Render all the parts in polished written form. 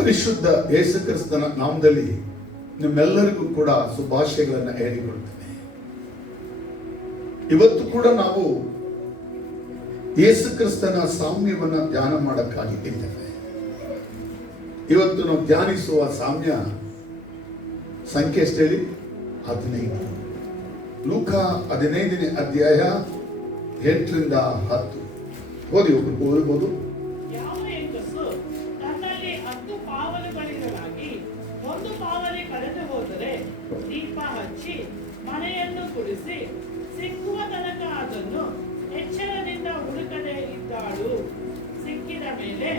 ಪರಿಶುದ್ಧ ಯೇಸು ಕ್ರಿಸ್ತನ ನಾಮದಲ್ಲಿ ನಿಮ್ಮೆಲ್ಲರಿಗೂ ಕೂಡ ಶುಭಾಶಯಗಳನ್ನು ಹೇಳಿಕೊಳ್ತೇನೆ. ಇವತ್ತು ಕೂಡ ನಾವು ಯೇಸು ಕ್ರಿಸ್ತನ ಸಾಮ್ಯವನ್ನ ಧ್ಯಾನ ಮಾಡಕ್ಕಾಗಿ ಇದ್ದೇವೆ. ಇವತ್ತು ನಾವು ಧ್ಯಾನಿಸುವ ಸಾಮ್ಯ ಸಂಖ್ಯೆ ಎಷ್ಟು ಹೇಳಿ? 15. ಲೂಕ 15ನೇ ಅಧ್ಯಾಯ 8ರಿಂದ 10. ಓದಿ, ಒಬ್ರು ಓದ್ಬೋದು. ಯಾವ ಹೆಂಗಸು ತನ್ನಲ್ಲಿ 10 ಪಾವಲುಗಳಿರಲಾಗಿ ಒಂದು ಪಾವಲಿ ಕಳೆದು ಹೋದರೆ ದೀಪ ಹಚ್ಚಿ ಮನೆಯನ್ನು ಗುಡಿಸಿ ಸಿಕ್ಕುವ ತನಕ ಅದನ್ನು ಎಚ್ಚರದಿಂದ ಹುಡುಕದೆ ಇದ್ದಾಳು. ಸಿಕ್ಕಿದ ಮೇಲೆ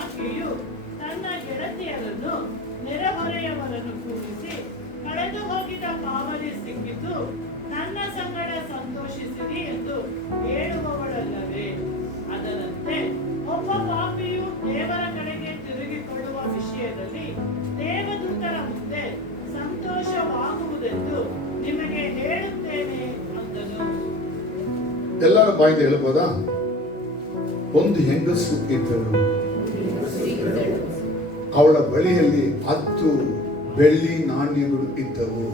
ಆಕೆಯು ತನ್ನ ಗೆಳತಿಯರನ್ನು ನೆರೆಹೊರೆಯವರನ್ನು ಕೂಡಿಸಿ ಕಳೆದು ಹೋಗಿದ ಪಾವಲಿ ಸಿಕ್ಕಿತು, ನನ್ನ ಸಂಗಡ ಸಂತೋಷಿಸಿರಿ ಎಂದು ಹೇಳುವವಳಲ್ಲವೇ? ಅದರಂತೆ ಒಬ್ಬ ಪಾಪಿಯು ದೇವರ ಕಡೆಗೆ ತಿರುಗಿಕೊಳ್ಳುವ ವಿಷಯದಲ್ಲಿ ದೇವದೂತರ ಮುಂದೆ ಸಂತೋಷವಾಗುವುದೆಂದು ನಿಮಗೆ ಹೇಳುತ್ತೇನೆ ಅಂದನು. ಎಲ್ಲರ ಬಾಯಿಂದ ಹೇಳ್ಬೋದಾ? ಒಂದು ಹೆಂಗಸು ಇದ್ದಳು, ಅವಳ ಬಳಿಯಲ್ಲಿ 10 ಬೆಳ್ಳಿ ನಾಣ್ಯಗಳು ಇದ್ದವು.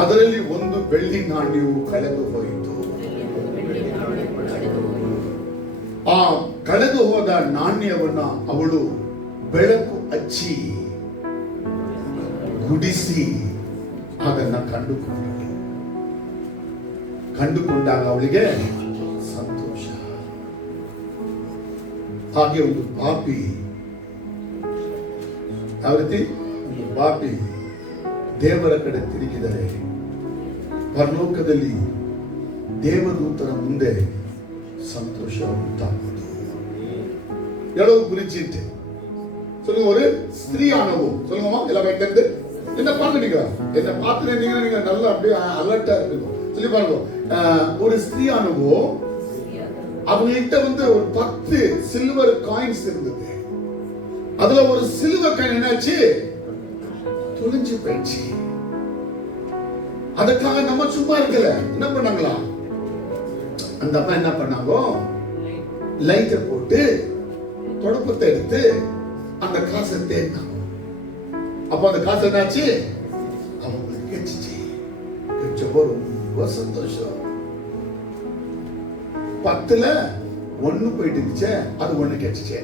ಅದರಲ್ಲಿ ಒಂದು ಬೆಳ್ಳಿ ನಾಣ್ಯವು ಕಳೆದು ಹೋಯಿತು. ಆ ಕಳೆದು ಹೋದ ನಾಣ್ಯವನ್ನ ಅವಳು ಬೆಳಕು ಹಚ್ಚಿ ಗುಡಿಸಿ ಅದನ್ನ ಕಂಡುಕೊಂಡಾಗ ಅವಳಿಗೆ ಸಂತೋಷ. ಹಾಗೆ ಒಂದು ಪಾಪಿ, ಯಾವ ರೀತಿ? ಒಂದು ಪಾಪಿ ದೇವರ ಕಡೆ ತಿರುಗಿದರೆ ಪರಲೋಕದಲ್ಲಿ ದೇವದೂತರ ಮುಂದೆ ಸಂತೋಷ ಉಂಟಾಗುವುದು. ಹೇಳೋದು குறிச்சிட்டு சொல்லுங்க. ஒரு ஸ்திரீயானவோ சொல்லுங்கம்மா, எல்லாம் வைக்கிறது என்ன பாக்குறீங்க? என்ன பார்த்து நீங்க நல்லா அப்படியே அலர்ட்டா இருக்கணும். சொல்லி பாருங்க. ஒரு ஸ்திரீயானவோ அவங்ககிட்ட ஒரு 10 சில்வர் காயின்ஸ் இருந்தது. அதுல ஒரு சில்வர் காயின் என்னாச்சு? தொலைஞ்சு போயிடுச்சு. அதுக்காக நம்ம சும்மா இருக்கல. என்ன பண்ணாங்களா? அந்த அப்பா என்ன பண்ணாங்க? லைட்டை போட்டு தொடப்பத்தை எடுத்து அந்த காசை தேடினாங்க. அப்ப அந்த காசு என்னாச்சு? அவங்களுக்கு கிடைச்சிச்சு. கிடைச்சப்போ ரொம்ப சந்தோஷம். 10ல 1 போயிட்டு இருந்துச்சு, அது 1 கிடைச்சிச்சு.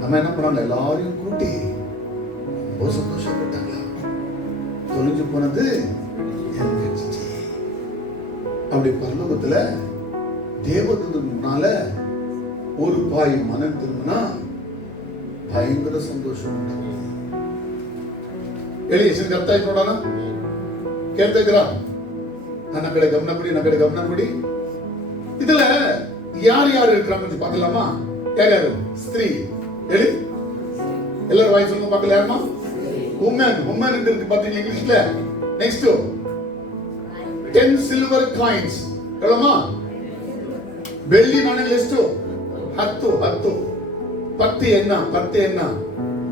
நம்ம என்ன பண்ணாங்க? எல்லாரையும் கூட்டி ரொம்ப சந்தோஷப்பட்டாங்க. தொலைஞ்சு போனது எனக்கு கிடைச்சிச்சு. அப்படி பரலோகத்துல தேவதூதன் முன்னால ஒரு பாய் மனம் திரும்பினா ಭಯಂಕರ ಸಂತೋಷ ಉಂಟು. ಹೇಳಿ, ಹೆಸರು ಅರ್ಥ ಆಯ್ತು ನೋಡೋಣ. ಕೇಳ್ತಾ ಇದ್ದೀರಾ? ನನ್ನ ಕಡೆ ಗಮನ ಕೊಡಿ. இதுல யார் இருக்கிறாங்க பார்க்கலாமா? யார்? ஸ்திரீ. ಹೇಳಿ, எல்லாரும் வாய் சொல்லுங்க பார்க்கல. யாருமா? உமன் இருக்கு பாத்தீங்க இங்கிலீஷ்ல. Next 10 silver coins. ಹೇಳಮ್ಮ, ಬೆಳ್ಳಿ ನಾಣ್ಯಗಳು ಎಷ್ಟು? 10 10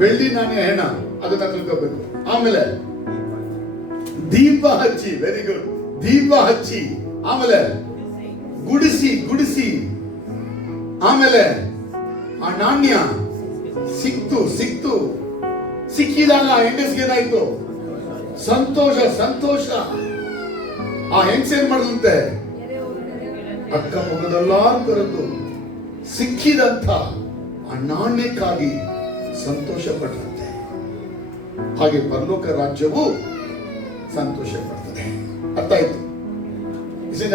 ಬೆಳ್ಳಿ ನಾಣ್ಯ ಹೆಣ, ಅದನ್ನ ತಿಳ್ಕೋಬೇಕು. ಆಮೇಲೆ ದೀಪ ಹಚ್ಚಿ, ವೆರಿ ಗುಡ್, ದೀಪ ಹಚ್ಚಿ. ಆಮೇಲೆ ಗುಡಿಸಿ. ಆಮೇಲೆ ಆ ನಾಣ್ಯ ಸಿಕ್ತು. ಸಿಕ್ಕಿದಾಗ ಹೆಂಗಸ್ಗೆ ಏನಾಯ್ತು? ಸಂತೋಷ. ಆ ಹೆಂಗಸ ಏನ್ ಮಾಡಿದಂತೆ? ಅಕ್ಕಪಕ್ಕದೆಲ್ಲಾರು ಕರೆದು ಸಿಕ್ಕಿದಂತ ಆ ನಾಣ್ಯಕ್ಕಾಗಿ ಸಂತೋಷ ಪಟ್ಟಂತೆ. ಹಾಗೆ ಪರಲೋಕ ರಾಜ್ಯವು ಸಂತೋಷ ಪಡ್ತದೆ. ಅರ್ಥ ಆಯ್ತು?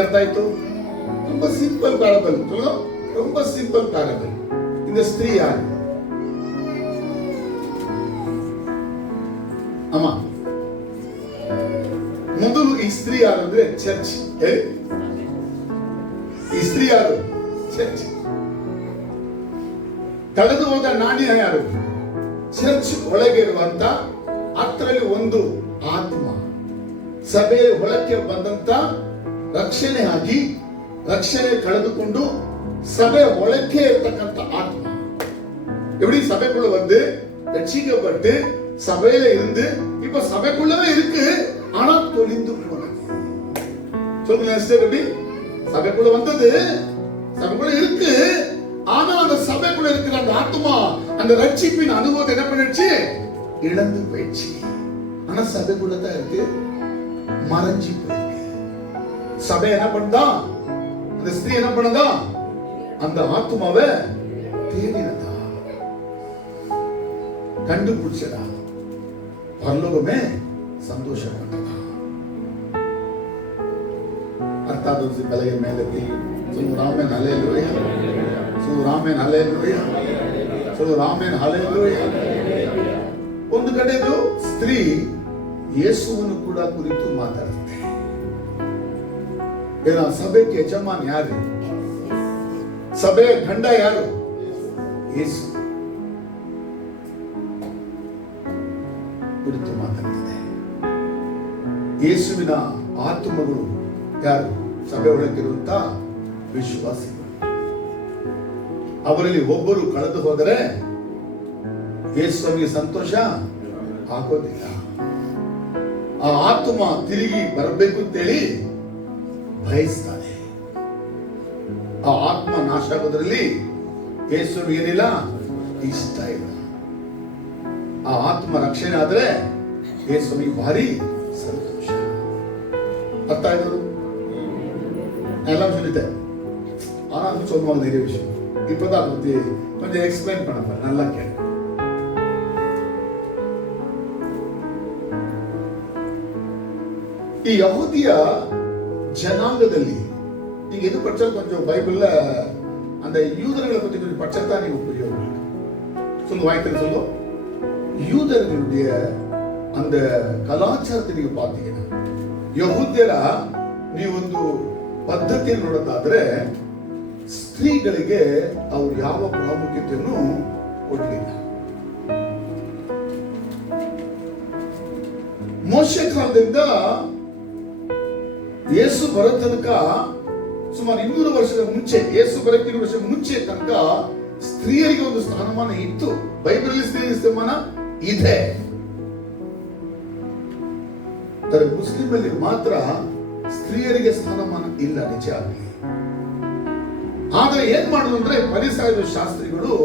ಅರ್ಥ ಆಯ್ತು? ரொம்ப சிம்பிள் பேரபிள். ரொம்ப சிம்பிள் பேரபிள். இந்த ஸ்திரீ யார்? ಅಮ್ಮ, ಮೊದಲು ಈ ಸ್ತ್ರೀ ಯಾರು ಅಂದ್ರೆ ಚರ್ಚ್. ಈ ಸ್ತ್ರೀ ಯಾರು? ಚರ್ಚ್. ಕಳೆದು ಹೋದ ನಾಣ್ಯ ಯಾರು? ಚರ್ಚ್ ಒಳಗೆ ಇರುವಂತ, ಅದರಲ್ಲಿ ಒಂದು ಆತ್ಮ ಸಭೆಯ ಒಳಕ್ಕೆ ಬಂದಂತ ರಕ್ಷಣೆ ಆಗಿ ரட்சனை கலந்துகொண்டு சபை ஒளக்கே இருக்கத்தக்க ஆத்மா எப்படி சபைக்குள்ள வந்து ரட்சிக்கப்பட்டு சபையில இருந்து இப்ப சபைக்குள்ளவே இருக்கு, ஆனா தொலைந்து போனது. சொல்லுங்க எப்படி? சபைக்குள்ள வந்தது, சபைக்குள்ள இருக்கு, ஆனா அந்த சபைக்குள்ள இருக்கிற அந்த ஆத்மா அந்த ரட்சிப்பின் அனுபவத்தை என்ன பண்ணிடுச்சு? இழந்து போயிடுச்சு. ஆனா சபைக்குள்ள தான் இருக்கு, மறைஞ்சி போயிருக்கு. சபை என்ன பண்ணா? அந்த ஸ்திரீ என்ன பண்ணதா? அந்த ஆத்மாவை தேடினதா, கண்டுபிடிச்சதா, பரலோகமே சந்தோஷப்பட்டதா. ಅರ್ಥಾತ್ ಬೆಳಗ್ಗೆ ಮೇಲೆ ರಾಮೇನ್ ಹಲ್ಲೆಲೂಯ, ರಾಮೇನ್ ಹಲ್ಲೆಲೂಯ, ರಾಮೇನ್ ಹಲ್ಲೆಲೂಯ. ಒಂದು ಕಡೆದು ಸ್ತ್ರೀ ಯೇಸುವನ್ನು ಕೂಡ ಕುರಿತು ಮಾತಾಡುತ್ತೆ. ಏನ ಸಭೆಗೆ ಯಜಮಾನ್ ಯಾರು? ಸಭೆಯ ಗಂಡ ಯಾರು? ಯೇಸು ಕುರಿತು ಮಾತಾಡ್ತಿದೆ. ಯೇಸುವಿನ ಆತ್ಮಗಳು ಯಾರು? ಸಭೆ ಒಳಗಿರುವಂತ ವಿಶ್ವಾಸಿಗಳು. ಅವರಲ್ಲಿ ಒಬ್ಬರು ಕಳೆದು ಹೋದರೆ ಯೇಸುವಿಗೆ ಸಂತೋಷ ಆಗೋದಿಲ್ಲ. ಆ ಆತ್ಮ ತಿರುಗಿ ಬರಬೇಕು ಅಂತೇಳಿ ಬಯಸ್ತಾನೆ. ಆ ಆತ್ಮ ನಾಶ ಆಗೋದ್ರಲ್ಲಿ ಯೇಸುವಿಗೆ ಏನಿಲ್ಲ, ಇಷ್ಟ ಇಲ್ಲ. ಆ ಆತ್ಮ ರಕ್ಷಣೆ ಆದ್ರೆ ಯೇಸುವಿಗೆ ಭಾರಿ ಸಂತೋಷ. ಅರ್ಥ ಆಯ್ತು? எல்லாம் சொல்லிட்டேன். ஆனாலும் சொல்லுவாங்க நிறைய விஷயம். இப்பதான் கொஞ்சம் எக்ஸ்பிளைன் பண்ண நல்லா கேட்க. ಈ ಯಹೂದಿಯ ಜನಾಂಗದಲ್ಲಿ நீங்க எது படிச்சாலும் கொஞ்சம் பைபிள்ல அந்த யூதர்களை பத்தி கொஞ்சம் படிச்சா நீங்க புரியும். சொல்லுங்க, வாய்க்கு சொல்லுவோம். யூதர்களுடைய அந்த ಕಲಾಚಾರத்தை நீங்க பாத்தீங்கன்னா, ಯಹೂದ್ಯರ ನೀವೊಂದು ಪದ್ಧತಿಯನ್ನು ನೋಡೋದಾದ್ರೆ ಸ್ತ್ರೀಗಳಿಗೆ ಅವರು ಯಾವ ಪ್ರಾಮುಖ್ಯತೆಯನ್ನು ಕೊಡಲಿಲ್ಲ. ಮೋಶೆ ಕಾಲದಿಂದ ಯೇಸು ಬರೋ ತನಕ ಸುಮಾರು 200 ವರ್ಷದ ಮುಂಚೆ, ಯೇಸು ಬರೋಕ್ಕೆ 200 ವರ್ಷ ಮುಂಚೆ ತನಕ ಸ್ತ್ರೀಯರಿಗೆ ಒಂದು ಸ್ಥಾನಮಾನ ಇತ್ತು. ಬೈಬಲ್ ಸ್ತ್ರೀ ಸ್ಥಾನಮಾನ ಇದೆ. ಮುಸ್ಲಿಮಲ್ಲಿ ಮಾತ್ರ ಸ್ತ್ರೀಯರಿಗೆ ಸ್ಥಾನಮಾನ ಇಲ್ಲ, ನಿಜ ಆಗಲಿ. ಆದ್ರೆ ಏನ್ ಮಾಡುದು ಅಂದ್ರೆ ಫರಿಸಾಯರು ಶಾಸ್ತ್ರಿಗಳು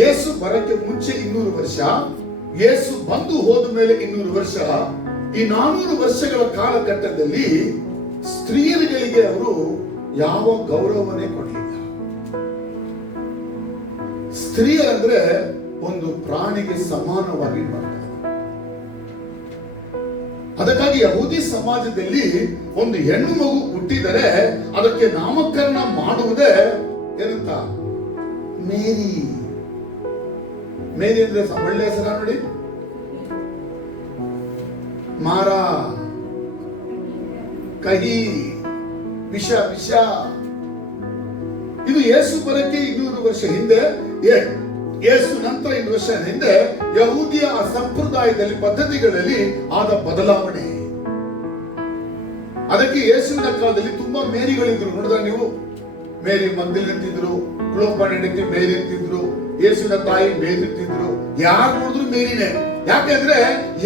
ಯೇಸು ಬರಕ್ಕೆ ಮುಂಚೆ 200 ವರ್ಷ, ಯೇಸು ಬಂದು ಹೋದ ಮೇಲೆ 200 ವರ್ಷ, ಈ 400 ವರ್ಷಗಳ ಕಾಲಘಟ್ಟದಲ್ಲಿ ಸ್ತ್ರೀಯರಿಗೆ ಅವರು ಯಾವ ಗೌರವನೇ ಕೊಡಲಿಲ್ಲ. ಸ್ತ್ರೀಯರಂದ್ರೆ ಒಂದು ಪ್ರಾಣಿಗೆ ಸಮಾನವಾಗಿ ಮಾಡ್ತಾರೆ. ಅದಕ್ಕಾಗಿ ಯಹೂದಿ ಸಮಾಜದಲ್ಲಿ ಒಂದು ಹೆಣ್ಣು ಮಗು ಹುಟ್ಟಿದರೆ ಅದಕ್ಕೆ ನಾಮಕರಣ ಮಾಡುವುದೇ ಏನಂತ? ಮೇರಿ. ಮೇರಿ ಅಂದ್ರೆ ಒಳ್ಳೆ ಹೆಸರ ನೋಡಿ. ಮಾರ, ಕಹಿ, ವಿಷ, ವಿಷ. ಇದು ಯೇಸು ಬರಕ್ಕೆ 200 ವರ್ಷ ಹಿಂದೆ, ಯೇಸು ನಂತರ 200 ವರ್ಷ ಹಿಂದೆ ಯಹೂದಿಯ ಸಂಪ್ರದಾಯದಲ್ಲಿ, ಪದ್ಧತಿಗಳಲ್ಲಿ ಆದ ಬದಲಾವಣೆ. ಅದಕ್ಕೆ ಯೇಸುವಿನ ಕಾಲದಲ್ಲಿ ತುಂಬಾ ಮೇರಿಗಳಿದ್ರು. ನೋಡಿದ್ರೆ ನೀವು, ಮೇರಿ ಮಗ್ದಲಿನಿ ಅಂತಿದ್ರು, ಕ್ಲೋಪನ ಹೆಂಡತಿ ಮೇರಿ ಅಂತಿದ್ರು, ಯೇಸುವಿನ ತಾಯಿ ಮೇರಿ ಅಂತಿದ್ರು. ಯಾರು ನೋಡಿದ್ರು ಮೇರಿನೇ. ಯಾಕೆಂದ್ರೆ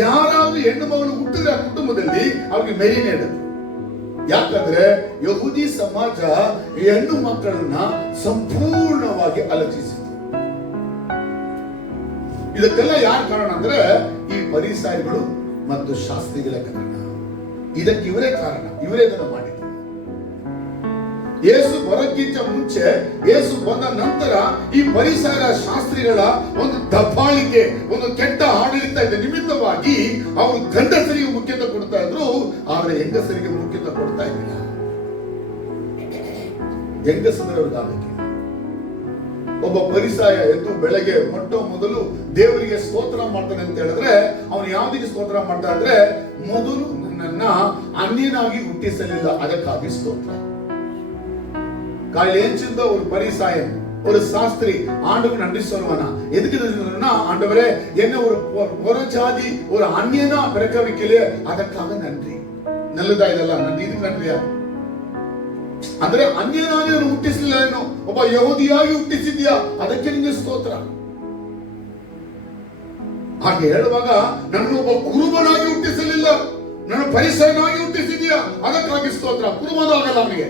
ಯಾರಾದ್ರೂ ಹೆಣ್ಣು ಮಗಳು ಹುಟ್ಟಿದ ಕುಟುಂಬದಲ್ಲಿ ಅವ್ರಿಗೆ ಮೇರಿನೇ ಇಡೋದು. ಯಾಕಂದ್ರೆ ಯಹೂದಿ ಸಮಾಜ ಹೆಣ್ಣು ಮಕ್ಕಳನ್ನ ಸಂಪೂರ್ಣವಾಗಿ ಅಲಕ್ಷಿಸಿತು. ಇದಕ್ಕೆಲ್ಲ ಯಾರ ಕಾರಣ ಅಂದ್ರೆ ಈ ಫರಿಸಾಯಗಳು ಮತ್ತು ಶಾಸ್ತ್ರಿಗಳ ಕಾರಣ. ಇದಕ್ಕೆ ಇವರೇ ಕಾರಣ, ಇವರೇ ಇದನ್ನು ಮಾಡಿದ್ರು. ಯೇಸು ಬರೋಕ್ಕಿಂತ ಮುಂಚೆ, ಯೇಸು ಬಂದ ನಂತರ ಈ ಫರಿಸಾಯರ ಶಾಸ್ತ್ರಿಗಳ ಒಂದು ದಬ್ಬಾಳಿಕೆ, ಒಂದು ಕೆಟ್ಟ ಆಡಳಿತ ಇದೆ ನಿಮಿತ್ತವಾಗಿ ಅವರು ಗಂಡಸರಿಗೆ ಮುಖ್ಯತೆ ಕೊಡ್ತಾ ಇದ್ರು, ಆದ್ರೆ ಹೆಂಗಸರಿಗೆ ಮುಖ್ಯತೆ ಕೊಡ್ತಾ ಇರಲಿಲ್ಲ. ಹೆಂಗಸರವರಿಗಾಗಕ್ಕೆ ಒಬ್ಬ ಫರಿಸಾಯ ಎದ್ದು ಬೆಳಗ್ಗೆ ಮೊಟ್ಟ ಮೊದಲು ದೇವರಿಗೆ ಸ್ತೋತ್ರ ಮಾಡ್ತಾನೆ ಅಂತ ಹೇಳಿದ್ರೆ, ಅವನು ಯಾವುದಿಗೆ ಸ್ತೋತ್ರ ಮಾಡ್ತಾ ಇದ್ರೆ, ಮೊದಲು ನನ್ನನ್ನ ಅನ್ಯನಾಗಿ ಹುಟ್ಟಿಸಲಿಲ್ಲ, ಅದಕ್ಕಾಗಿ ಸ್ತೋತ್ರ. காலையில ஒரு பரிசாயன், ஒரு சாஸ்திரி ஆண்டவன் நன்றி சொல்வானா? எதுக்கு ஆண்டவரே என்ன ஒரு புறஜாதி ஒரு அந்நியனா பிறக்க வைக்கலையே, ಅದಕ್ಕಾக நன்றி. நல்லதா இதெல்லாம்? நன்றி. இதுக்கு நன்றியா? ಅಂದ್ರೆ ಅನ್ಯನಾಗಿ ಹುಟ್ಟಿಸಲಿಲ್ಲ, ಏನು ಒಬ್ಬ ಯಹೂದಿಯಾಗಿ ಹುಟ್ಟಿಸಿದ್ಯಾ, ಅದಕ್ಕೆ ನಿಮಗೆ ಸ್ತೋತ್ರ. ಹಾಗೆ ಹೇಳುವಾಗ ನನ್ನ ಒಬ್ಬ ಕುರುಬನಾಗಿ ಹುಟ್ಟಿಸಲಿಲ್ಲ, ನನ್ನ ಫರಿಸಾಯನಾಗಿ ಹುಟ್ಟಿಸಿದ್ಯಾ, ಅದಕ್ಕಾಗಿ ಸ್ತೋತ್ರ. ಕುರುಬನಾಗಲ್ಲ ಅವನಿಗೆ.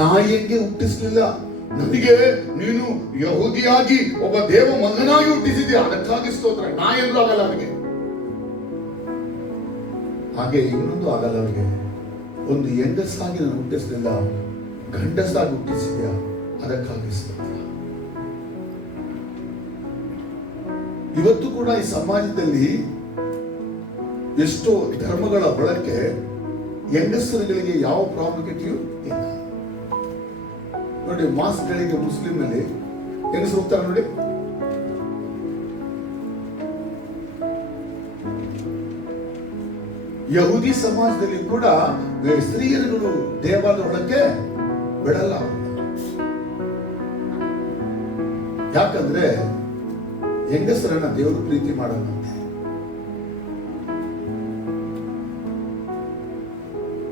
ನಾಯಿಗೆ ಹುಟ್ಟಿಸಲಿಲ್ಲ, ನನಗೆ ನೀನು ಯಹೂದಿಯಾಗಿ ಒಬ್ಬ ದೇವ ಮಗನಾಗಿ ಹುಟ್ಟಿಸಿದ್ಯಾ, ಅದಕ್ಕಾಗಿ ಸ್ತೋತ್ರ. ನಾಯಿ ಅಂದ್ರೂ ಆಗಲ್ಲ ಅವನಿಗೆ. ಹಾಗೆ ಇನ್ನೊಂದು ಆಗಲ್ಲ ಅವನಿಗೆ, ಒಂದು ಹೆಂಗಸಾಗಿ ನಾನು ಹುಟ್ಟಿಸಲಿಲ್ಲ, ಗಂಡಸಾಗಿ ಹುಟ್ಟಿಸಿದ್ಯಾ, ಅದಕ್ಕಾಗಿ ಸ್ತೋತ್ರ. ಇವತ್ತು ಕೂಡ ಈ ಸಮಾಜದಲ್ಲಿ ಎಷ್ಟೋ ಧರ್ಮಗಳ ಬಳಕೆ ಹೆಂಗಸರುಗಳಿಗೆ ಯಾವ ಪ್ರಾಮುಖ್ಯತೆಯೂ ಇಲ್ಲ. ನೋಡಿ, ಮಾಸ್ಗಳಿಗೆ ಮುಸ್ಲಿಮಲ್ಲಿ ಹೆಂಗಸರು ಹೋಗ್ತಾರೆ ನೋಡಿ. ಯಹೂದಿ ಸಮಾಜದಲ್ಲಿ ಕೂಡ ಸ್ತ್ರೀಯರುಗಳು ದೇವಾಲಯ ಒಳಗೆ ಬಿಡಲ್ಲ. ಯಾಕಂದ್ರೆ ಹೆಂಗಸರನ್ನ ದೇವರು ಪ್ರೀತಿ ಮಾಡಲ್ಲ.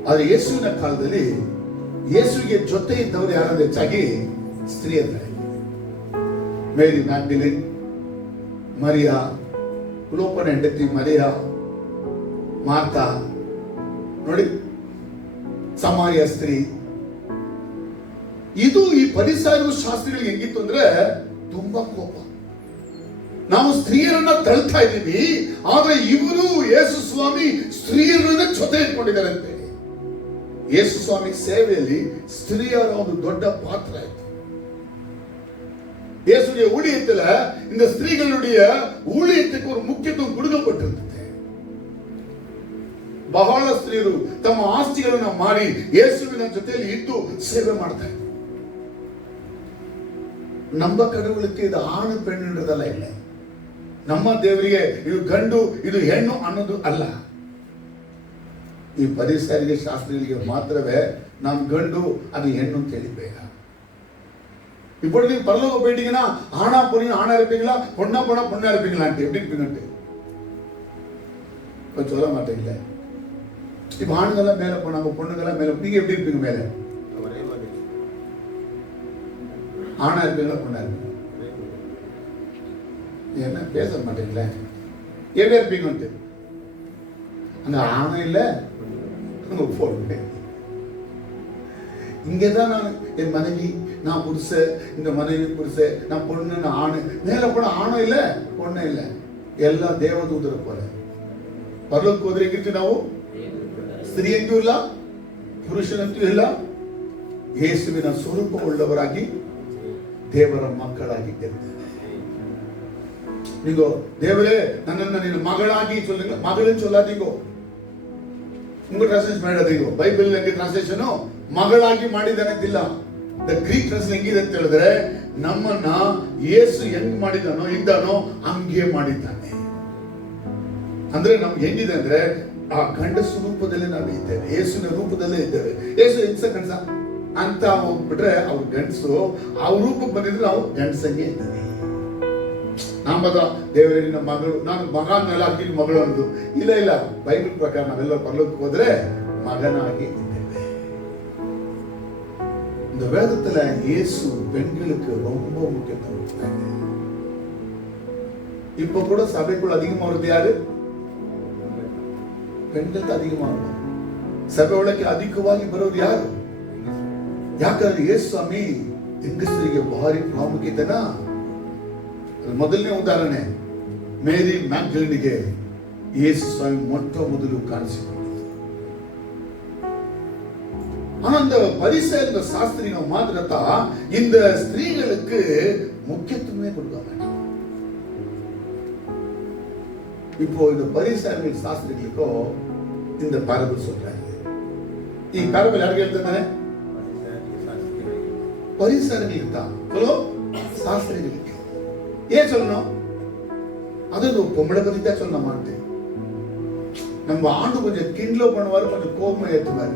ಆದ್ರೆ ಯೇಸುವಿನ ಕಾಲದಲ್ಲಿ ಯೇಸುವಿಗೆ ಜೊತೆ ಇದ್ದವರು ಯಾರು ಹೆಚ್ಚಾಗಿ ಸ್ತ್ರೀಯರು. ಮೇರಿ ಮ್ಯಾಗ್ಡಿಲಿನ್, ಮರಿಯಾ, ಕ್ಲೋಪನ ಹೆಂಡತಿ ಮರಿಯಾ, ಮಾರ್ತಾ, ನೋಡಿ ಸಮಾರ್ಯ ಸ್ತ್ರೀ. ಇದು ಈ ಫರಿಸಾಯರು ಶಾಸ್ತ್ರಿಗಳಿಗೆ ಹೆಂಗಿತ್ತು ಅಂದ್ರೆ ತುಂಬಾ ಕೋಪ. ನಾವು ಸ್ತ್ರೀಯರನ್ನ ತಳ್ತಾ ಇದ್ದೀವಿ, ಆದ್ರೆ ಇವರು ಯೇಸು ಸ್ವಾಮಿ ಸ್ತ್ರೀಯರನ್ನ ಜೊತೆ ಇಟ್ಕೊಂಡಿದ್ದಾರೆ ಅಂತ. ಯೇಸು ಸ್ವಾಮಿ ಸೇವೆಯಲ್ಲಿ ಸ್ತ್ರೀಯರ ಒಂದು ದೊಡ್ಡ ಪಾತ್ರ ಇತ್ತು. ಯೇಸುடைய ஊழியத்துல இந்த ஸ்திரீகளுடைய ஊழியத்துக்கு ஒரு முக்கியத்துவம் கொடுக்கப்பட்டிருந்தது. ಬಹಳ ಸ್ತ್ರೀಯರು ತಮ್ಮ ಆಸ್ತಿಗಳನ್ನ ಮಾರಿ ಯೇಸುವಿನ ಜೊತೆಯಲ್ಲಿ ಇದ್ದು ಸೇವೆ ಮಾಡ್ತಾ ಇದ್ರು. ನಮ್ಮ ಕಡவுளுக்கு ಇದು ಆಣು ಪೆಣ್ಣುன்றದಲ್ಲ. ಇಲ್ಲ, ನಮ್ಮ ದೇವರಿಗೆ ಇದು ಗಂಡು ಇದು ಹೆಣ್ಣು ಅನ್ನೋದು ಅಲ್ಲ. ಈ ಪರಿಸರಿಗೆ ಶಾಸ್ತ್ರಿಗಳಿಗೆ ಮಾತ್ರವೇ நாம் ಗಂಡು அது ಹೆಣ್ಣು ಅಂತ ಹೇಳಿಬೇಕ. இப்பொழுது பரலோக போயிட்டீங்கன்னா ஆணா போனீங்க ஆணா இருப்பீங்களா, பொண்ணா போனா பொண்ணா இருப்பீங்களான்ட்டு எப்படி இருப்பீங்கன்ட்டு இப்ப சொல்ல மாட்டீங்களே. இப்ப ஆணுங்கெல்லாம் மேல போனாங்க, பொண்ணுங்கெல்லாம் மேல, நீங்க எப்படி இருப்பீங்க? மேல ஆணா இருப்பீங்களா பொண்ணா இருப்பீங்க? என்ன பேச மாட்டீங்களே, எப்படி இருப்பீங்கன்ட்டு. அங்க ஆணும் இல்ல பொண்ணு. இங்கதான் நான் என் மனைவி, நான் புருஷ, இந்த மனைவி புருஷ, நான் பொண்ணு, நான் ஆணு. மேல போன ஆணும் இல்ல பொண்ணு இல்ல, ಎಲ್ಲ ದೇವದೂತರ போல. ಪರಲೋಕಕ್ಕೆ ಹೋದ್ರೆ ಹೇಗಿರ್ತೀವಿ ನಾವು? ಸ್ತ್ರೀಯಂತೂ ಇಲ್ಲ, ಪುರುಷನಂತೂ ಇಲ್ಲ, ಯೇಸುವಿನ ಸ್ವರೂಪ ಉಳ್ಳವರಾಗಿ ದೇವರ ಮಕ್ಕಳಾಗಿ ಇರ್ತೇವೆ. நீங்க தேவரே நன்னನ್ನ ನೀನು ಮಗಳಾಗಿ சொல்லுங்க, மகள்னு சொல்லாதீங்க. உங்க ಟ್ರಾನ್ಸ್ಲೇಷನ್ ಮಾಡಾದೀங்க. ಬೈಬಲ್ ನಲ್ಲಿ ಟ್ರಾನ್ಸ್ಲೇಷನ್ ಮಗಳಾಗಿ ಮಾಡಿದಾನೆ ಅಂತಿಲ್ಲ. ದ ಗ್ರೀಕ್ ಟ್ರಾನ್ಸ್ಲೇಷನ್ ಹೆಂಗಿದೆ ಅಂತ ಹೇಳಿದ್ರೆ, ನಮ್ಮನ್ನ ಯೇಸು ಹೆಂಗ್ ಮಾಡಿದಾನೋ ಇದ್ದಾನೋ ಹಂಗೆ ಮಾಡಿದ್ದಾನೆ. ಅಂದ್ರೆ ನಮ್ಗೆ ಹೆಂಗಿದೆ ಅಂದ್ರೆ ಆ ಗಂಡಸ ರೂಪದಲ್ಲಿ ನಾವು ಇದ್ದೇವೆ, ಯೇಸುವಿನ ರೂಪದಲ್ಲೇ ಇದ್ದೇವೆ. ಯೇಸು ಹೆಂಗಸ ಗಂಡಸ ಅಂತ ಹೋಗ್ಬಿಟ್ರೆ ಅವ್ರ ಗಂಡಸು, ಅವ್ರ ರೂಪಕ್ಕೆ ಬಂದಿದ್ರೆ ನಾವು ಗಂಡಸಂಗೆ ಇದ್ದೇವೆ. ನಾಮದ ದೇವರೇ ನಿನ್ನ ಮಗಳು, ನಾನು ಮಗನೆಲ್ಲ ಹಾಕಿ ಮಗಳು ಅಂದು ಇಲ್ಲ ಇಲ್ಲ. ಬೈಬಲ್ ಪ್ರಕಾರ ನಾವೆಲ್ಲ ಪರಲೋಕಕ್ಕೆ ಹೋದ್ರೆ மகனாகி இದ್ದೇವೆ. இந்த வேதத்துல இயேசு பெண்களுக்கு ரொம்ப முக்கியத்துவம் கொடுத்தாங்க. இப்ப கூட சபைக்குள்ள அதிகமா வருது யாரு? பெண்கள் அதிகமா வரும். ಸಭೆ ಒಳಗೆ ಅಧಿಕವಾಗಿ ಬರೋದು ಯಾರು? ಯಾಕಂದ್ರೆ ಯೇಸು ಸ್ವಾಮಿ ಹೆಂಗಸರಿಗೆ ಭಾರಿ ಪ್ರಾಮುಖ್ಯತೆನ. ಮೊದಲನೇ ಉದಾಹರಣೆ, ಮೇರಿ ಮ್ಯಾಗ್ಡಲಿನ್ಗೆ ಯೇಸು ಸ್ವಾಮಿ ಮೊಟ್ಟ ಮೊದಲು ಕಾಣಿಸಿಕೊಂಡರು. அந்த பரிசேயர்கள் சாஸ்திரிகள் மாத்திரத்தான் இந்த ஸ்திரீகளுக்கு முக்கியத்துவமே கொடுக்க மாட்டாங்க. இப்போ இந்த பரிசேயர்கள் சாஸ்திரிகளுக்கோ இந்த பரபல் சொல்றாங்க. ಈ பரபல் யாருக்கு ಹೇಳ್ತಾನೆ? பரிசேயர்களுக்கு தான். சொல்லுங்க, சாஸ்திரிகளுக்கு. ஏன் சொல்லணும்? அது பொம்பளை பத்தி தான் சொல்ல மாட்டேன். நம்ம ஆண்டு கொஞ்சம் கிண்டலோ பண்ணுவாரு, கொஞ்சம் கோபம் ஏற்றுவாரு.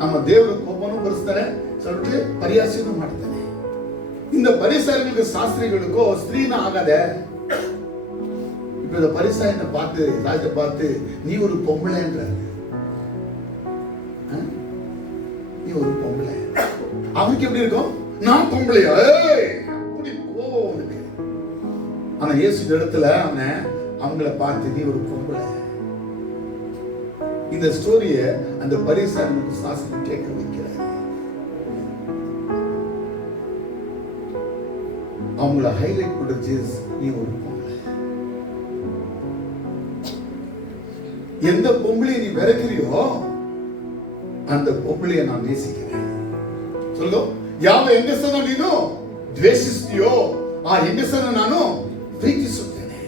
ನಮ್ಮ ದೇವರ ಕೋಪನೂ ಬರೆಸ್ತಾನೆ, ಸ್ವಲ್ಪ ಪರಿಹಾಸನೂ ಮಾಡ್ತಾನೆ. இந்த பரிசேயர்களுக்கு சாஸ்திரிகளுக்கோ ஸ்திரீனா ஆகாதே. இப்ப இந்த பரிசேயனை பார்த்து ராஜ பார்த்து நீ ஒரு பொம்பளைன்றாரு. நீ ஒரு பொம்பளை. அவனுக்கு எப்படி இருக்கும்? நான் பொம்பளையா? அப்படி கோபம் இருக்கு. ஆனா இயேசு இடத்துல அவங்கள பார்த்து நீ ஒரு பொம்பளை. இந்த ஸ்டோரிய அந்த பரிசேயனுக்கு சாஸ்திரி கேட்க வைக்கிறார். அவங்கள ஹைலைட் பண்றது ஜீசஸ், நீ ஒரு பொம்பளை. எந்த பொம்பளையை நீ விரக்கிறியோ அந்த பொம்பளையை நான் நேசிக்கிறேன். சொல்லுங்க, ಯಾವ ಹೆಂಗಸನ್ನ ನೀನು ದ್ವೇಷಿಸ್ತೀಯೋ ಆ ಹೆಂಗಸನ್ನ ನಾನು ಪ್ರೀತಿಸುತ್ತೇನೆ.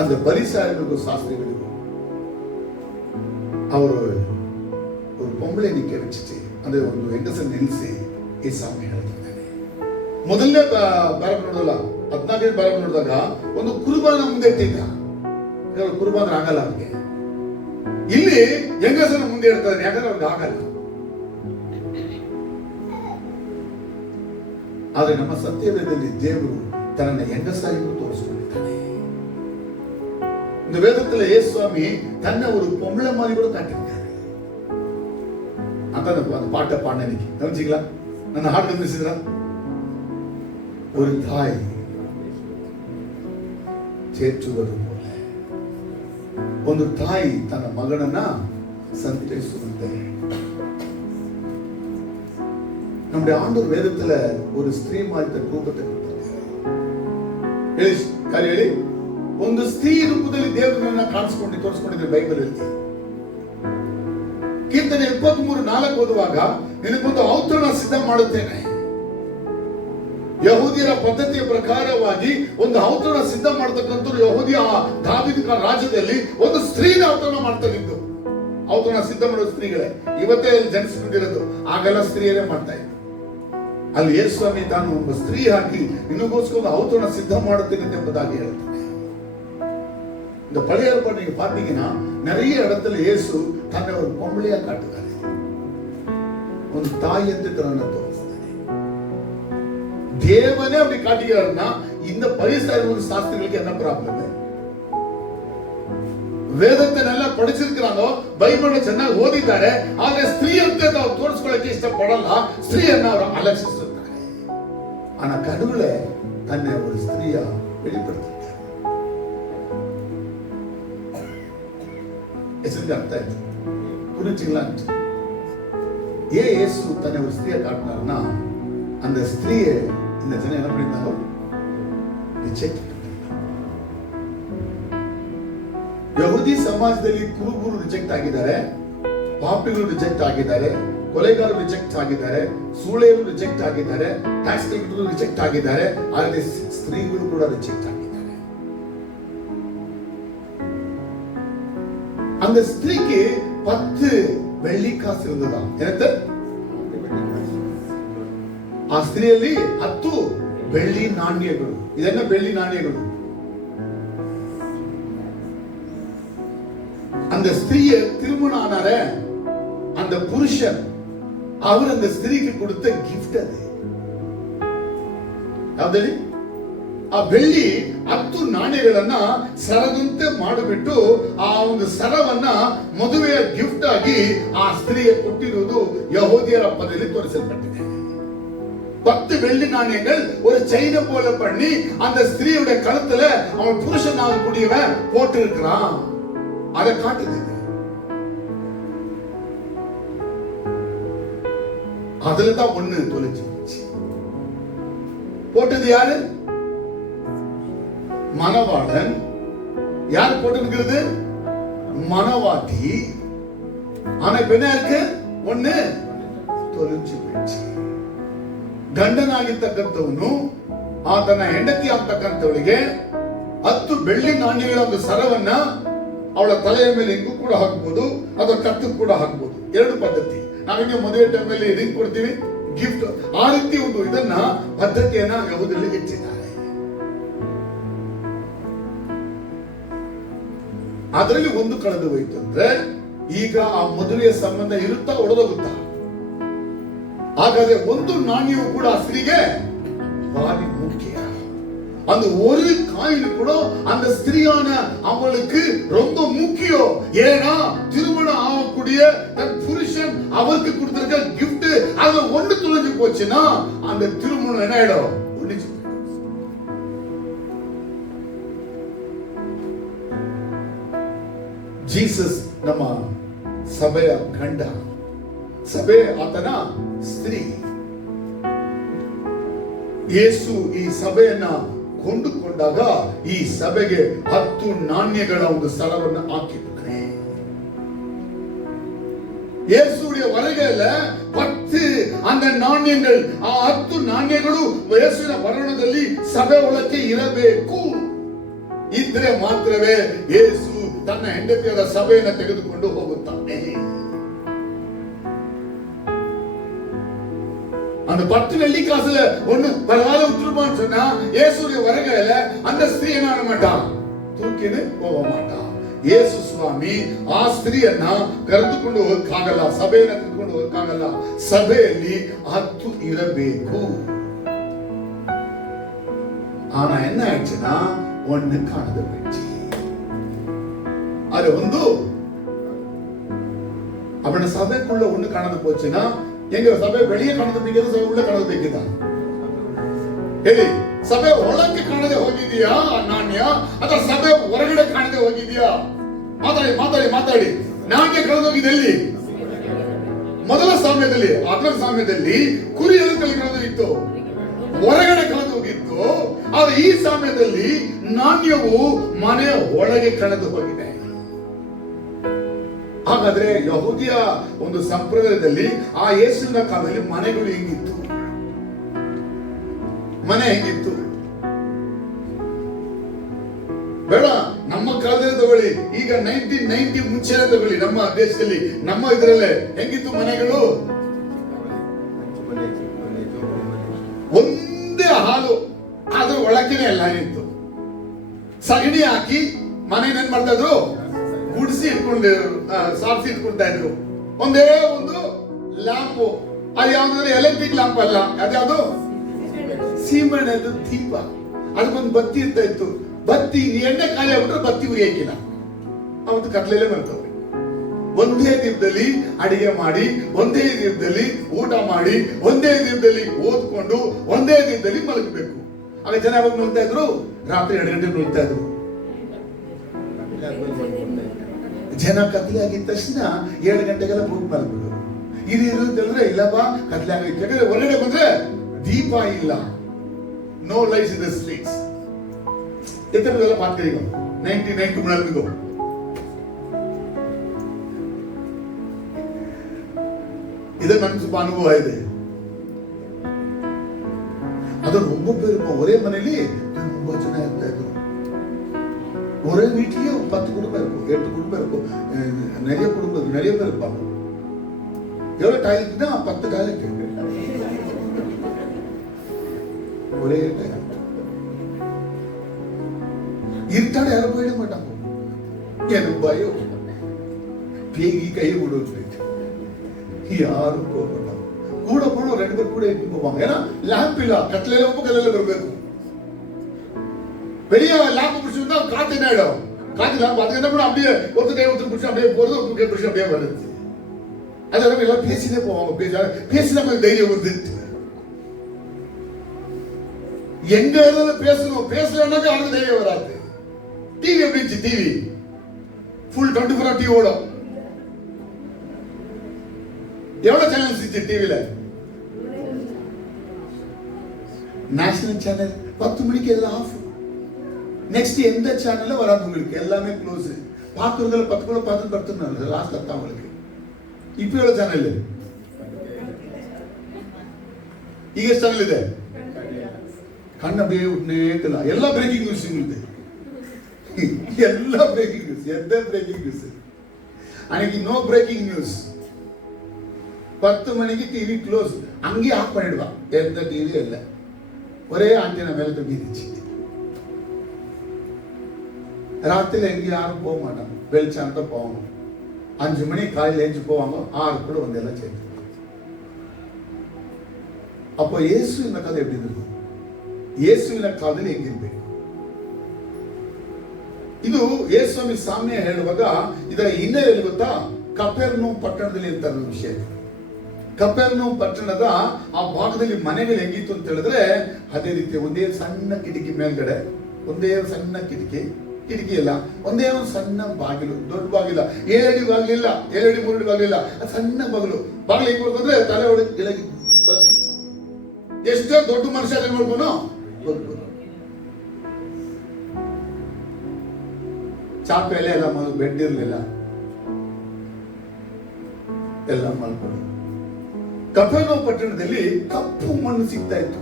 அந்த பரிசாயர்களுக்கு சாஸ்திரிகளுக்கு ಅವರು ஒரு பொம்பளை நிக்க வச்சுட்டு அந்த ಒಂದು ಹೆಂಗಸನ್ನ ನಿಲ್ಲಿಸಿ ಈ ಸಾಮಿ ಹೇಳ್ತಿದ್ದಾನೆ. ಮೊದಲನೇ ಬರಬ ನೋಡಲ್ಲ, 14 ಬರಬ ನೋಡಿದಾಗ ಒಂದು ಕುರುಬಾನ ಮುಂದೆ ಇಟ್ಟಿದ್ದ. ಕುರುಬಾನ ಆಗಲ್ಲ ಅವ್ರಿಗೆ. ಇಲ್ಲಿ ಹೆಂಗಸನ ಮುಂದೆ ಇಡ್ತಾರೆ, ಯಾಕಂದ್ರೆ ಅವ್ರಿಗೆ ಆಗಲ್ಲ. ಆದ್ರೆ ನಮ್ಮ ಸತ್ಯವೇದದಲ್ಲಿ ದೇವರು ತನ್ನ ಹೆಂಗಸಾಗಿ ತೋರಿಸಿಕೊಂಡಿದ್ದಾನೆ. இந்த வேதத்துல இயேசுவாமி தன்னை ஒரு பொம்பளை மாதிரி கூட காட்டியிருக்காரு. அந்த பாட்டை பாடினீங்க கவனிச்சிங்களா? ನನ್ನ ಹಾಡು ಗಮನಿಸಿದ್ರ? ஒரு தாய் சேற்றுவது போல ಒಂದು ತಾಯಿ ತನ್ನ ಮಗನನ್ನ ಸಂತೈಸುವಂತೆ நம்முடைய ஆண்டவர் வேதத்துல ஒரு ஸ்திரீ மாதிரி ரூபத்தை ಹೇಳಿ ಒಂದು ಸ್ತ್ರೀ ರೂಪದಲ್ಲಿ ದೇವರನ್ನ ಕಾಣಿಸಿಕೊಂಡು ತೋರಿಸಿಕೊಂಡಿದ್ದಾರೆ ಬೈಬಲ್ ಅಲ್ಲಿ. ಕೀರ್ತನೆ 23:4 ಓದುವಾಗ ನಿನಗೊಂದು ಔತಣ ಸಿದ್ಧ ಮಾಡುತ್ತೇನೆ. ಯಹೂದಿಯರ ಪದ್ಧತಿಯ ಪ್ರಕಾರವಾಗಿ ಒಂದು ಔತಣ ಸಿದ್ಧ ಮಾಡತಕ್ಕಂಥ ಯಹೂದಿಯ ದಾವೀದ ರಾಜ್ಯದಲ್ಲಿ ಒಂದು ಸ್ತ್ರೀನ ಔತಣ ಮಾಡ್ತಾಗಿದ್ದು. ಔತಣ ಸಿದ್ಧ ಮಾಡುವ ಸ್ತ್ರೀಗಳೇ ಇವತ್ತೇ ಜನಿಸಿಕೊಂಡಿರೋದು, ಆಗೆಲ್ಲ ಸ್ತ್ರೀಯರೇ ಮಾಡ್ತಾ ಇದ್ರು. ಅಲ್ಲಿ ಯೇಸುಸ್ವಾಮಿ ತಾನು ಒಬ್ಬ ಸ್ತ್ರೀ ಹಾಕಿ ನಿನಗೋಸ್ಕರ ಔತಣ ಸಿದ್ಧ ಮಾಡುತ್ತೇನೆ ಎಂಬುದಾಗಿ ಹೇಳ್ತಾನೆ. இந்த பழைய ஏற்பாடு நீங்க பாத்தீங்கன்னா நிறைய இடத்துல இயேசு தன்னை ஒரு பொம்பளையா காட்டுறாரு, ஒரு தாய் என்று தன்னை தோன்றுறாரு. தேவனே அப்படி காட்டுகிறாருன்னா இந்த பரிசாயர்கள் சாஸ்திரிகளுக்கு என்ன ப்ராப்ளம்? ವೇದத்தை நல்லா படிச்சிருக்காங்க, ಬೈಬಲ್ ಚೆನ್ನಾಗಿ ಓದಿದ್ದಾರೆ, ಆದ್ರೆ ಸ್ತ್ರೀ ಅಂತ ನಾವು ತೋರಿಸ್ಕೊಳ್ಳಕ್ಕೆ ಇಷ್ಟಪಡಲ್ಲ, ಸ್ತ್ರೀಯನ್ನ ಅವರು ಅಲಕ್ಷಿಸುತ್ತಾರೆ. ಆನ கடவுளே தன்னை ஒரு ஸ்திரீயா வெளிப்படுத்திட்டார். எதுக்கு அர்த்தம் ஆயிடுச்சு? புரிஞ்சுங்களா? ஏன் இயேசு தன்னை ஒரு ஸ்திரீயா காட்டினார்னா அந்த ஸ்திரீயை இந்த ஜனம் என்ன பண்ணிட்டாங்க? ரிஜெக்ட். ಯಹೂದಿ ಸಮಾಜದಲ್ಲಿ ಕುರುಬರು ರಿಜೆಕ್ಟ್ ಆಗಿದ್ದಾರೆ, ಪಾಪಿಗಳು ರಿಜೆಕ್ಟ್ ಆಗಿದ್ದಾರೆ, ಕೊಲೆಗಾರರು ರಿಜೆಕ್ಟ್ ಆಗಿದ್ದಾರೆ, ಸೂಳೆಯರು ರಿಜೆಕ್ಟ್ ಆಗಿದ್ದಾರೆ, ಟ್ಯಾಕ್ಸ್ ಕಲೆಕ್ಟರ್ಗಳು ರಿಜೆಕ್ಟ್ ಆಗಿದ್ದಾರೆ, ಆದರೆ ಸ್ತ್ರೀಗಳು ಕೂಡ ರಿಜೆಕ್ಟ್ ಆಗಿದ್ದಾರೆ. அந்த ஸ்திரீக்கு 10 வெள்ளி காசு இருந்ததா? என்னது? ಆ ಸ್ತ್ರೀಯಲ್ಲಿ 10 ಬೆಳ್ಳಿ ನಾಣ್ಯಗಳು. ಇದೆನ್ನ ಬೆಳ್ಳಿ ನಾಣ್ಯಗಳು. அந்த ஸ்திரீயை திருமணம் ஆனாரே அந்த புருஷன், அவர் அந்த ஸ்திரீக்கு கொடுத்த கிஃப்ட் அது. ಯಾವ್ದು? ಆ ಬೆಳ್ಳಿ 10 ನಾಣ್ಯಗಳನ್ನ ಸರದಂತೆ ಮಾಡಿಬಿಟ್ಟು ಆ ಒಂದು ಸರವನ್ನ ಮದುವೆಯ ಗಿಫ್ಟ್ ಆಗಿ ಆ ಸ್ತ್ರೀಗೆ ಕೊಟ್ಟಿರುವುದು ಯಹೂದಿಯರ ಪದದಲ್ಲಿ ತೋರಿಸಲ್ಪಟ್ಟಿದೆ. 10 வெள்ளி நாணயங்கள் ஒரு செயினை போல பண்ணி அந்த ஸ்திரீயுடைய கழுத்துல அவன் புருஷனாக கூடியவன் போட்டு இருக்கிறான். அதை காட்டுது. அதுலதான் ஒண்ணு தொலைச்சு போட்டது யாரு? மணவாளன். யார் போட்டிருக்கிறது? மணவாட்டி. ஆனா இப்ப என்ன இருக்கு? ஒண்ணு ತೊಲಚಿ ಬಿಚ್ಚಿ. ಗಂಡನಾಗಿರ್ತಕ್ಕಂಥವನು ಆತನ ಹೆಂಡತಿ ಆಗ್ತಕ್ಕಂಥವಳಿಗೆ 10 ಬೆಳ್ಳಿ ನಾಣ್ಯಗಳ ಒಂದು ಸರವನ್ನ ಅವಳ ತಲೆಯ ಮೇಲೆ ಹಿಂಗೂ ಕೂಡ ಹಾಕಬಹುದು, ಅಥವಾ ಕತ್ತು ಕೂಡ ಹಾಕಬಹುದು. 2 ಪದ್ಧತಿ. ನಾವಿಗೆ ಮದುವೆ ಟೈಮಲ್ಲಿ ರಿಂಗ್ ಕೊಡ್ತೀವಿ, ಗಿಫ್ಟ್. ಆ ರೀತಿ ಒಂದು ಇದನ್ನ ಪದ್ಧತಿಯನ್ನ ಯಹೂದ್ಯರಲ್ಲಿ ಇಟ್ಟಿದ್ದಾರೆ. ಅದರಲ್ಲಿ ಒಂದು ಕಳೆದು ಹೋಯ್ತು ಅಂದ್ರೆ ಈಗ ಆ ಮದುವೆಯ ಸಂಬಂಧ ಇರುತ್ತಾ ಒಡೆದೋಗುತ್ತಾ? ಹಾಗಾದ್ರೆ ಒಂದು ನಾಣ್ಯವು ಕೂಡ ಸ್ತ್ರೀಗೆ ಭಾರಿ ಮುಖ್ಯ. அந்த ஒரு காயின் கூட அந்த ஸ்திரியான அவளுக்கு ரொம்ப முக்கியம். ஏன்னா திருமணம் ஆகக்கூடிய தன் புருஷன் அவருக்கு கொடுத்திருக்க கிஃப்ட் அது ஒண்ணு தொலைஞ்சு போச்சுன்னா அந்த திருமணம் என்ன ஆயிடும்? ஒழிஞ்சு. ಜೀಸಸ್ ನಮ್ಮ ಸಭೆಯ ಗಂಡ, ಸಭೆ ಆತನ ಸ್ತ್ರೀ. ಯೇಸು ಈ ಸಭೆಯನ್ನ ಕೊಂಡುಕೊಂಡಾಗ ಈ ಸಭೆಗೆ 10 ನಾಣ್ಯಗಳ ಒಂದು ಸ್ಥಳವನ್ನು ಹಾಕಿದ್ದಾನೆ. இயேசுடைய வருகையில 10 அந்த நாಣ್ಯಗಳು, ಆ 10 ನಾಣ್ಯಗಳು ಯೇಸುವಿನ ಬರೋಣದಲ್ಲಿ ಸಭೆ ಒಳಗೆ ಇರಬೇಕು. ಇದ್ರೆ ಮಾತ್ರವೇ ಯೇಸು ತನ್ನ ಹೆಂಡತಿಯಾದ ಸಭೆಯನ್ನು ತೆಗೆದುಕೊಂಡು ಹೋಗುತ್ತಾನೆ. அந்த 10 வெள்ளி காசுல ஒண்ணு பரவாயில்ல விட்டுருப்பான்னு சொன்னா இயேசுடைய வருகையில அந்த ஸ்திரீ என்ன பண்ண மாட்டான், தூக்கின்னு போக மாட்டான். ಯೇಸು ಸ್ವಾಮಿ ಆ ಸ್ತ್ರೀಯನ್ನ ಕರೆದುಕೊಂಡು ಹೋಗಕ್ಕಾಗಲ್ಲ, ಸಭೆಯನ್ನ ಕರೆದುಕೊಂಡು ಹೋಗಕ್ಕಾಗಲ್ಲ. ಸಭೆಯಲ್ಲಿ 10 ಇರಬೇಕು. ஆனா என்ன ஆயிடுச்சுன்னா ஒண்ணு காணது போயிடுச்சு. அது வந்து அவன சபைக்குள்ள ஒண்ணு காணது போச்சுன்னா எங்க சபை வெளியே ಕಾಣದು ಬೇಕಿದೆ, ಸಭೆ ಉள்ள ಕಾಣದು ಬೇಕಿದ? ಹೇಳಿ, ಸಭೆ ಒಳಕ್ಕೆ ಕಾಣದೆ ಹೋಗಿದೆಯಾ ನಾಣ್ಯ, ಅಥವಾ ಸಭೆ ಹೊರಗಡೆ ಕಾಣದೆ ಹೋಗಿದೆಯಾ? ಮಾತಾಡಿ ಮಾತಾಡಿ ಮಾತಾಡಿ. ನಾಣ್ಯ ಕಳೆದೋಗಿದೆ ಎಲ್ಲಿ? ಮೊದಲ ಸಾಮ್ಯದಲ್ಲಿ, ಅದರ ಸಾಮ್ಯದಲ್ಲಿ ಕುರಿ ಎಲುಕಲ್ಲಿ ಕಳೆದು ಇತ್ತು, ಹೊರಗಡೆ ಕಳೆದು ಹೋಗಿತ್ತು. ಆದ್ರೆ ಈ ಸಾಮ್ಯದಲ್ಲಿ ನಾಣ್ಯವು ಮನೆಯ ಒಳಗೆ ಕಳೆದು ಹೋಗಿದೆ. ಹಾಗಾದ್ರೆ ಯಹೂದಿಯ ಒಂದು ಸಂಪ್ರದಾಯದಲ್ಲಿ ಆ ಯೇಸುವಿನ ಕಾಲದಲ್ಲಿ ಮನೆಗಳು ಹೆಂಗಿತ್ತು? ಮನೆ ಹೆಂಗಿತ್ತು? ಬೇಡ, ನಮ್ಮ ಕಾಲದಲ್ಲಿ ತಗೊಳ್ಳಿ, ಈಗ 1990 ಮುಂಚೆ ತಗೊಳ್ಳಿ, ನಮ್ಮ ದೇಶದಲ್ಲಿ ನಮ್ಮ ಇದ್ರಲ್ಲೇ ಹೆಂಗಿತ್ತು ಮನೆಗಳು? ಒಂದೇ ಹಾಲು, ಅದ್ರ ಒಳಗೇನೆ ಎಲ್ಲ ಇತ್ತು. ಸಗಣಿ ಹಾಕಿ ಮನೆ ಏನ್ ಮಾಡ್ತಾ ಇದ್ರು, ಗುಡಿಸಿ ಇಟ್ಕೊಂಡು ಸಾರಿಸಿ ಇಟ್ಕೊಳ್ತಾ ಇದ್ರು. ಒಂದೇ ಒಂದು ಲ್ಯಾಂಪ್, ಅದು ಯಾವ್ದಂದ್ರೆ ಎಲೆಕ್ಟ್ರಿಕ್ ಲ್ಯಾಂಪ್ ಅಲ್ಲ, ಅದ್ಯಾವುದು ಸೀಮೆಣ್ಣೆದು ದೀಪ, ಅದಕ್ಕೊಂದು ಬತ್ತಿ ಇರ್ತಾ ಇತ್ತು. ಬತ್ತಿ ಎಣ್ಣೆ ಖಾಲಿ ಆಗ್ಬಿಟ್ರೆ ಬತ್ತಿ ಉರಿಯಾಕಿಲ್ಲ, ಅವತ್ತು ಕತ್ಲೆಲ್ಲೇ ಬರ್ತವೆ. ಒಂದೇ ದೀಪದಲ್ಲಿ ಅಡಿಗೆ ಮಾಡಿ, ಒಂದೇ ದೀಪದಲ್ಲಿ ಊಟ ಮಾಡಿ, ಒಂದೇ ದೀಪದಲ್ಲಿ ಓದ್ಕೊಂಡು, ಒಂದೇ ದೀಪದಲ್ಲಿ ಮಲಗಬೇಕು. ಆಗ ಜನ ಯಾವಾಗ ಮಲಗ್ತಾ ಇದ್ರು? ರಾತ್ರಿ 2 ಗಂಟೆಗೆ ಮಲಗ್ತಾ ಇದ್ರು. ಜನ ಕತ್ಲೆ ಆಗಿದ ತಕ್ಷಣ 7 ಗಂಟೆಗೆಲ್ಲ ಹೋಗಿ ಮಲಗ್ಬಿಡು. ಇದು ಹೇಳಿದ್ರೆ ಇಲ್ಲಪ್ಪ ಕತ್ಲೆ ಆಗಿತ್ತು, ಯಾಕಂದ್ರೆ ಹೊರಗಡೆ ಬಂದ್ರೆ ದೀಪ ಇಲ್ಲ, no lights in the streets. ಎತ್ತರದೆಲ್ಲ ಪಾತ್ರಿಗ 99 ಮುಳಲ್ಗೋ ಇದು ನನ್ನ ಸ್ವಲ್ಪ ಅನುಭವ ಇದೆ. ಅದು ಒಬ್ಬೊಬ್ಬರು ஒரே ಮನೆಯಲ್ಲಿ ತುಂಬಾ ಜನ ಇರ್ತಾ ಇದ್ರು. ஒரே வீட்லயே 10 குடும்பம் இருக்கும், 8 குடும்பம் இருக்கும், நிறைய குடும்பம், நிறைய பேர் இருப்பாங்க. எவ்வளவு டாய்லெட்னா 10 டாய்லெட் இருக்கு, ஒரே டாய்லெட். இருட்டாட யாரும் போயிட மாட்டாங்க. எனக்கு பயம், பேகி கை விடுவது, யாரும் போக மாட்டாங்க. கூட போன 2 பேர் கூட இட்டு போவாங்க. ஏன்னா ಲ್ಯಾಂಪ್ ಇಲ್ಲ, ಕತ್ಲೆಲ್ಲ ಒಬ್ಬ ಕಲ್ಲಲ್ಲಿ ಬರಬೇಕು. வெளியே லாம்பு பிடிச்சிருந்தா காத்து என்ன ஆயிடும்? காத்து லாம்பு அதுக்கு என்ன பண்ண, அப்படியே ஒருத்தர் கை ஒருத்தர் பிடிச்சி அப்படியே போறது, ஒருத்தர் கை பிடிச்சி அப்படியே வருது. அதெல்லாம் எல்லாம் பேசினே போவாங்க. பேசினா கொஞ்சம் தைரியம் வருது. எங்க இருந்தாலும் பேசணும், பேசலன்னாக்க அவனுக்கு தைரியம் வராது. டிவி எப்படி? டிவி ஃபுல் 24 hours டிவி ஓடும். எவ்வளவு சேனல்ஸ் இருக்கு டிவில? நேஷனல் சேனல் 10 மணிக்கு எல்லாம் ஆஃப். நெக்ஸ்ட் எந்த சேனல்ல வராது உங்களுக்கு, எல்லாமே க்ளோஸ். பாக்குறதுல 10 கூட பார்த்து படுத்துனாங்க லாஸ்ட் அத்தா உங்களுக்கு. இப்போ எவ்வளவு சேனல்? ಈಗ ಚಾನಲ್ ಇದೆ, ಕಣ್ಣು அப்படியே ಉಟ್ನೇಕಲ್ಲ. ಎಲ್ಲ ಬ್ರೇಕಿಂಗ್ ನ್ಯೂಸ್ ಇದೆ, ಎಲ್ಲ ಬ್ರೇಕಿಂಗ್ ನ್ಯೂಸ್, எந்த ಬ್ರೇಕಿಂಗ್ ನ್ಯೂಸ್. அன்னைக்கு நோ பிரேக்கிங் நியூஸ். 10 மணிக்கு டிவி க்ளோஸ், அங்கேயே ஆஃப் பண்ணிடுவா. எந்த டிவியும் இல்லை, ஒரே ஆண்டினா மேல தூக்கிடுச்சு. ராத்திரில எங்கேயும் யாரும் போக மாட்டாங்க, வெளிச்சம் தான் போவாங்க. 5 மணி காலையில் எழுந்து போவாங்க, 6 கூட வந்து எல்லாம் சேர்த்து. அப்போ இயேசுவிನ ಕಥೆ எப்படி இருக்கும்? ಯೇಸುವಿನ ಕಾಲದಲ್ಲಿ ಹೆಂಗಿರ್ಬೇಕು? ಇದು ಯೇಸುವಿನ ಸಾಮ್ಯ ಹೇಳುವಾಗ ಇದರ ಹಿನ್ನೆಲೆ ಗೊತ್ತಾ? ಕಪೆರ್ನೌಮ್ ಪಟ್ಟಣದಲ್ಲಿ ಇರ್ತಾರೆ ವಿಷಯ. ಕಪೆರ್ನೌಮ್ ಪಟ್ಟಣದ ಆ ಭಾಗದಲ್ಲಿ ಮನೆಗಳು ಹೆಂಗಿತ್ತು ಅಂತ ಹೇಳಿದ್ರೆ, ಅದೇ ರೀತಿ ಒಂದೇ ಸಣ್ಣ ಕಿಟಕಿ ಮೇಲ್ಗಡೆ, ಒಂದೇ ಸಣ್ಣ ಕಿಟಕಿ ಇಲ್ಲ, ಒಂದೇ ಒಂದು ಸಣ್ಣ ಬಾಗಿಲು, ದೊಡ್ಡ ಬಾಗಿಲ, 7 ಅಡಿ ಬಾಗಿಲಿಲ್ಲ, 7 ಅಡಿ 3 ಅಡಿ ಬಾಗಿಲಿಲ್ಲ, ಸಣ್ಣ ಬಾಗಿಲು. ಬಾಗಿಲು ಹೆಂಗ್ ಬರ್ತಂದ್ರೆ ತಲೆ ಒಳಗೆ ಕೆಳಗೆ ಬಗ್ಗಿ ಎಷ್ಟೇ ದೊಡ್ಡ ಮನುಷ್ಯ ಮಾಡ್ಕೊಂಡು ಹೋಗ್ಬೋದು. ಚಾಪೆ ಎಲ್ಲ ಬೆಡ್ ಇರಲಿಲ್ಲ, ಎಲ್ಲ ಮಲ್ಕೊಂಡು. ಕಫೆರ್ನೌಮ್ ಪಟ್ಟಣದಲ್ಲಿ ಕಪ್ಪು ಮಣ್ಣು ಸಿಗ್ತಾ ಇತ್ತು.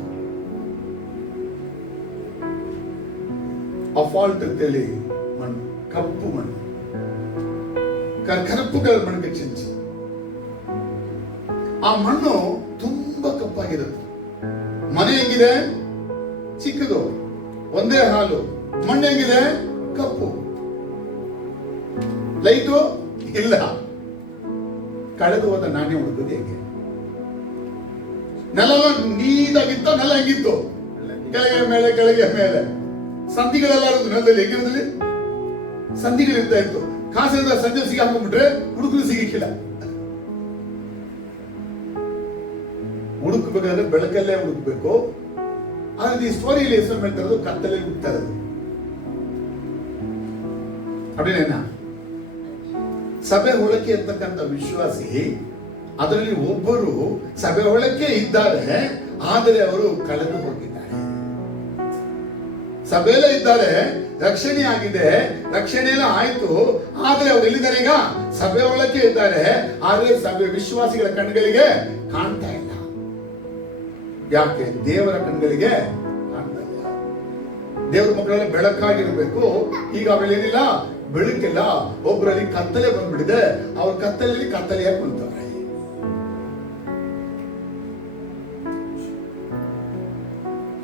ಅಫಾಲ್ಟ್ ಅಂತೇಳಿ ಮಣ್ಣು, ಕಪ್ಪು ಮಣ್ಣು, ಕರಪು ಕಲರ್ ಮಣ್ಣಿಗೆ ಚೆಂಚಿ. ಆ ಮಣ್ಣು ತುಂಬಾ ಕಪ್ಪಾಗಿರುತ್ತೆ. ಮನೆ ಹೆಂಗಿದೆ? ಚಿಕ್ಕದು, ಒಂದೇ ಹಾಲು. ಮಣ್ಣು ಹೆಂಗಿದೆ? ಕಪ್ಪು. ಲೈಟು ಇಲ್ಲ. ಕಳೆದು ಹೋದ ನಾಣ್ಯ ಹುಡುಕದು ಹೇಗೆ? ನೆಲ ನೀಟಾಗಿತ್ತ, ನೆಲ ಹೆಂಗಿತ್ತು? ಕೆಳಗೆ ಮೇಲೆ, ಕೆಳಗೆ ಮೇಲೆ. ಸಂಧಿಗಳೆಲ್ಲ ನೆಲದಲ್ಲಿ ಹೆಂಗಿರೋದ್ರಲ್ಲಿ ಸಂಧಿಗಳಿರ್ತಾ ಇತ್ತು. ಕಾಸಿಂದ ಸಂಜೆ ಸಿಗಿ ಹಾಕೊಂಡ್ಬಿಟ್ರೆ ಹುಡುಕಲು ಸಿಗಿಕ್ಕಿಲ್ಲ. ಹುಡುಕ್ಬೇಕಾದ್ರೆ ಬೆಳಕಲ್ಲೇ ಹುಡುಕ್ಬೇಕು. ಆದ್ರೆ ಈ ಸ್ಟೋರಿಯಲ್ಲಿ ಹೆಸರು ಹೇಳ್ತಾ ಇರೋದು ಕತ್ತಲಲ್ಲಿ ಹುಡುಕ್ತಾ ಇರೋದು. ಅದೇನೇನ ಸಭೆ ಒಳಕ್ಕೆ ಇರ್ತಕ್ಕಂಥ ವಿಶ್ವಾಸಿ, ಅದರಲ್ಲಿ ಒಬ್ಬರು ಸಭೆ ಒಳಕ್ಕೆ ಇದ್ದಾರೆ, ಆದರೆ ಅವರು ಕಳೆದು ಹೋಗಿದ್ದಾರೆ. ಸಭೆಯಲ್ಲೇ ಇದ್ದಾರೆ, ರಕ್ಷಣೆ ಆಗಿದೆ, ರಕ್ಷಣೆ ಎಲ್ಲ ಆಯ್ತು, ಆದ್ರೆ ಅವ್ರು ಎಲ್ಲಿದ್ದಾರೆ? ಈಗ ಸಭೆ ಒಳಕ್ಕೆ ಇದ್ದಾರೆ, ಆದ್ರೆ ಸಭೆ ವಿಶ್ವಾಸಿಗಳ ಕಣ್ಗಳಿಗೆ ಕಾಣ್ತಾ ಇಲ್ಲ. ಯಾಕೆ? ದೇವರ ಕಣ್ಗಳಿಗೆ ಕಾಣ್ತಾ ಇಲ್ಲ. ದೇವರ ಮಕ್ಕಳೆಲ್ಲ ಬೆಳಕಾಗಿರ್ಬೇಕು. ಈಗ ಅವೇನೇನಿಲ್ಲ, ಬೆಳಕಿಲ್ಲ. ಒಬ್ಬರಲ್ಲಿ ಕತ್ತಲೆ ಬಂದ್ಬಿಟ್ಟಿದೆ, ಅವ್ರ ಕತ್ತಲೆಯಲ್ಲಿ ಕತ್ತಲೆಯಾಗಿ ಕುಂತವ್ರೆ.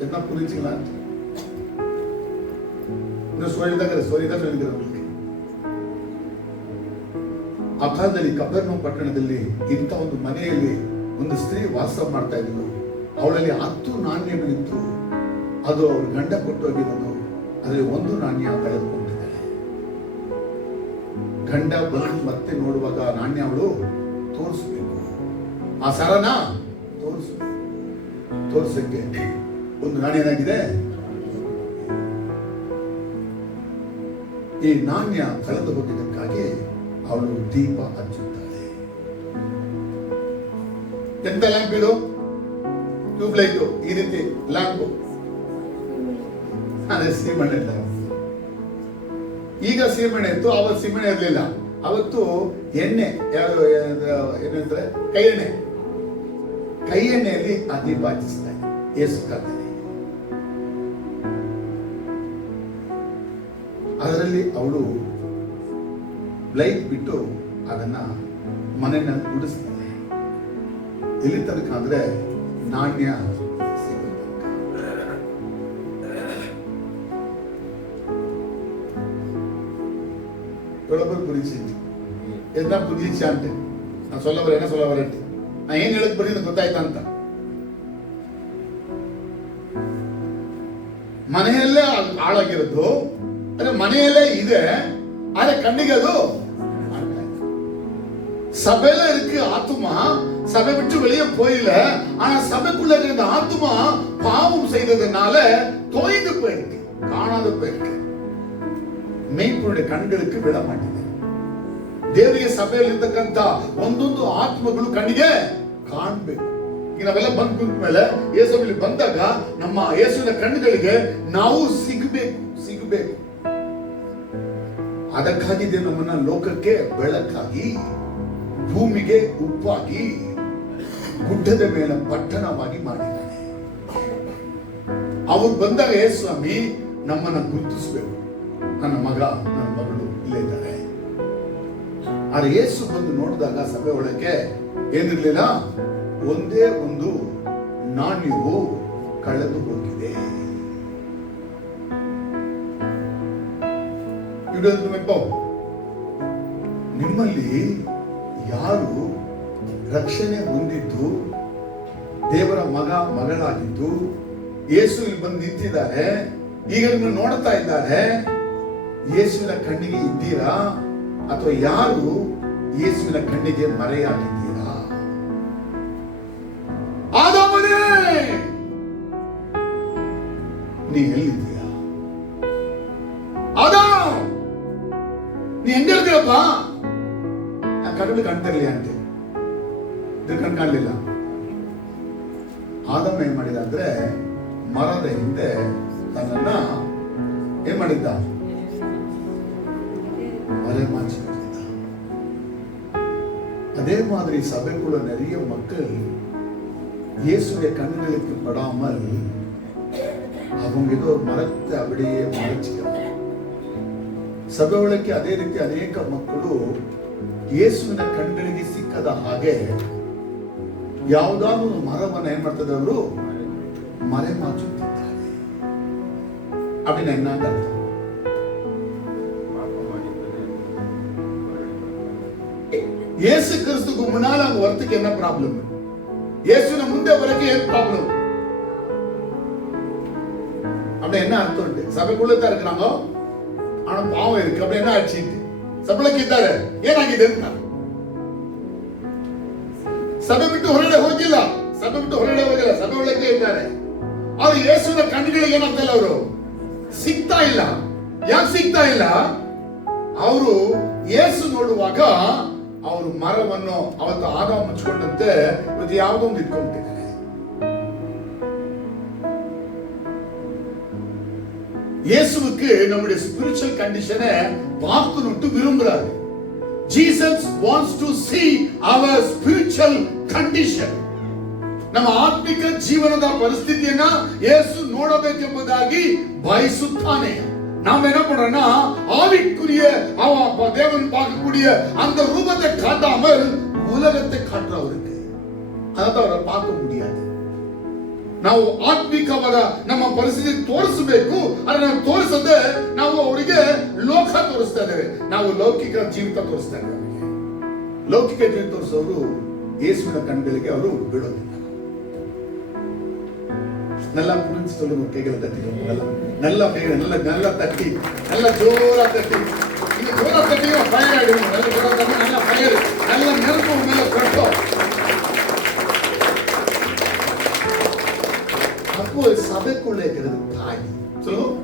என்ன புரிஞ்சுங்களா? இந்த ಸೋರಿದಾಗ ಆ ಕಾಲದಲ್ಲಿ ಕಫೆರ್ನೌಮ್ ಪಟ್ಟಣದಲ್ಲಿ ಇಂಥ ಒಂದು ಮನೆಯಲ್ಲಿ ಒಂದು ಸ್ತ್ರೀ ವಾಸ ಮಾಡ್ತಾ ಇದ್ಲು. ಅವಳಲ್ಲಿ 10 ನಾಣ್ಯಗಳಿತ್ತು. ಅದು ಅವ್ರ ಗಂಡ ಕೊಟ್ಟೋಗಿರೋದು. ಅದರಲ್ಲಿ 1 ನಾಣ್ಯ ಕಳೆದುಕೊಂಡಿದ್ದಾಳೆ. ಗಂಡ ಬಂದು ಮತ್ತೆ ನೋಡುವಾಗ ನಾಣ್ಯ ಅವಳು ತೋರಿಸ್ಬೇಕು, ಆ ಸರನ ತೋರಿಸಕ್ಕೆ. ಒಂದು ನಾಣ್ಯ ಏನಾಗಿದೆ? ಈ ನಾಣ್ಯ ಕಳೆದು ಹೋಗಿದ್ದಕ್ಕಾಗಿ ಅವಳು ದೀಪ ಹಚ್ಚುತ್ತಾಳೆ. ಎಂತ ಲ್ಯಾಂಪ್ ಇದು? ಟ್ಯೂಬ್ಲೈಟ್. ಈ ರೀತಿ ಲ್ಯಾಂಪ್, ಅದೇ ಸೀಮೆಣ್ಣೆ ಲ್ಯಾಂಪ್. ಈಗ ಸೀಮೆಣ್ಣೆ ಇತ್ತು, ಅವತ್ತು ಸೀಮೆಣ್ಣೆ ಇರಲಿಲ್ಲ. ಅವತ್ತು ಎಣ್ಣೆ, ಏನಂದ್ರೆ ಕೈ ಎಣ್ಣೆಯಲ್ಲಿ ಆ ದೀಪ ಹಚ್ಚಿಸ್ತಾರೆ. ಯೇಸು ಕಾಲದಲ್ಲಿ ಅದರಲ್ಲಿ ಅವಳು ಲೈಟ್ ಬಿಟ್ಟು ಅದನ್ನ ಮನೆಯನ್ನ ಗುಡಿಸ್ತಾಳೆ. ಎಲ್ಲಿ ತನಕ ಅಂದ್ರೆ ನಾಣ್ಯ புரிச்சு என்ன புரிஞ்சிச்சான்ட்டு நான் சொல்ல வரேன், என்ன சொல்ல வரேன்ட்டு நான் ಏನ್ ಹೇಳಕ್ ಬರೀ ಗೊತ್ತಾಯ್ತಾ ಅಂತ. ಮನೆಯಲ್ಲೇ ಹಾಳಾಗಿರೋದು, ಅಂದ್ರೆ ಮನೆಯಲ್ಲೇ ಇದೆ, ಆದ್ರೆ ಕಣ್ಣಿಗೆ அது சபையில இருக்கு ஆத்துமா, சபை விட்டு வெளியே போயில, ஆனா சபைக்குள்ள இருக்கிற ஆத்துமா பாவம் செய்ததுனால தோய்ந்து போயிருக்கு, காணாத போயிருக்கு. ಮೇಯ್ಪುರುடைய ಕಣ್ಗಳಿಗೆ ಬೀಳ ಮಾಡಿದೆ. ದೇವರಿಗೆ ಸಭೆಯಲ್ಲಿ ಇರ್ತಕ್ಕಂಥ ಒಂದೊಂದು ಆತ್ಮಗಳು ಕಣ್ಣಿಗೆ ಕಾಣಬೇಕು. ಈಗ ನಾವೆಲ್ಲ ಬಂದ ಮೇಲೆ ಯೇಸುವಿನಲ್ಲಿ ಬಂದಾಗ ನಮ್ಮ ಯೇಸುವಿನ ಕಣ್ಣುಗಳಿಗೆ ನಾವು ಸಿಗಬೇಕು. ಅದಕ್ಕಾಗಿ ನಮ್ಮನ್ನ ಲೋಕಕ್ಕೆ ಬೆಳಕಾಗಿ, ಭೂಮಿಗೆ ಉಪ್ಪಾಗಿ, ಗುಡ್ಡದ ಮೇಲೆ ಪಟ್ಟಣವಾಗಿ ಮಾಡಿದ್ದಾನೆ. ಅವರು ಬಂದಾಗ ಯೇಸುಸ್ವಾಮಿ ನಮ್ಮನ್ನ ಗುರುತಿಸಬೇಕು. ನನ್ನ ಮಗ, ನನ್ನ ಮಗಳು ಇಲ್ಲೇ ಇದ್ದಾರೆ. ಆದ್ರೆ ಯೇಸು ಬಂದು ನೋಡಿದಾಗ ಸಭೆ ಒಳಗೆ ಏನಿರ್ಲಿಲ್ಲ, ಒಂದೇ ಒಂದು ನಾಣ್ಯವು ಕಳೆದು ಹೋಗಿದೆ. ನಿಮ್ಮಲ್ಲಿ ಯಾರು ರಕ್ಷಣೆ ಹೊಂದಿದ್ದು, ದೇವರ ಮಗ ಮಗಳಾಗಿದ್ದು, ಯೇಸು ಇಲ್ಲಿ ಬಂದು ನಿಂತಿದ್ದಾರೆ, ಈಗ ನಿಮ್ಮನ್ನು ನೋಡ್ತಾ ಇದ್ದಾರೆ, ಯೇಸುವಿನ ಕಣ್ಣಿಗೆ ಇದ್ದೀರಾ ಅಥವಾ ಯಾರು ಯೇಸುವಿನ ಕಣ್ಣಿಗೆ ಮರೆಯಾಗಿದ್ದೀರಾ? ಆದಾಮನೇ, ನೀ ಎಲ್ಲಿದ್ದೀಯಾ? ಆದಾಮ್, ನೀ ಹೆಂಗಿರ್ತೀಯಪ್ಪ? ಕಣ್ಣು ಕಾಣ್ತಿರ್ಲಿ ಅಂತೆ, ಕಣ್ ಕಾಣಲಿಲ್ಲ. ಆದಮ ಏನ್ ಮಾಡಿದ ಅಂದ್ರೆ ಮರದ ಹಿಂದೆ ತನ್ನನ್ನ ಏನ್ ಮಾಡಿದ್ದ, மறைமாச்சிக்கிட்ட. அதே மாதிரி சபைக்குள்ள நிறைய மக்கள் இயேசுடைய கண்களுக்கு படாமல் அவங்க ஏதோ மரத்தை அப்படியே மறைச்சிக்கிறாங்க. ಸಭೆ ಒಳಗೆ ಅದೇ ರೀತಿ ಅನೇಕ ಮಕ್ಕಳು ಯೇಸುವಿನ ಕಣ್ಗಳಿಗೆ ಸಿಕ್ಕದ ಹಾಗೆ ಯಾವುದಾದ್ರೂ ಮರವನ್ನು ಏನ್ ಮಾಡ್ತದೆ, ಅವರು மறைமாச்சுத்திருக்காரு அப்படின்னு என்ன அர்த்தம்? இயேசு கிறிஸ்துக்கு முன்னால அங்க வரத்துக்கு என்ன ப்ராப்ளம்? இயேசுவின் முன்னே வரக்கு என்ன ப்ராப்ளம்? அப்படி என்ன அர்த்தம்? சபைக்குள்ள தான் இருக்கிறாங்க, ஆனா பாவம் இருக்கு. அப்படி என்ன ஆச்சு? ಸಭೆಗೆ ಇದ್ದಾರೆ, ಏನಾಗಿದೆ ಅಂತ ಸಭೆ ಬಿಟ್ಟು ಹೊರಗಡೆ ಹೋಗಿಲ್ಲ, ಸಭೆ ಒಳಗೆ ಇದ್ದಾರೆ. ಅವ್ರು ಯೇಸುವಿನ ಕಣ್ಣುಗಳಿಗೆ ಏನಾಗ್ತಿಲ್ಲ, ಅವರು ಸಿಗ್ತಾ ಇಲ್ಲ. ಯಾಕೆ ಸಿಗ್ತಾ ಇಲ್ಲ? ಅವರು ಯೇಸು ನೋಡುವಾಗ ಅವರು ಮರವನ್ನು ಅವತ್ತು ಆದಾಮ ಮುಚ್ಕೊಂಡಂತೆ ಇವತ್ತು ಯಾವುದೋ ಒಂದು ಇಟ್ಕೊಂಡಿದ್ದಾರೆ. இயேசுவுக்கு நம்முடைய ஸ்பிரிச்சுவல் கண்டிஷனை பார்க்கணும்னு விரும்புறாரு. Jesus wants to see our spiritual condition. ನಮ್ಮ ಆತ್ಮಿಕ ಜೀವನದ ಪರಿಸ್ಥಿತಿಯನ್ನ ಯೇಸು ನೋಡಬೇಕೆಂಬುದಾಗಿ ಬಯಸುತ್ತಾನೆ. நாம் என்ன பண்றோம்னா ஆவிக்குரிய தேவன் பார்க்கக்கூடிய அந்த ரூபத்தை காட்டாமல் உலகத்தை காட்டுறவருக்கு அதாவது அவரை பார்க்க முடியாது. ನಾವು ಆತ್ಮಿಕವಾದ ನಮ್ಮ ಪರಿಸ್ಥಿತಿ ತೋರಿಸಬೇಕು. ಆದ್ರೆ ನಾವು ತೋರಿಸದೆ ನಾವು ಅವರಿಗೆ ಲೋಕ ತೋರಿಸ್ತಾ ಇದ್ದೇವೆ, ನಾವು ಲೌಕಿಕ ಜೀವಿತ ತೋರಿಸ್ತಾ ಇದ್ದೇವೆ. ಲೌಕಿಕ ಜೀವಿತ ತೋರಿಸೋರು ಯೇಸುವಿನ ಕಣ್ಗಳಿಗೆ ಅವರು ಬಿಡೋದಿಲ್ಲ. நல்லா புரிஞ்சு சொல்லுங்க, கைகளை தட்டி நல்லா நல்லா தட்டி நல்லா ஜோரா தட்டி, இந்த ஜோரா தட்டியும் ஃபயர் ஆயிடுவோம். நல்ல ஜோரா தட்டி நல்லா ஃபயர், நல்ல நெருப்பு மேல கட்டும். அப்போ சபைக்குள்ள இருக்கிறது தாய் சொல்லுங்க,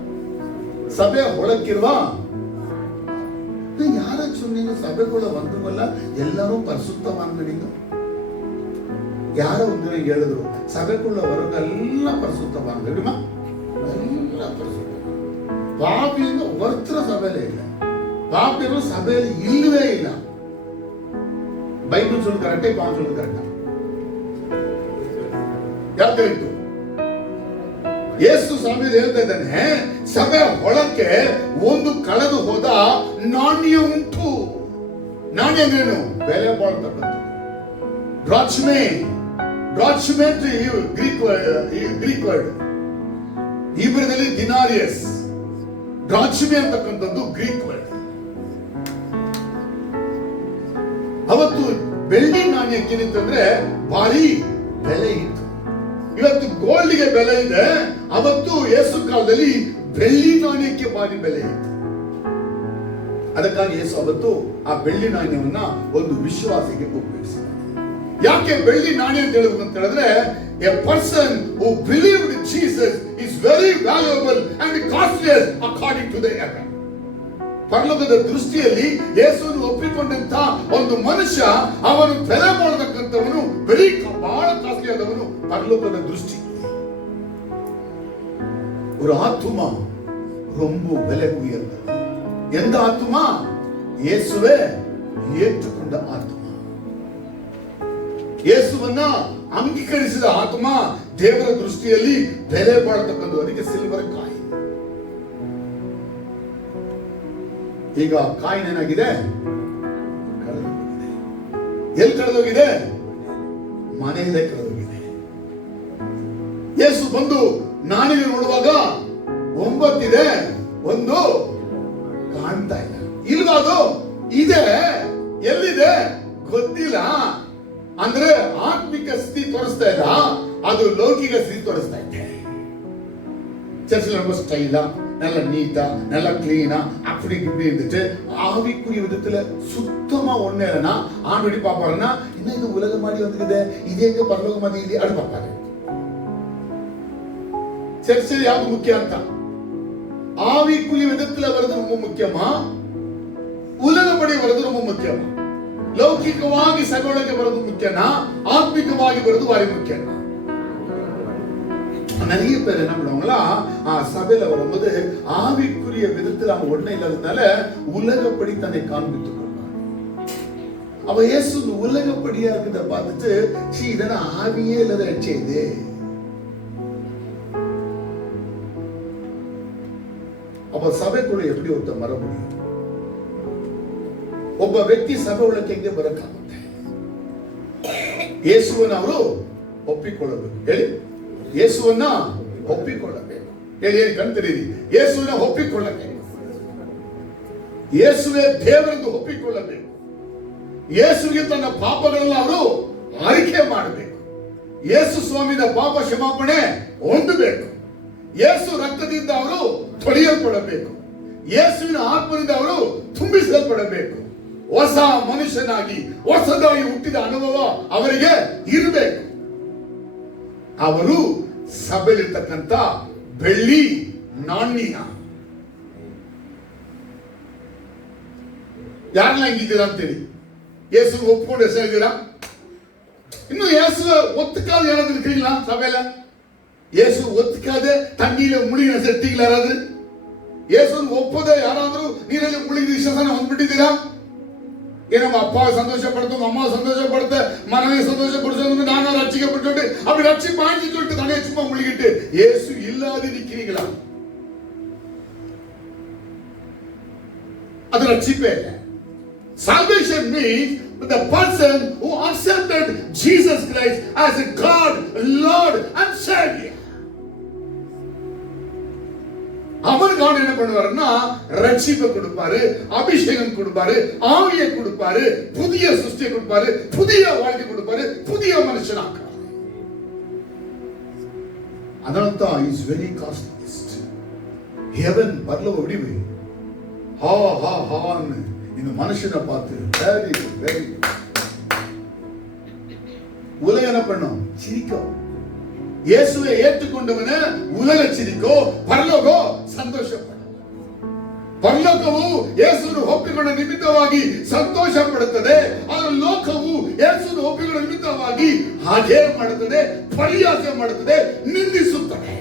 சபைய உழைக்கிறவா யார சொன்னீங்க? சபைக்குள்ள வந்தவங்க எல்லாரும் பரிசுத்தவான்கிறீங்க. யாரோ வந்து எழுதுறோம், சபைக்குள்ள வரவங்க எல்லாம் பரிசுத்தவாங்க தெரியுமா? எல்லாம் பரிசுத்தம். பாபிங்க ஒருத்தர சபையில இல்லை, பாபிங்க சபையில இல்லவே இல்லை. பைபிள் சொல்லு கரெக்டா, பாவம் சொல்லு கரெக்டா? ಯಾರು ಕರೆಕ್ಟು? ಯೇಸು ಸ್ವಾಮಿ ಹೇಳ್ತಾ ಇದ್ದಾನೆ, ಸಭೆ ಒಳಕ್ಕೆ ಒಂದು ಕಳೆದು ಹೋದ ನಾಣ್ಯ ಉಂಟು. ನಾಣ್ಯ ಏನು? ಬೆಲೆ ಬಾಳ್ತಕ್ಕಂಥ ಡ್ರಾಚ್ಮೆ. ಡ್ರಾಚ್ಮೆ ಗ್ರೀಕ್ ವರ್ಡ್, ಇಬ್ರದಲ್ಲಿ ದಿನಾರಿಯಸ್. ಡ್ರಾಚ್ಮೆ ಅಂತಕ್ಕಂಥದ್ದು ಗ್ರೀಕ್ ವರ್ಡ್. ಅವತ್ತು ಬೆಳ್ಳಿ ನಾಣ್ಯಕ್ಕೆ ಏನಿತ್ತಂದ್ರೆ ಭಾರಿ ಬೆಲೆ ಇತ್ತು. ಇವತ್ತು ಗೋಲ್ಡ್ಗೆ ಬೆಲೆ ಇದೆ, ಅವತ್ತು ಯೇಸು ಕಾಲದಲ್ಲಿ ಬೆಳ್ಳಿ ನಾಣ್ಯಕ್ಕೆ ಭಾರಿ ಬೆಲೆ ಇತ್ತು. ಅದಕ್ಕಾಗಿ ಯೇಸು ಅವತ್ತು ಆ ಬೆಳ್ಳಿ ನಾಣ್ಯವನ್ನ ಒಂದು ವಿಶ್ವಾಸಿಗೆ ಉಪಯೋಗಿಸಿದ. ಯಾಕೆ ಬೆಳ್ಳಿ ನಾಣ್ಯ ಅಂತ ಹೇಳಬೇಕು ಅಂತ ಹೇಳಿದ್ರೆ, a person who believed Jesus is very valuable and costlious according to the heaven. ಪರಲೋಕದ ದೃಷ್ಟಿಯಲ್ಲಿ ಯೇಸುವನ್ನು ಒಪ್ಪಿಕೊಂಡಂತ ಒಂದು ಮನುಷ್ಯ, ಅವನು ಬೆಲೆ ಮಾಡತಕ್ಕಂಥವನು, ಬಹಳ ಕಾಸ್ಟ್ಲಿ ಆದವನು பரலோகದ ದೃಷ್ಟಿ. ஒரு ஆத்துமா ரொம்ப விலை உயர்ந்தது. எந்த ஆத்துமா? இயேசுவே ஏற்றுக்கொண்ட ஆத்துமா, ಯೇಸುವನ್ನ ಅಂಗೀಕರಿಸಿದ ಆತ್ಮ ದೇವರ ದೃಷ್ಟಿಯಲ್ಲಿ ಬೆಲೆ ಬಾಳತಕ್ಕಂಥ. ಅದಕ್ಕೆ ಸಿಲ್ವರ್ ಕಾಯಿನ್. ಈಗ ಕಾಯಿನ್ ಏನಾಗಿದೆ? ಕಳೆದೋಗಿದೆ. ಎಲ್ಲಿ ಕಳೆದೋಗಿದೆ? ಮನೆಯಲ್ಲೇ ಕಳೆದೋಗಿದೆ. ಯೇಸು ಬಂದು ನಾಣ್ಯ ನೋಡುವಾಗ 9 ಇದೆ, ಒಂದು ಕಾಣ್ತಾ ಇಲ್ಲ. ಇಲ್ವಾ? ಅದು ಇದೆ, ಎಲ್ಲಿದೆ ಗೊತ್ತಿಲ್ಲ. ಅಂದ್ರೆ ಆತ್ಮಿಕ ಸ್ಥಿತಿ ತೋರಿಸ್ತಾ ಇಲ್ಲ, ಅದು ಲೌಕಿಕ ಸ್ಥಿತಿ ತೋರಿಸ್ತಾ ಇದೆ. சர்ச்சில் ரொம்ப ஸ்டைலா, நல்ல நீட்டா, நல்ல கிளீனா, அப்படி இப்படி இருந்துட்டு ஆவிக்குரிய விதத்துல சுத்தமா ஒண்ணு இல்லைன்னா ஆண்டி பாப்பாருன்னா, இன்னும் இது உலக மாதிரி வந்துக்குது, இது எங்க பரலோக மாதிரி இல்லையா அப்படி பாப்பாரு. சர்ச்சில் யாவது முக்கியம் தான்? ஆவிக்குரிய விதத்துல வருது ரொம்ப முக்கியமா, உலகப்படி வருது ரொம்ப முக்கியமா? ಲೌಕಿಕವಾಗಿ ಸಭೆಯೊಳಗೆ ಬರೋದು ಮುಖ್ಯನಾ, ಆತ್ಮಿಕವಾಗಿ ಬರೋದು ಭಾರಿ ಮುಖ್ಯನಾ? நிறைய பேர் என்ன பண்ணுவாங்களா, சபையில வரும்போது ஆவிக்குரிய விதத்தில் அவங்க ஒண்ணே இல்லாததுனால உலகப்படி தன்னை காண்பித்துக் கொள்வாங்க. அவ இயேசு உலகப்படியா இருக்கிறத பார்த்துட்டு இதெல்லாம் ஆவியே இல்லாத செய்து அப்ப சபைக்குள்ள எப்படி ஒருத்தர் வர முடியும்? ಒಬ್ಬ ವ್ಯಕ್ತಿ ಸಭೆ ಒಳಗೆ ಬರಕ್ಕಾಗುತ್ತೆ. ಯೇಸುವನ್ನ ಅವರು ಒಪ್ಪಿಕೊಳ್ಳಬೇಕು. ಹೇಳಿ, ಯೇಸುವನ್ನ ಒಪ್ಪಿಕೊಳ್ಳಬೇಕು. ಹೇಳಿ ಹೇಳಿ ಕಣ್ತಿರಿ, ಯೇಸುವನ್ನ ಒಪ್ಪಿಕೊಳ್ಳಬೇಕು. ಯೇಸುವೇ ದೇವರೆಂದು ಒಪ್ಪಿಕೊಳ್ಳಬೇಕು. ಯೇಸುವಿಗೆ ತನ್ನ ಪಾಪಗಳನ್ನ ಅವರು ಅರಿಕೆ ಮಾಡಬೇಕು. ಯೇಸು ಸ್ವಾಮಿಯ ಪಾಪ ಕ್ಷಮಾಪಣೆ ಹೊಂದಬೇಕು. ಯೇಸು ರಕ್ತದಿಂದ ಅವರು ತೊಳೆಯಲ್ಪಡಬೇಕು. ಯೇಸುವಿನ ಆತ್ಮದಿಂದ ಅವರು ತುಂಬಿಸಲ್ಪಡಬೇಕು. ಹೊಸ ಮನುಷ್ಯನಾಗಿ ಹೊಸದಾಗಿ ಹುಟ್ಟಿದ ಅನುಭವ ಅವರಿಗೆ ಇರಬೇಕು. ಅವರು ಸಭೆಯಲ್ಲಿರ್ತಕ್ಕಂಥ ಬೆಳ್ಳಿ ನಾಣ್ಯ. ಯಾರನ್ನ ಹಿಂಗಿದ್ದೀರಾ ಅಂತೇಳಿ ಯೇಸು ಒಪ್ಪಿಕೊಂಡು ಹೆಸರಿದ್ದೀರಾ? ಇನ್ನು ಯೇಸು ஒத்துக்காத யாராவது இருக்கிறீங்களா சபையில? இயேசு ஒத்துக்காத தண்ணீர முழுகின செட்டிங்களா யாராவது? இயேசு ஒப்பத யாராவது நீரில் முழுகி விசுவாசன வந்துಬಿಟ್ಟಿದ್ದೀರಾ? ಏನಮ್ಮ ಅಪ್ಪ ಸಂತೋಷ ಪಡ್ತು, ಅಮ್ಮ ಸಂತೋಷ ಪಡ್ತ, ಮನವಿ ಸಂತೋಷ ಪಡಿಸೋದು, ನಾನು ரட்சிக்கப்பட்டு அப்படி ரட்சி பாய்ச்சி சொல்லிட்டு தனியா சும்மா முழுகிட்டு இயேசு இல்லாத நிக்கிறீங்களா? அது ரட்சிப்பே இல்லை. Salvation means the person who accepted Jesus Christ as a God, Lord and Savior. அவருக்கு ஆண்டு என்ன பண்ணுவாருன்னா ரட்சிப்பை கொடுப்பாரு, அபிஷேகம் கொடுப்பாரு, ஆவியை கொடுப்பாரு, புதிய சிருஷ்டியை கொடுப்பாரு, புதிய வாழ்க்கை கொடுப்பாரு, புதிய மனுஷனாக்குவாரு. அதனால தான் இஸ் வெரி காஸ்ட்லிஸ்ட். ஹெவன் பரலோக விடிவு ஹா ஹா ஹான்னு இந்த மனுஷனை பார்த்து வெரி வெரி உலகம் என்ன பண்ணும்? சிரிக்கும். இயேசுவை ஏற்றுக்கொண்டவன உலக சிரிக்கೋ, ಪರಲೋಕೋ ಸಂತೋಷಪಡುತ್ತದೆ. ಪರಲೋಕವು ಯೇಸುವನ್ನು ಒಪ್ಪಿಕೊಂಡ ನಿಮಿತ್ತವಾಗಿ ಸಂತೋಷ ಪಡುತ್ತದೆ. ಆದರೆ ಲೋಕವು ಯೇಸುವನ್ನು ಒಪ್ಪಿಕೊಂಡ ನಿಮಿತ್ತವಾಗಿ ಹಾಗೆ ಮಾಡುತ್ತದೆ, ಪರಿಹಾಸ ಮಾಡುತ್ತದೆ, ನಿಂದಿಸುತ್ತದೆ.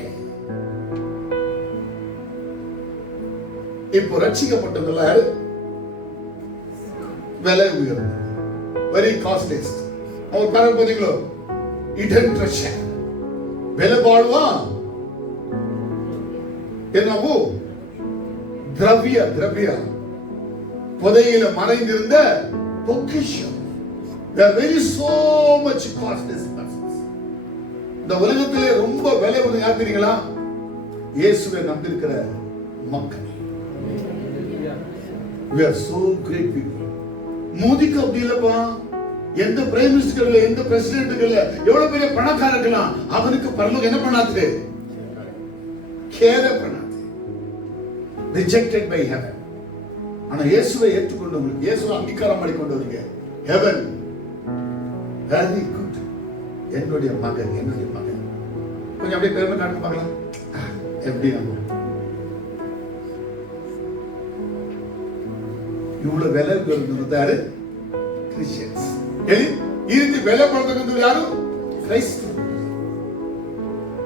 இப்போ ரட்சிக்கப்பட்டவங்கள விலை உயர்ந்தது, வெரி காஸ்ட்லிஸ்ட். அவர் பரப்பதிகளோ இடன் ட்ரெஷர், ಬೆಲೆ ಬಾಳುವ என்னவோ திரவிய திரவிய புதையில மறைந்திருந்த பொக்கிஷம். They are very so much costly persons. இந்த உலகத்திலே ரொம்ப விலை உள்ள யார் தெரியுங்களா? இயேசுவை நம்பியிருக்கிற மக்கள். We are so great people. மோதிக்கு அப்படி இல்லப்பா. எந்த பிரைம் மினிஸ்டர், எந்த பிரசிடென்ட்கள், எவ்வளவு பெரிய பணக்காரர்கள், அவனுக்கு பரலோகம் என்ன பண்ணாது? கேர பண்ணாது. Rejected by heaven. ஆனா இயேசுவை ஏற்றுக்கொண்டவங்களுக்கு, இயேசுவை அங்கீகாரம் பண்ணிக்கொண்டவருக்கு ஹெவன் வெரி குட். என்னுடைய மகன், என்னுடைய மகன். கொஞ்சம் அப்படியே பெருமை காட்டு பார்க்கலாம். எப்படி நம்ம இவ்வளவு விலை இருந்தாரு கிறிஸ்டியன்ஸ். இருந்து வெள்ள படுத்துக்கிறது யாரு? கிறிஸ்தவ.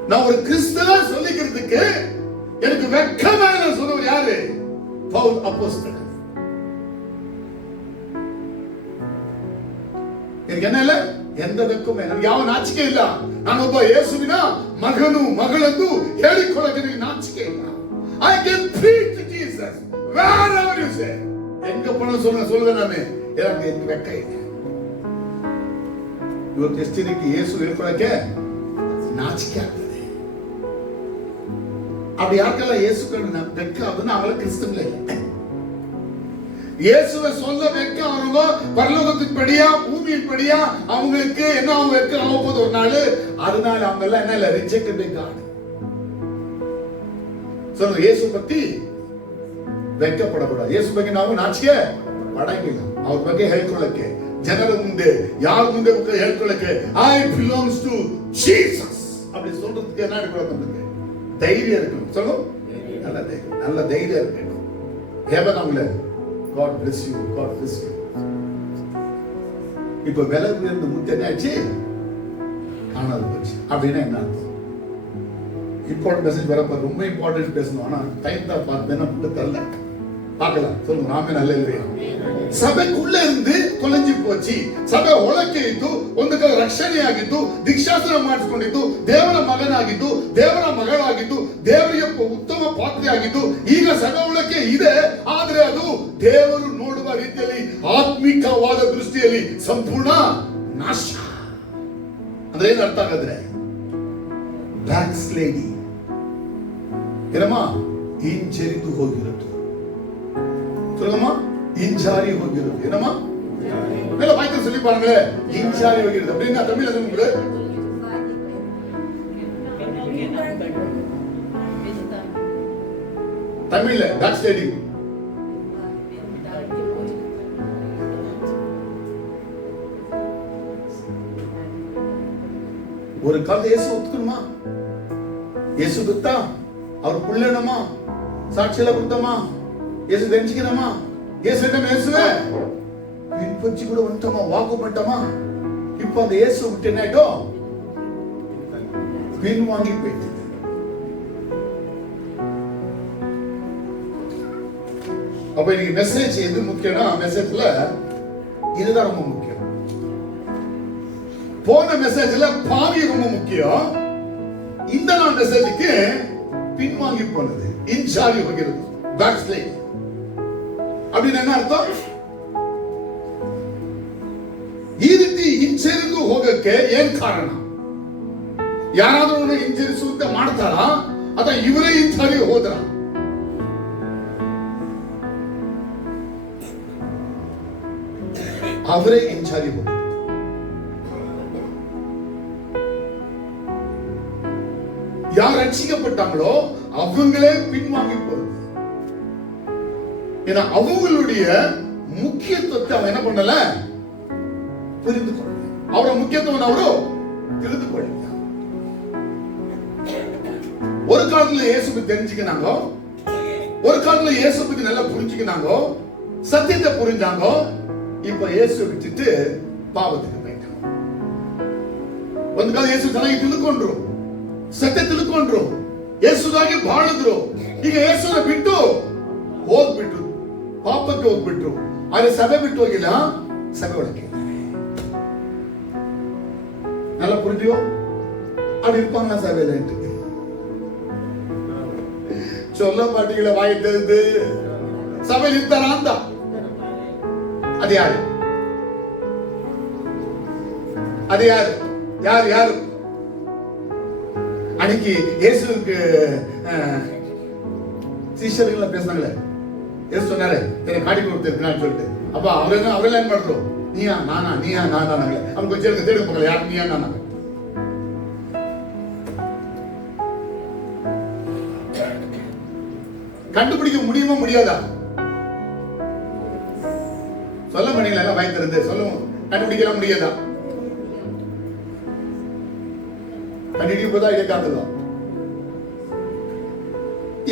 நான் ஒரு கிறிஸ்தவ சொல்லிக்கிறதுக்கு எனக்கு வெட்கமா சொல்றவர் யாரு? பவுல் அப்போஸ்தலன். எனக்கு என்ன இல்ல, எந்த வெட்கமே ನನಗೆ ಯಾವ ನಾಚಿಕೆ ಇಲ್ಲ. ನಾನೊಬ್ಬ ಯೇಸುವಿನ ಮಗನು ಮಗಳೆಂದು ಹೇಳಿಕೊಳ್ಳಕ್ಕೆ ನನಗೆ ನಾಚಿಕೆ ಇಲ್ಲ. I can preach Jesus wherever you say. எங்க போன சொல்லுவேன் ನಾನು, எனக்கு வெட்க இல்லை. ಇವತ್ತು ಎಷ್ಟು ಜನಕ್ಕೆ ಯೇಸು ಹೇಳ್ಕೊಳಕ್ಕೆ ನಾಚಿಕೆ ಆಗ್ತದೆ. அப்படி யாருக்கெல்லாம் இயேசு வெட்க ஆகுதுன்னா அவங்கள கிறிஸ்தவங்களே இல்லை. இயேசுவை சொல்ல வெட்க அவங்க பரலோகத்தின் படியா பூமியின் படியா அவங்களுக்கு என்ன வெட்க ஆக போகுது ஒரு நாள். அதனால அவங்க எல்லாம் என்ன இல்ல, ரிஜெக்டட் பை காட். சொல்லுங்க, இயேசு பத்தி வெட்கப்படக்கூடாது. இயேசு ಬಗ್ಗೆ ನಾವು ನಾಚಿಕೆ ಪಡಂಗಿಲ್ಲ. ಅವ್ರ ಬಗ್ಗೆ ಹೇಳ್ಕೊಳ್ಳಕ್ಕೆ, ಜನರ ಮುಂದೆ ಯಾರ ಮುಂದೆ ಹೇಳ್ಕೊಳ್ಳಕ್ಕೆ ಐ ಬಿಲಾಂಗ್ಸ್ ಟು ಜೀಸಸ್ அப்படி சொல்றதுக்கு என்ன இருக்கணும்? நமக்கு தைரியம் இருக்கணும். சொல்லுங்க, நல்ல தைரியம் இருக்கணும். ஹெவன் அவங்கள God bless you, God bless you. இப்போ விலை உயர்ந்து முத்தனாச்சு காணாது போச்சு அப்படின்னா என்ன அர்த்தம்? இம்பார்ட்டன்ட் மெசேஜ் வரப்ப ரொம்ப இம்பார்ட்டன்ட் பேசணும். ஆனா டைம் தான் பார்த்தேன்னா மட்டும் தரல. பார்க்கலாம் சொல்லுங்க நாமே நல்ல இல்லையா. ಸಭೆக்குள்ள ಇருந்து ತೊಲಂಜಿ ಪೋಚಿ ಸಭೆ ಒಳಕ್ಕೆ ಇದ್ದು ಒಂದು ಕಡೆ ರಕ್ಷಣೆ ಆಗಿದ್ದು ದೀಕ್ಷಾಸ್ತ್ರ ಮಾಡಿಸಿಕೊಂಡಿದ್ದು ದೇವರ ಮಗನಾಗಿದ್ದು ದೇವರ ಮಗಳಾಗಿದ್ದು ದೇವರಿಗೆ ಉತ್ತಮ ಪಾತ್ರೆ ಆಗಿದ್ದು ಈಗ ಸಭೆ ಒಳಕ್ಕೆ ಇದೆ. ಆದ್ರೆ ಅದು ದೇವರು ನೋಡುವ ರೀತಿಯಲ್ಲಿ ಆತ್ಮಿಕವಾದ ದೃಷ್ಟಿಯಲ್ಲಿ ಸಂಪೂರ್ಣ ನಾಶ. ಅಂದ್ರೆ ಏನ್ ಅರ್ಥ ಆಗದ್ರೆ ಬ್ಯಾಕ್ ಸ್ಲೇಡಿ ಏನಮ್ಮ ಹಿಂಜರಿದು ಹೋಗಿರೋದು, சொல்லுங்கம்மா இஞ்சாரி ಹೋಗಿರೋದು. ಏನಮ್ಮ மேல வாய்க்கு சொல்லி பாருங்களே, இஞ்சாரி ಹೋಗಿರೋದು அப்படின்னா தமிழ்ல சொல்லுங்க. தமிழ்ல பேக் ஸ்லேடி. ஒரு காலத்துல இயேசு ஒத்துக்கணுமா, இயேசு குத்தா அவர் புள்ளனமா சாட்சியில கொடுத்தமா இயேசு தெரிஞ்சுக்கணுமா, இயேசுவே பின்பற்றி கூட வந்துட்டோமா, வாக்கு பண்ணிட்டோமா. இப்ப அந்த இயேசு விட்டு என்ன ஆயிட்டோம், பின் வாங்கி போயிட்டு. அப்ப இன்னைக்கு மெசேஜ் எது முக்கியம்னா, மெசேஜ்ல இதுதான் ரொம்ப முக்கியம். போன மெசேஜ்ல பாவி ரொம்ப முக்கியம். இந்த நாள் மெசேஜுக்கு பின்வாங்கி போனது, இன்சாரி ಹೋಗಿರೋದು, பேக் ஸ்லேட். அப்படின்னு என்ன ಅರ್ಥ? ಈ ರೀತಿ ಹಿಂಸೆರಿದು ಹೋಗಕ್ಕೆ ಏನ್ ಕಾರಣ? ಯಾರಾದ್ರೂ ಹಿಂಸರಿಸುವಂತೆ ಮಾಡ್ತಾರ ಅಥವಾ ಇವರೇ ಹಿಂಸಾರಿ ಹೋದ್ರ? ಅವರೇ ಹಿಂಸಾರಿ ಹೋದ. யார் ரட்சிக்கப்பட்டாங்களோ அவங்களே பின்வாங்கி போறது. ஏன்னா அவங்களுடைய முக்கியத்துவத்தை அவன் என்ன பண்ணல, புரிந்து கொள்ள. அவரோட முக்கியத்துவம் அவரு தெரிந்து கொள்ள. ஒரு காலத்துல இயேசுவை தெரிஞ்சுக்கினாங்க, ஒரு காலத்துல இயேசு பத்தி நல்லா புரிஞ்சுக்கினாங்க, சத்தியத்தை புரிஞ்சாங்க. இப்ப இயேசு விட்டுட்டு பாவத்துக்கு போயிட்டாங்க. ಒಂದು ಕಾಲ ಯೇಸು ಚೆನ್ನಾಗಿ ತಿಳ್ಕೊಂಡ್ರು, ಸತ್ಯ ತಿಳ್ಕೊಂಡ್ರು, ಯೇಸುಗಾಗಿ ಬಾಳಿದ್ರು. ಈಗ ಯೇಸುನ ಬಿಟ್ಟು ಹೋಗ್ಬಿಟ್ರು, ಪಾಪಕ್ಕೆ ಹೋಗ್ಬಿಟ್ರು. ಆದ್ರೆ ಸಭೆ ಬಿಟ್ಟು ಹೋಗಿಲ್ಲ, ಸಭೆ ಒಳಗೆ நல்லா புரிஞ்சியோ? அப்படி இருப்பாங்க சபையில. சொல்ல மாட்டீங்களா வாய் தெரிந்து சபையில் இருத்தாரான் தான். அது யாரு? அது யாரு? யாரு யாரு? அன்னைக்கு இயேசுவுக்கு சீஷர்கள் பேசினாங்களே, இயேசு சொன்னாரு எனக்கு காட்டி கொடுத்திருக்கான்னு சொல்லிட்டு. அப்ப அவரெல்லாம் என்ன பண்றோம், நீயா நானா நீயா நானா அவங்க கொஞ்சம் தேடி போகல, யாரு நீயா நானா. கண்டுபிடிக்க முடியுமா முடியாதா? சொல்ல மாட்டீங்களா? பயத்திருந்து சொல்லுவோம், கண்டுபிடிக்கலாம் முடியாதா? கண்டுபிடிப்பதா கேட்காததான்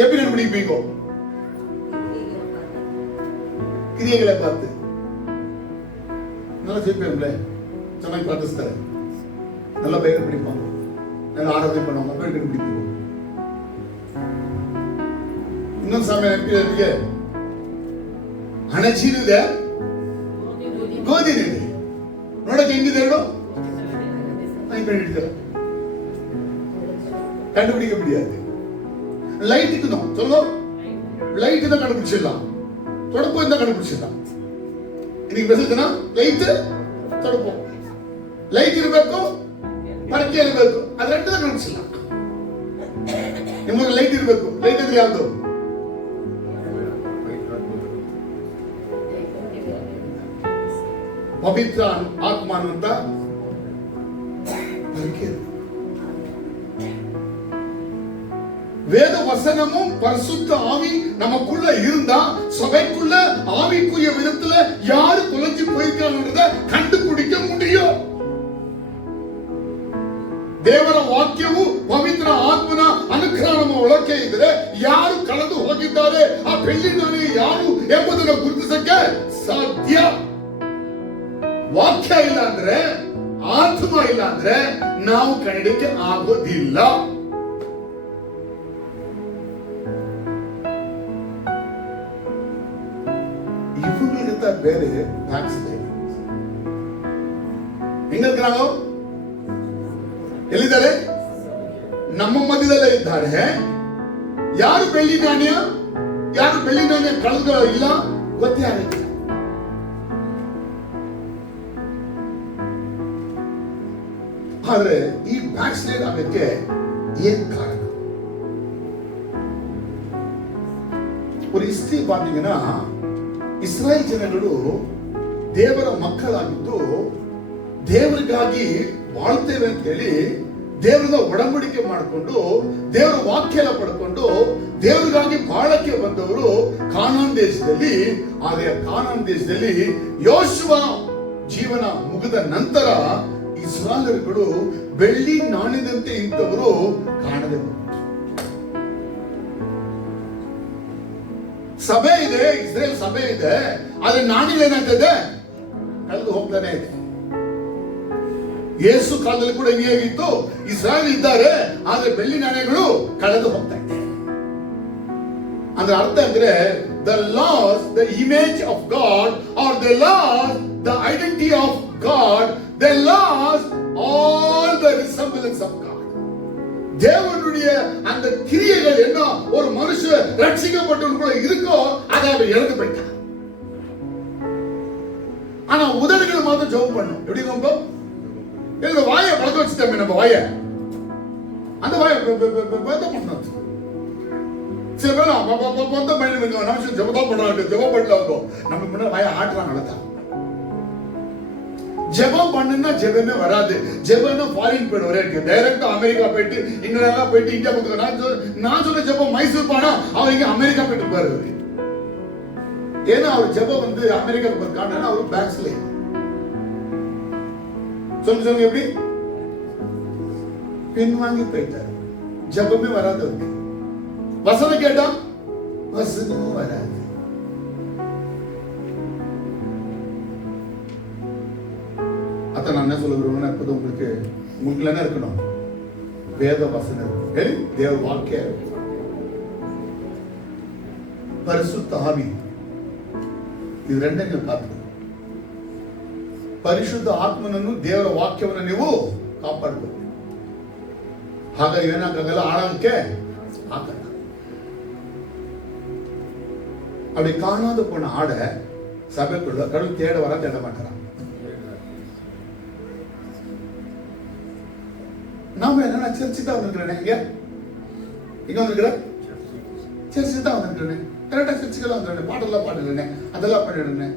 எப்படி கண்டுபிடிப்பீங்க? கிரியைகளை பார்த்து. நல்லா ஜெயிப்பேன்ல, ಚೆನ್ನಾಗಿ ಪ್ರಾರ್ಥಿಸ್ತಾರೆ, நல்லா பைபிள் படிப்பாங்க, நல்லா ஆராதனை பண்ணுவாங்க, அப்படி கண்டுபிடிப்பீங்க. ಇನ್ನೊಂದು ಸಮಯ ನೆನಪಿದೆ, ಹಣಚೀಲಿದೆ, ಗೋಧಿನಿದೆ, ನೋಡಕ್ಕೆ ಹೆಂಗಿದೆ ಹೇಳು, ಹಿಡಿತಾರೆ, கண்டுபிடிக்க முடியாது. லைட்டுக்கு தான் சொல்லுங்க, லைட் தான் கண்டுபிடிச்சிடலாம், தொடப்பம் தான் கண்டுபிடிச்சிடலாம். இன்னைக்கு மெசேஜ்னா லைட் தொடப்பம், லைட் ಇರಬೇಕು, ಪರಕೆ ಇರಬೇಕು, ಅದು ரெண்டு தான் கண்டுபிடிச்சிடலாம். ನಿಮಗೆ ಲೈಟ್ ಇರಬೇಕು, ಲೈಟ್ ಅಂದ್ರೆ ಯಾವುದು? ಪವಿತ್ರ ಆತ್ಮ ಅನ್ನುವಂತ ಪರಕೆ. வேத வசனமும் பரிசுத்த ஆவி நமக்குள்ள இருந்தா சபைக்குள்ள ஆவிக்குரிய விதத்துல யாரு தொலைஞ்சு போயிருக்காங்கன்றத கண்டுபிடிக்க முடியும். ದೇವರ ವಾಕ್ಯವು ಪವಿತ್ರ ಆತ್ಮನ ಅನುಗ್ರಹ ನಮ್ಮ ಒಳಕ್ಕೆ ಇದ್ರೆ ಯಾರು ಕಳೆದು ಹೋಗಿದ್ದಾರೆ, ಆ ಬೆಳ್ಳಿನಲ್ಲಿ ಯಾರು ಎಂಬುದನ್ನು ಗುರುತಿಸಕ್ಕೆ ಸಾಧ್ಯ. ವಾಕ್ಯ ಇಲ್ಲ ಅಂದ್ರೆ, ಆತ್ಮ ಇಲ್ಲ ಅಂದ್ರೆ ನಾವು ಕಂಡಿಕ್ಕೆ ಆಗೋದಿಲ್ಲ. கிறிஸ்த பேரு பேக்ஸ்லைடர். எங்க இருக்கிறாங்க? ಎಲ್ಲಿದ್ದಾರೆ? ನಮ್ಮ ಮಧ್ಯದಲ್ಲೇ ಇದ್ದಾರೆ. ಯಾರು ಬೆಳ್ಳಿ ನಾಣ್ಯ, ಯಾರು ಬೆಳ್ಳಿ ನಾಣ್ಯ ಕಳೆದ ಇಲ್ಲ ಗೊತ್ತೇ ಆಗಿಲ್ಲ. ಆದ್ರೆ ಈ ಬ್ಯಾಕ್ ಸ್ಲೈಡ್ ಆಗಕ್ಕೆ ಏನ್ ಕಾರಣ? ஒரு ಹಿಸ್ಟ್ರಿ பாத்தீங்கன்னா, ಇಸ್ರಾಯೇಲ್ ಜನಗಳು ದೇವರ ಮಕ್ಕಳಾಗಿದ್ದು ದೇವರಿಗಾಗಿ ಬಾಳ್ತೇವೆ ಅಂತ ಹೇಳಿ ದೇವರ ಒಡಂಬಡಿಕೆ ಮಾಡಿಕೊಂಡು ದೇವರ ವಾಕ್ಯ ಪಡ್ಕೊಂಡು ದೇವರಿಗಾಗಿ ಬಾಳಕ್ಕೆ ಬಂದವರು ಕಾನಾನ್ ದೇಶದಲ್ಲಿ. ಆದರೆ ಕಾನಾನ್ ದೇಶದಲ್ಲಿ ಯೋಶುವ ಜೀವನ ಮುಗಿದ ನಂತರ ಇಸ್ರಾಯೇಲರು ಬೆಳ್ಳಿ ನಾಣ್ಯದಂತೆ ಇಂಥವರು ಕಾಣದೆ ಬಂದರು. ಸಭೆ ಇದೆ, ಇಸ್ರೇಲ್ ಸಭೆ ಇದೆ, ಆದ್ರೆ ನಾಣ್ಯ ಏನಾಗ್ತದೆ? ಕಳೆದು ಹೋಗ್ತಾನೆ ಇದೆ. ಯೇಸು ಕಾಲದಲ್ಲಿ ಕೂಡ ಹಿಂಗೆ ಆಗಿತ್ತು. ಇಸ್ರಾಯೇಲ್ ಇದ್ದಾರೆ, ಆದ್ರೆ ಬೆಳ್ಳಿ ನಾಣ್ಯಗಳು ಕಳೆದು ಹೋಗ್ತಾ ಇದೆ. ಅಂದ್ರೆ ಅರ್ಥ ಅಂದ್ರೆ the lost the image of God, or they lost the identity of God, they lost all the resemblance of God. தேவனுடைய அந்த கிரியைகள் என்ன ஒரு மனுஷன் ரட்சிக்கப்பட்டவனுக்குள்ள இருக்கோ அதை அவர் இழந்து போயிட்டான். ஆனா உதடுகள் மாத்திரம் ஜெபம் பண்ணும். எப்படி ரொம்ப இந்த வாயை பழக்க வச்சுட்டோமே நம்ம வாயை, அந்த வாயை பண்ணணும். சில பேர் மொத்தம் பண்ணி நிமிஷம் ஜெபம் பண்றாங்க, ஜெபம் பண்ணல நம்ம முன்னாடி வாயை ஆட்டுறாங்க. அவ்வளவுதான். ஜெபம் பண்ணுனா ஜெபமே வராது. ஜெபம்னா ஃபாரின் போயிடுவாரு, டைரக்டா அமெரிக்கா போயிட்டு இங்கிலாந்து போயிட்டு இந்தியா போயிட்டு. நான் சொன்ன ஜெபம் மைசூர் போனா அவர் இங்க அமெரிக்கா போயிட்டு இருப்பாரு. ஏன்னா அவர் ஜெபம் வந்து அமெரிக்கா போயிருக்கான அவர் பேக் ஸ்லைட். சொல்லுங்க எப்படி பின் வாங்கி போயிட்டாரு. ஜெபமே வராது அவருக்கு. வசனம் கேட்டா வசனமும் வராது. அத நான் என்ன சொல்ல விரும்புறேன்னா, இப்போது உங்களுக்கு என்ன இருக்கணும்? வேத வசனம், தேவ வாக்கிய, ಪರಿಶುದ್ಧ ಆವಿ, ಇದು ಎರಡನೇ ನೀವು ಕಾಪಾಡಬೇಕು. ಪರಿಶುದ್ಧ ಆತ್ಮನನ್ನು ದೇವರ ವಾಕ್ಯವನ್ನು ನೀವು ಕಾಪಾಡಬೇಕು. ಹಾಗಾಗಿ ಏನಾಗಲ್ಲ, ಆಳಕ್ಕೆ ಆಗಲ್ಲ. அப்படி காணாத போன ஆடை சபைக்குள்ள கடவுள் தேட வர தேட மாட்டாராம். நாம என்ன சர்ச்சுக்கு தான் வந்திருக்கிறேன். இங்க வந்திருக்கிறேன், சர்ச்சுக்கு தான் வந்திருக்கிறேன். கரெக்டா சர்ச்சுக்கெல்லாம் வந்துடுறேன், பாட்டெல்லாம் பாடுறேன், ಅದೆல்லாம் பண்ணிடுறேன்.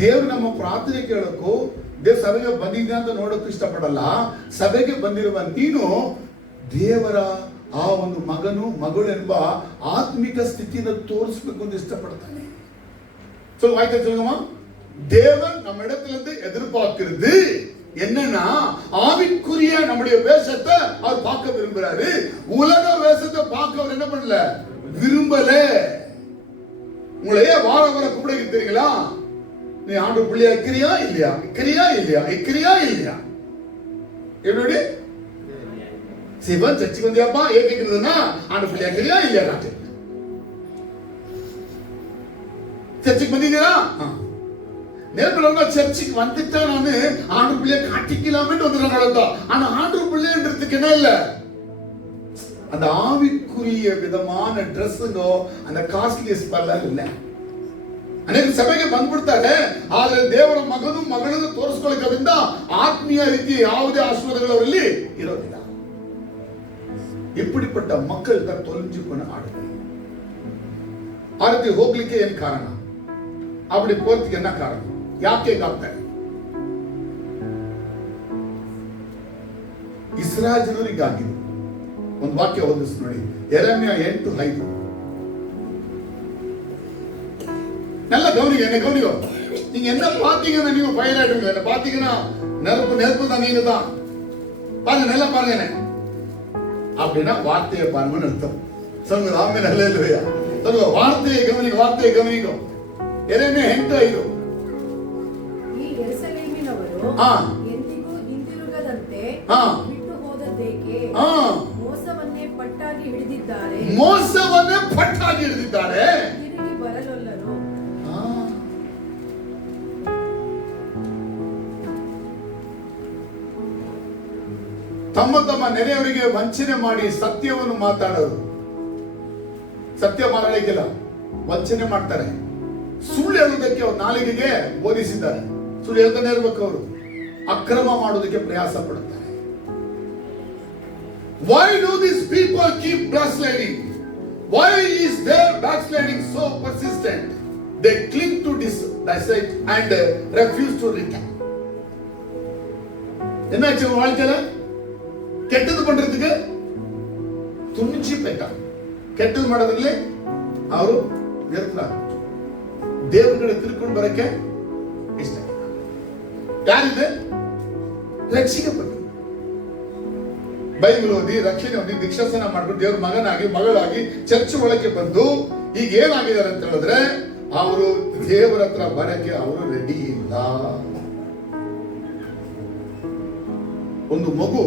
ದೇವ್ರು ನಮ್ಮ ಪ್ರಾರ್ಥನೆ ಕೇಳೋಕ್ಕೂ ದೇವ್ರ ಸಭೆಗೆ ಬಂದಿದ್ದೆ ಅಂತ ನೋಡೋಕ್ಕೂ ಇಷ್ಟಪಡಲ್ಲ. ಸಭೆಗೆ ಬಂದಿರುವ ನೀನು ದೇವರ ಆ ಒಂದು ಮಗನು ಮಗಳು ಎಂಬ ಆತ್ಮಿಕ ಸ್ಥಿತಿಯನ್ನು ತೋರಿಸಬೇಕು ಅಂತ ಇಷ್ಟಪಡ್ತಾನೆ. வாய்க்க சொல்லுங்கம்மா. தேவன் நம்ம இடத்திலிருந்து எதிர்பார்க்கிறது என்னன்னா, ஆவிக்குரிய நம்முடைய வேஷத்தை அவர் பார்க்க விரும்புறாரு. உலக வேஷத்தை பார்க்க அவர் என்ன பண்ணல, விரும்பல. உங்களையே வார வார கூப்பிட தெரியுங்களா? நீ ஆண்டு பிள்ளையா இருக்கிறியா இல்லையா, இருக்கிறியா இல்லையா, இருக்கிறியா இல்லையா? எப்படி சிவன் சர்ச்சுக்கு வந்தியாப்பா ஏன் கேட்கிறதுன்னா, ஆண்டு பிள்ளையா இருக்கிறியா இல்லையா? காட்டு சர்ச்சுக்கு வந்தீங்களா? நேர்மையாக சர்ச்சுக்கு வந்துட்டா நானு ஆண்டு பிள்ளைய காட்டிக்கலாமே வந்துடுறாங்க. ஆனா ஆண்டு பிள்ளைன்றதுக்கு என்ன இல்ல, அந்த ஆவிக்குரிய விதமான ಡ್ರೆಸ್ஸுங்கೋ அந்த ಕಾಸ್ಟ್ಲಿಯಸ್ ಪರ್ಲರ್ ಇಲ್ಲ. ಅನೇಕ ಸಭೆಗೆ ಬಂದ್ಬಿಡ್ತಾರೆ, ಆದ್ರೆ ದೇವರ ಮಗನು ಮಗಳನ್ನು ತೋರಿಸ್ಕೊಳ್ಳೋದ್ರಿಂದ ಆತ್ಮೀಯ ರೀತಿ ಯಾವುದೇ ಆಶೀರ್ವಾದಗಳು ಅವರಲ್ಲಿ ಇರೋದಿಲ್ಲ. இப்படிப்பட்ட மக்கள் தான் தொலைஞ்சு போன ஆடுகள். ஆரத்தி ಹೋಗ್ಲಿಕ್ಕೆ ಏನ್ ಕಾರಣ? அப்படி போறதுக்கு என்ன காரணம்? ಯಾಕೆ ಆಗ್ತಾರೆ? ಇಸ್ರಾಯೇಲ್ ಜನರಿಗಾಗಿ ಒಂದು ವಾಕ್ಯ ಓದಿಸಿ ನೋಡಿ, ಯೆರೆಮೀಯ 8:5. நல்ல கவனிங்க, என்ன கவனிங்க. நீங்க என்ன பாத்தீங்கன்னா நீங்க ஃபயர் ஆயிடுங்க. என்ன பாத்தீங்கன்னா நெருப்பு தான், நீங்க தான் பாருங்க, நல்லா பாருங்க. என்ன அப்படின்னா வார்த்தையை பாருங்கன்னு அர்த்தம். சொல்லுங்க ஆமென், அல்லேலூயா. சொல்லுங்க வார்த்தையை கவனிங்க, வார்த்தையை கவனிங்க. ಯೆರೆಮೀಯ 8:5. ಈ ಯೆರೂಸಲೇಮಿನವರು ಎಂದಿಗೂ ಹಿಂದಿರುಗದಂತೆ ಬಿಟ್ಟು ಹೋದದ್ದೇಕೆ? ಮೋಸವನ್ನೇ ಪಟ್ಟಾಗಿ ಹಿಡಿದಿದ್ದಾರೆ, ಮೋಸವನ್ನೇ ಪಟ್ಟಾಗಿ ಹಿಡಿದಿದ್ದಾರೆ, ತಿರುಗಿ ಬರಲೊಲ್ಲರು. ತಮ್ಮ ತಮ್ಮ ನೆರೆಯವರಿಗೆ ವಂಚನೆ ಮಾಡಿ ಸತ್ಯವನ್ನು ಮಾತಾಡೋರು. ಸತ್ಯ ಮಾತಾಡಲಿಕ್ಕಿಲ್ಲ, ವಂಚನೆ ಮಾಡ್ತಾರೆ. ಸುಳ್ಳು ಹೇಳುವುದಕ್ಕೆ ಅವ್ರ ನಾಲಿಗೆಗೆ ಬೋಧಿಸಿದ್ದಾರೆ. ಸುಳ್ಳು ಹೇಳ್ತಾನೆ ಇರ್ಬೇಕು. ಅವರು ಅಕ್ರಮ ಮಾಡುವುದಕ್ಕೆ ಪ್ರಯಾಸ ಪಡುತ್ತಾರೆ. Why do these people keep backsliding? Why is their backsliding so persistent? They cling to this deceit and refuse to return. என்னாச்சு வாழ்க்கையில? கெட்டது பண்றதுக்கு துணிச்சு போயிட்டாங்க. கெட்டது ಮಾಡೋದ್ರಲ್ಲಿ ಅವರು நிறுத்துறாங்க. ದೇವರ ತಿರುಕೊಂಡು ಬರಕ್ಕೆ ಇಷ್ಟ. ಯಾರಿದೆ? ರಕ್ಷಿಸಲ್ಪಟ್ಟು ಬೈಬಲ್ ಓದಿ ರಕ್ಷಣೆ ಹೊಂದಿ ದೀಕ್ಷಾಸ್ನಾನ ಮಾಡ್ಕೊಂಡು ದೇವ್ರ ಮಗನಾಗಿ ಮಗಳಾಗಿ ಚರ್ಚ್ ಒಳಗೆ ಬಂದು ಈಗ ಏನಾಗಿದ್ದಾರೆ ಅಂತ ಹೇಳಿದ್ರೆ, ಅವರು ದೇವರ ಹತ್ರ ಬರಕ್ಕೆ ಅವರು ರೆಡಿ ಇಲ್ಲ. ಒಂದು ಮಗು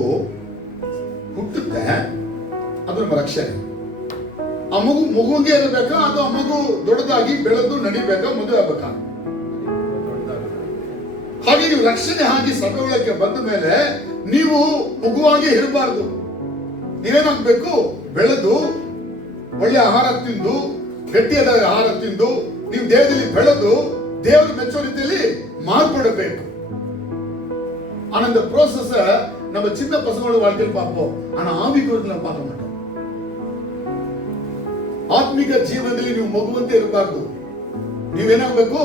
ಹುಟ್ಟುತ್ತೆ, ಅದು ನಮ್ಮ ರಕ್ಷಣೆ. ಆ ಮಗುಗೆ ಇರಬೇಕಾ, ಅದು ಆ ಮಗು ದೊಡ್ಡದಾಗಿ ಬೆಳೆದು ನಡಿಬೇಕಾ, ಮದುವೆ ಆಗ್ಬೇಕಾ? ಹಾಗೆ ನೀವು ರಕ್ಷಣೆ ಆಗಿ ಸಭೆ ಒಳಕ್ಕೆ ಬಂದ ಮೇಲೆ ನೀವು ಮಗುವಾಗಿ ಇರಬಾರ್ದು. ನೀವೇನಾಗಬೇಕು? ಬೆಳೆದು ಒಳ್ಳೆ ಆಹಾರ ತಿಂದು, ಗಟ್ಟಿಯಾದ ಆಹಾರ ತಿಂದು, ನೀವು ದೇಹದಲ್ಲಿ ಬೆಳೆದು ದೇವರ ಮೆಚ್ಚೋ ರೀತಿಯಲ್ಲಿ ಮಾರ್ಪಡಬೇಕು. ஆனா ப்ரோசஸ் நம்ம சின்ன பசங்களோட வாழ்க்கையில் பார்ப்போம். ஆனா ஆவிக்குரியத்துல பார்க்க மாட்டோம். ಆತ್ಮಿಕ ಜೀವನದಲ್ಲಿ ನೀವು ಮಗುವಂತೆ ಇರಬಾರ್ದು. ನೀವೇನಾಗಬೇಕು?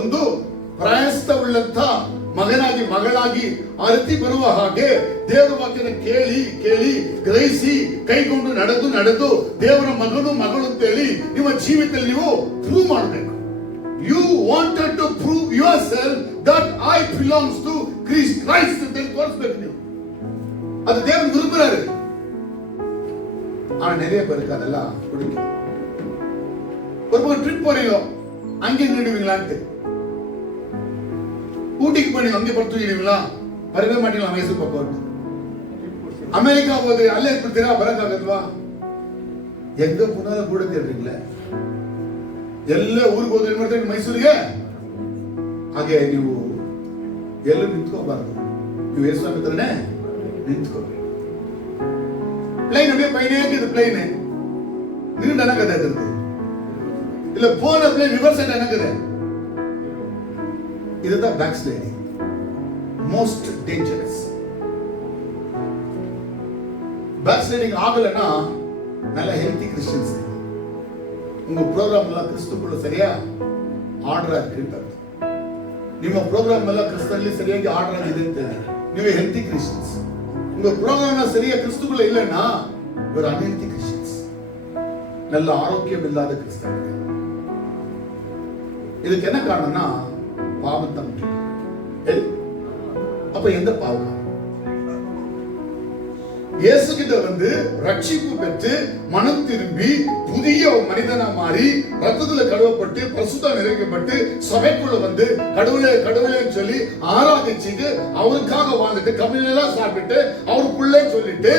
ಒಂದು ಪ್ರಾಯಸ್ಥವುಳ್ಳಂತ ಮಗನಾಗಿ ಮಗಳಾಗಿ ಅರತಿ ಬರುವ ಹಾಗೆ ದೇವರ ವಾಕ್ಯನ ಕೇಳಿ ಕೇಳಿ ಗ್ರಹಿಸಿ ಕೈಗೊಂಡು ನಡೆದು ದೇವರ ಮಗನು ಮಗಳು ಅಂತ ಹೇಳಿ ನಿಮ್ಮ ಜೀವಿತದಲ್ಲಿ ನೀವು ಪ್ರೂವ್ ಮಾಡಬೇಕು. You wanted to prove yourself that I belongs to Christ ಅಂತ ತೋರಿಸಬೇಕು ನೀವು. ಅದು ದೇವರ ವಿರುದ್ಧರೇ. நிறைய பேருக்கு அதெல்லாம் பிடிக்கும். ஒரு ட்ரிப் போறீங்க, அங்கே நிடுவீங்களான்ட்டு. ஊட்டிக்கு போனீங்க, அங்கே படுத்து தூங்கிடுவீங்களா? வரவே மாட்டீங்களா? மைசூர் பக்கம் அமெரிக்கா போகுது, ಅಲ್ಲೇ ಇರ್ತೀರಾ? ಬರಕ್ಕಾಗಲ್ವಾ? ಎங்க போனாலும் கூட தேடுறீங்களே. ಎಲ್ಲ ಊರಿಗೆ ಹೋದ್ರೆ ಏನ್ ಮಾಡ್ತೀರಿ? ಮೈಸೂರಿಗೆ. ಹಾಗೆ ನೀವು ಎಲ್ಲೂ ನಿಂತ್ಕೋಬಾರ್ದು. ನೀವು ಯೇಸು ಹತ್ರನೇ ನಿಂತ್ಕೋಬೇಕು. பிளைன் அப்படியே பையனே இருக்குது. பிளைன் நீண்ட எனக்குது அது இல்ல போன பிளைன் ரிவர்ஸ் சைடு எனக்குது. இதுதான் back sliding, most dangerous. Back sliding ஆகலன்னா நல்ல ஹெல்த்தி கிறிஸ்டியன்ஸ். உங்க ப்ரோக்ராம் எல்லாம் கிறிஸ்துக்குள்ள சரியா ಆರ್ಡರ್ ಆಗಿರ್ತಾರೆ. ನಿಮ್ಮ ಪ್ರೋಗ್ರಾಮ್ ಎಲ್ಲ ಕ್ರಿಸ್ತನಲ್ಲಿ ಸರಿಯಾಗಿ ಆರ್ಡರ್ ಆಗಿದೆ ಅಂತ ನೀವು ಹೆಲ್ತಿ ಕ್ರಿಶ್ಚಿಯನ್ಸ್. உங்க ப்ரோக்ராம் சரியா கிறிஸ்துக்குள்ள இல்லைன்னா ஒரு அன்ஹெல்தி கிறிஸ்டியன்ஸ், நல்ல ஆரோக்கியம் இல்லாத கிறிஸ்தவர்கள். இதுக்கு என்ன காரணம்னா பாவத்தை முக்கியம். அப்ப எந்த பாவம்? இயேசு கிட்ட வந்து ரட்சிப்பு பெற்று மனம் திரும்பி புதிய மனிதனா மாறி ரத்தத்துல கழுவப்பட்டு பரிசுத்தம் நிறைக்கப்பட்டு சபைக்குள்ள வந்து கடவுளேன்னு சொல்லி ஆராதிச்சுட்டு அவருக்காக வாழ்ந்துட்டு கம்யூனியெல்லாம் சாப்பிட்டு அவருக்குள்ளே சொல்லிட்டு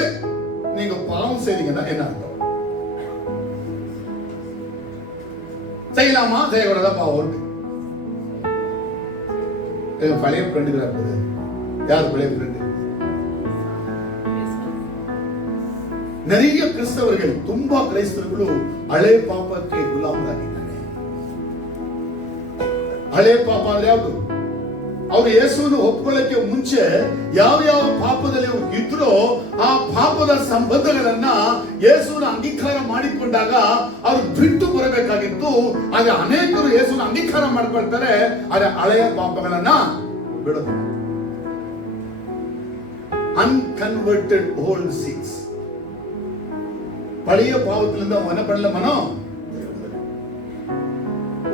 நீங்க பாவம் செய்றீங்கன்னா என்ன அர்த்தம்? செய்யலாமா செய்யக்கூடாதா? பாவம். பழைய ஃப்ரெண்டுகளா இருக்குது. யார் பழைய ஃப்ரெண்டு? நிறைய ಕ್ರಿಸ್ತವರಿಗೆ ತುಂಬಾ ಕ್ರೈಸ್ತರುಗಳು ಹಳೆ ಪಾಪಕ್ಕೆ ಗುಲಾಮರಾಗಿದ್ದಾರೆ. ಹಳೆ ಪಾಪ ಅಂದ್ರೆ ಯಾವುದು? ಅವರು ಯೇಸುವನ್ನು ಒಪ್ಕೊಳ್ಳಕ್ಕೆ ಮುಂಚೆ ಯಾವ ಪಾಪದಲ್ಲಿ ಅವರು ಇದ್ರೋ ಆ ಪಾಪದ ಸಂಬಂಧಗಳನ್ನ ಯೇಸುವನ್ನು ಅಂಗೀಕಾರ ಮಾಡಿಕೊಂಡಾಗ ಅವರು ಬಿಟ್ಟು ಬರಬೇಕಾಗಿತ್ತು. ಆದ್ರೆ ಅನೇಕರು ಯೇಸುವನ್ನು ಅಂಗೀಕಾರ ಮಾಡ್ಕೊಳ್ತಾರೆ, ಆದ್ರೆ ಹಳೆಯ ಪಾಪಗಳನ್ನ ಬಿಡಬಹುದು. ಅನ್ಕನ್ವರ್ಟೆಡ್ ಓಲ್ಡ್ ಸಿನ್ಸ್. பழைய பாவத்திலிருந்து அவன் என்ன பண்ணல? மனம்.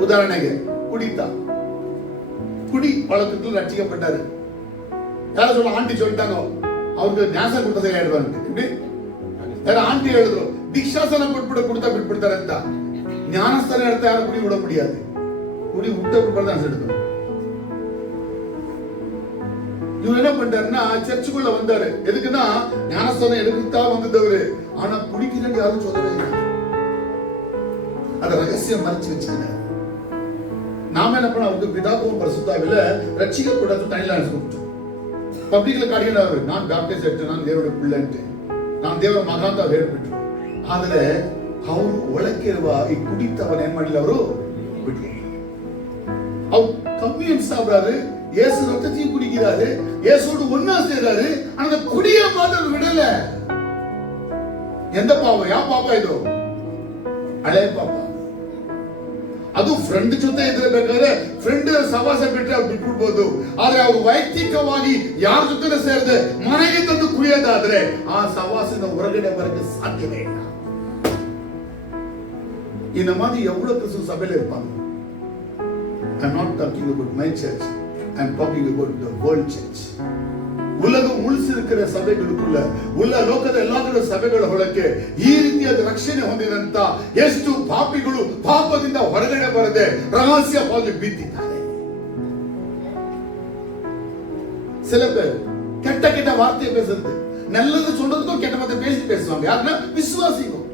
உதாரணக்கு குடி பழக்கத்தில் ரட்சிக்கப்பட்டாரு. யார சொல்ல? ஆண்டி சொல்லிட்டாங்க அவருக்கு ஞாசம் கொடுத்த சரியாயிடுவாங்க. இப்படி வேற ஆண்டி எழுதுறோம் தீக்ஷாசனம் கொடுத்தா பிற்படுத்தாரு. ஞானஸ்தானம் எடுத்த யாரும் குடி விட முடியாது. குடி விட்ட பிற்பாடு தான் எடுக்கணும். இவர் என்ன பண்றாருன்னா சர்ச்சுக்குள்ள வந்தாரு. எதுக்குன்னா ஞானஸ்தானம் எடுக்கத்தா வந்ததவரு. ஆனா குடிக்கிறேன்னு யாரும் சொல்லவே இல்லை. அத ரகசியம் மறைச்சு வச்சுக்கிறார். நாம என்ன பண்ண? அவருக்கு பிதாவும் பரிசுத்தாவில ரட்சிக்கப்படாத தனியில அனுப்பிச்சு. ಪಬ್ಲಿಕ್ ಕಾಡಿಗೆ ನಾನು ಬ್ಯಾಪ್ಟೈಸ್ ಆಯ್ತು, ನಾನು ದೇವರ ಪಿಳ್ಳೆ ಅಂತೆ, ನಾನು ದೇವರ ಮಗ ಅಂತ ಹೇಳ್ಬಿಟ್ರು. ಆದ್ರೆ ಅವರು ಒಳಕ್ಕಿರುವ ಈ ಕುಡಿತವನ್ನ ಏನ್ ಮಾಡಿಲ್ಲ, ಅವರು ಬಿಡ್ಲಿ. ಅವ್ರು கம்மி சாப்பிடாரு, இயேசு ரத்தத்தையும் குடிக்கிறாரு, இயேசுவோடு ஒன்னா செய்றாரு. அந்த குடிய மாத்திரம் விடல. எந்த பாவம்? யா ಪಾಪ ಇದು? ಹಳೆ ಪಾಪ. ಅದು ಫ್ರೆಂಡ್ ಜೊತೆ ಇದ್ರಬೇಕಾದ್ರೆ ಫ್ರೆಂಡ್ ಸವಾಸ ಬಿಟ್ಟರೆ ಅವ್ರು ಬಿಟ್ಬಿಡ್ಬೋದು. ಆದ್ರೆ ಅವ್ರು ವೈಯಕ್ತಿಕವಾಗಿ ಯಾರ ಜೊತೆ ಸೇರದೆ ಮನೆಗೆ ತಂದು ಕುಡಿಯೋದಾದ್ರೆ ಆ ಸವಾಸದ ಹೊರಗಡೆ ಬರಕ್ಕೆ ಸಾಧ್ಯವೇ ಇಲ್ಲ. இந்த மாதிரி எவ்வளவு கிறிஸ்துவ சபையில இருப்பாங்க. I'm not talking about my church, I'm talking about the world church. உலகம் ಮುಳ್ಸಿರುக்கிற ಸಭೆகளுக்குள்ள ಉಲ್ಲ ಲೋಕದ ಎಲ್ಲಾ ಕಡೆ ಸಭೆಗಳ ಹೊಳಕ್ಕೆ ಈ ರೀತಿಯಾದ ರಕ್ಷಣೆ ಹೊಂದಿದಂತ ಎಷ್ಟು ಪಾಪಿಗಳು ಪಾಪದಿಂದ ಹೊರಗಡೆ ಬರದೆ ರಹಸ್ಯವಾಗಿ ಬಿದ್ದಿದ್ದಾರೆ. சில பேர் கெட்ட கெட்ட வார்த்தையை பேசுறது, நல்லது சொல்றதுக்கும் கெட்ட வார்த்தை பேசுவாங்க. யாருன்னா விசுவாசிகளும்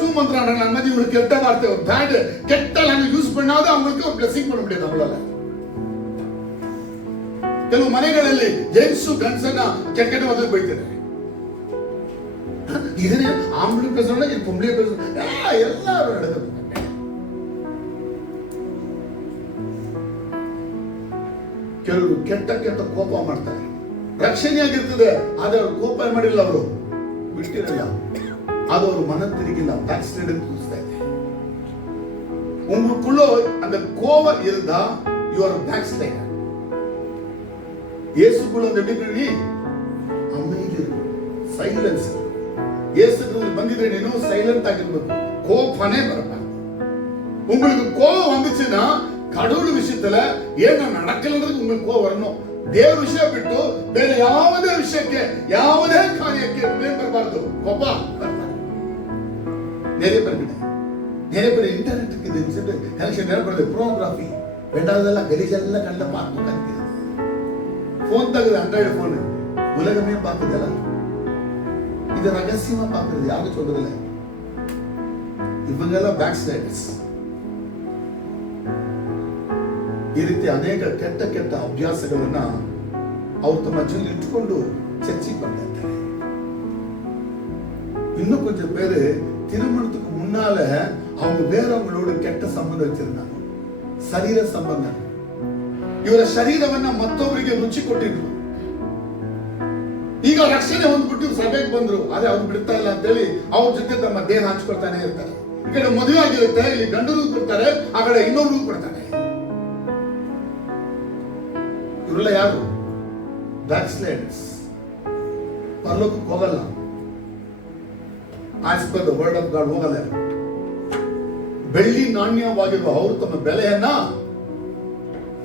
சூ மந்திரம் அன்மதி ஒரு கெட்ட வார்த்தை, ஒரு பேட் கெட்ட லாங்குவேஜ் யூஸ் பண்ணாத அவங்களுக்கு ஒரு பிளெஸிங் பண்ண முடியாது நம்மளால. ಕೆಲವು ಮನೆಗಳಲ್ಲಿ ಜೆಂಟ್ಸು ಗಂಡಸನ್ನ ಕೆಟ್ಟ ಕೆಟ್ಟ ಮಾತು ಬೈತಾರೆ. ಇದನ್ನೇ ಆಂಬ್ಳಿ பேசறோம், இது பொம்பளை பேசறோம், எல்லாரும் நடக்குது. ಕೆಲವರು ಕೆಟ್ಟ ಕೆಟ್ಟ ಕೋಪ ಮಾಡ್ತಾರೆ, ರಕ್ಷಣೆಯಾಗಿರ್ತದೆ, ಆದ್ರೆ ಅವ್ರು ಕೋಪ ಮಾಡಿಲ್ಲ, ಅವರು ಬಿಟ್ಟಿರಲ್ಲ, அது ஒரு மனம் திரிகிಲ್ಲ, பேக் ஸ்லைட் தூஸ்தே. உங்களுக்குள்ள அந்த கோபம் இருந்தா you are back slide. இயேசுக்குள்ள அந்த எப்படி அமைதி, சைலன்ஸ். இயேசுக்குள்ள ಬಂದಿದ್ರೆ ನೀನು ಸೈಲೆಂಟ್ ಆಗಿರಬೇಕು, ಕೋಪನೇ ಬರಬಾರದು. உங்களுக்கு கோபம் வந்துச்சுன்னா கடவுள் விஷயத்துல ஏன் நடக்கலன்றது உங்களுக்கு கோபம் வரணும். ದೇವರ ವಿಷಯ ಬಿಟ್ಟು ಬೇರೆ ಯಾವುದೇ ವಿಷಯಕ್ಕೆ ಯಾವುದೇ ಕಾರ್ಯಕ್ಕೆ ಏನ್ ಬರಬಾರದು, ಕೋಪ ಬರಬಾರದು. நிறைய பேர் இன்டர்நெட்டுக்கு இது கனெக்ஷன் ஏற்படுது. போனோகிராஃபி வேண்டாததெல்லாம் கலிஜெல்லாம் கண்ட பார்க்க கற்கிறது. போன் தகுது, ஆண்ட்ராய்டு போன் உலகமே பார்க்குதல்ல. இது ரகசியமா பார்க்கறது, யாரும் சொல்றதில்ல. ಇವೆಲ್ಲ ಬ್ಯಾಕ್ ಸ್ಲೈಡರ್ಸ್. ಈ ರೀತಿ ಅನೇಕ ಕೆಟ್ಟ ಕೆಟ್ಟ ಅಭ್ಯಾಸಗಳನ್ನ ಅವರು ತಮ್ಮ ಜೀವನ ಇಟ್ಟುಕೊಂಡು ಚರ್ಚೆಗೆ ಬಂದಿರ್ತಾರೆ. இன்னும் கொஞ்சம் பேரு திருமணத்துக்கு முன்னால அவங்க ಬೇರೆಯವங்களோட ಕೆಟ್ಟ ಸಂಬಂಧ ವச்சிருந்தாங்க, ಶರೀರ ಸಂಬಂಧ. ಇವರ ಶರೀರವನ್ನ ಮತ್ತೊಬ್ಬರಿಗೆ ರುಚಿ ಕೊಟ್ಟಿದ್ರು. ಈಗ ರಕ್ಷಣೆ ಹೊಂದ್ಬಿಟ್ಟು ಸಭೆಗೆ ಬಂದ್ರು, ಆದ್ರೆ ಅವ್ರು ಬಿಡ್ತಾ ಇಲ್ಲ ಅಂತ ಹೇಳಿ ಅವ್ರ ಜೊತೆ ತಮ್ಮ ದೇಹ ಹಂಚ್ಕೊಳ್ತಾನೆ ಇರ್ತಾರೆ. ಈ ಕಡೆ ಮದುವೆ ಆಗಿರುತ್ತೆ, ಇಲ್ಲಿ ಗಂಡರು ಕೊಡ್ತಾರೆ, ಆ ಕಡೆ ಇನ್ನೊಬ್ರು ಕೊಡ್ತಾರೆ. ಇವರೆಲ್ಲ ಯಾರು? Back sliders. ಪರಲೋಕಕ್ಕೆ ಹೋಗಲ್ಲ, as per the word of God ಹೋಗಲ್ಲ. ಬೆಳ್ಳಿ ನಾಣ್ಯವಾಗಿರುವ ಅವರು ತಮ್ಮ ಬೆಲೆಯನ್ನ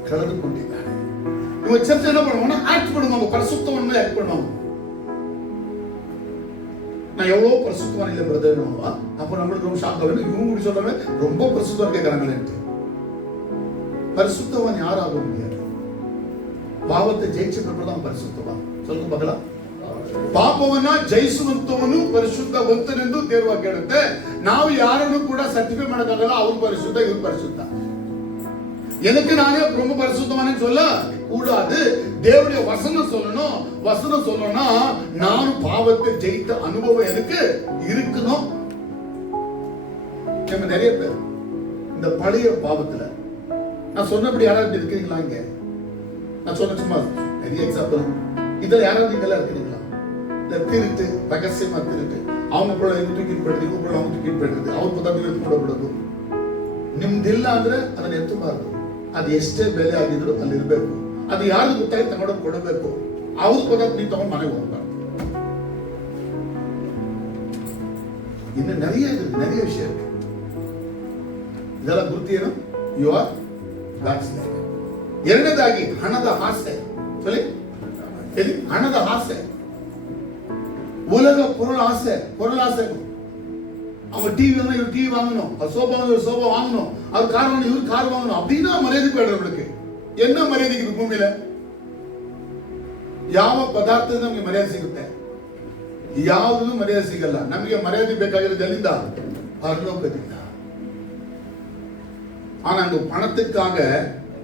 ಕಳೆದುಕೊಂಡಿದ್ದಾರೆ. இவங்க சர்ச்சை என்ன பண்ணுவாங்க, ஆக்ட் பண்ணுவாங்க, பரிசுத்தவன்மை ஆக்ட் பண்ணுவாங்க. நான் எவ்வளவு பரிசுத்தவான் இல்லை பிரதர், அப்ப நம்மளுக்கு ரொம்ப ஷாக் ஆகும். இவங்க இப்படி சொல்றாங்க, ரொம்ப பரிசுத்தவான் கேட்கறாங்களேன்ட்டு. பரிசுத்தவான் யாராக முடியாது? பாவத்தை ஜெயிச்சவர்கள் பரிசுத்தவான். சொல்லுங்க பார்க்கலாம். ಪಾಪವನ್ನ ಜಯಿಸುವಂತವನು ಪರಿಶುದ್ಧವಂತನೆಂದು ದೇವವಾಕ್ಯ ಹೇಳುತ್ತೆ. ನಾವು ಯಾರನ್ನು ಕೂಡ ಸರ್ಟಿಫೈ ಮಾಡಕ್ಕಾಗಲ್ಲ, ಅವ್ರು ಪರಿಶುದ್ಧ ಇವ್ರು ಪರಿಶುದ್ಧ. எனக்கு நானே ரொம்ப பரிசுத்தமானே சொல்ல கூடாது. தேவனுடைய வசனம் சொல்லணும். வசனம் சொல்லணும்னா நான் பாவத்தை ஜெயித்த அனுபவம் எனக்கு இருக்கணும். நம்ம நிறைய பேர் இந்த பழைய பாவத்துல, நான் சொன்னபடி யாராவது இருக்கிறீங்களா? இங்க நான் சொன்ன சும்மா நிறைய எக்ஸாம்பிள். இதுல யாராவது நீங்க எல்லாம் இருக்கிறீங்களா? திருட்டு, ரகசியமா திருட்டு, அவங்க ಕೂಡ ಇನ್ನು ತೂಕಿಟ್ ಬಿಡ್ರಿ, ಇವ್ರು ಕೂಡ அவங்க ತೂಕಿಟ್ ಬಿಡ್ರಿ, ಅವ್ರ ಪದಾರ್ಥ ಕೊಡಬಿಡೋದು. ನಿಮ್ದಿಲ್ಲ ಅಂದ್ರೆ ಅದನ್ನ ಎತ್ತಬಾರದು. ಅದು ಎಷ್ಟೇ ಬೆಲೆ ಆಗಿದ್ರು ಅಲ್ಲಿ ಇರ್ಬೇಕು. ಅದು ಯಾರು ಗೊತ್ತಾಗಿ ತಗೊಂಡು ಕೊಡಬೇಕು. ಅವ್ರ ಪದಾರ್ಥ ನೀವು ತಗೊಂಡು ಮನೆಗೆ ಹೋಗ್ಬಾರ್ದು. ಇನ್ನು நிறைய ವಿಷಯ ಇருக்கு. ಇದೆಲ್ಲ ಗುರುತು ಏನು? You are back slide. ಎರಡನೇದಾಗಿ ಹಣದ ಆಸೆ. சொல்லி ಹಣದ ಆಸೆ, உலக பொருள் ஆசை. அவங்க டிவி வாங்கணும், இவர் டிவி வாங்கணும், அது சோபா வாங்கணும், இவர் சோபா வாங்கணும், அது கார் வாங்கணும், இவர் கார் வாங்கணும். அப்படின்னா மரியாதை போயிடுறவங்களுக்கு என்ன ಮರ್ಯಾದೆಗೆ ಭೂಮಿயில ಯಾವ ಪದಾರ್ಥದಿಂದ ನಮಗೆ ಮರ್ಯಾದೆ ಸಿಗುತ್ತೆ? ಯಾವುದೂ ಮರ್ಯಾದೆ ಸಿಗಲ್ಲ. ನಮಗೆ ಮರ್ಯಾದೆ ಬೇಕಾಗಿರೋದು ಎಲ್ಲಿಂದ? ಪರಲೋಕದಿಂದ. ஆனா அந்த பணத்துக்காக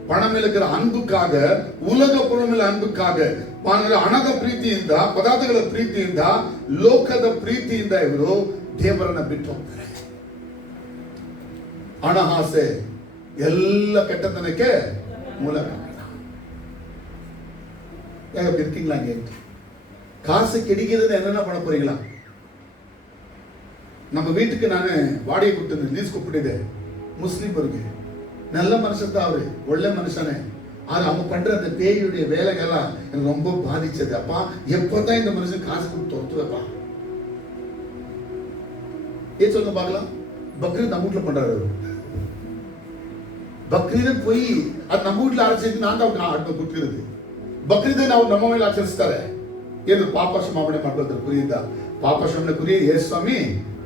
பணம் இருக்கிற ಅன்பುಕ್ಕಾಗ ಉಲಗ ಪುರಮಿಲ ಅன்பುಕ್ಕಾಗ ಹಣದ ಪ್ರೀತಿಯಿಂದ ಪದಾರ್ಥಗಳ ಪ್ರೀತಿಯಿಂದ ಲೋಕದ ಪ್ರೀತಿಯಿಂದ ಇವರು ದೇವರನ್ನ ಬಿಟ್ಟು ಹೋಗ್ತಾರೆ. ಹಣ ಆಸೆ ಎಲ್ಲ ಕೆಟ್ಟತನಕ್ಕೆ ಮೂಲ ಕಾರಣ. ஏங்க இருக்கீங்களா? காசு கிடைக்கிறது என்னென்ன பண்ண போறீங்களா? நம்ம வீட்டுக்கு ನಾನು ಬಾಡಿಗೆ ಕೊಟ್ಟಿದ್ದೆ, ಲೀಸ್ ಕೊಟ್ಟಿದ್ದೆ ಮುಸ್ಲಿಮರಿಗೆ. நல்ல மனுஷன் தான் அவரு, ஒಳ್ಳೆ மனுஷனே. ஆனா அவங்க பண்ற அந்த பேயுடைய வேலைகள்லாம் எனக்கு ரொம்ப பாதிச்சது. அப்பா எப்பதான் இந்த மனுஷன் காசு கொடுத்து துரத்துவேப்பா? ஏன் சொல்லுங்க பார்க்கலாம். பக்ரீத் நம்ம வீட்டுல பண்றாரு. பக்ரீத் போய் அது நம்ம வீட்டுல ஆரம்பிச்சு நான் தான் கொடுக்கிறது. ಬಕ್ರೀದ್ ನಾವು ನಮ್ಮ ಮೇಲೆ ಆಚರಿಸ್ತಾರೆ. ಏನು ಪಾಪಕ್ಷಮಾಪಣೆ ಮಾಡ್ಕೊಳ್ತಾರೆ ಕುರಿಯಿಂದ. ಪಾಪಕ್ಷಮಾಪಣೆ ಕುರಿ ಯೇಸು ಸ್ವಾಮಿ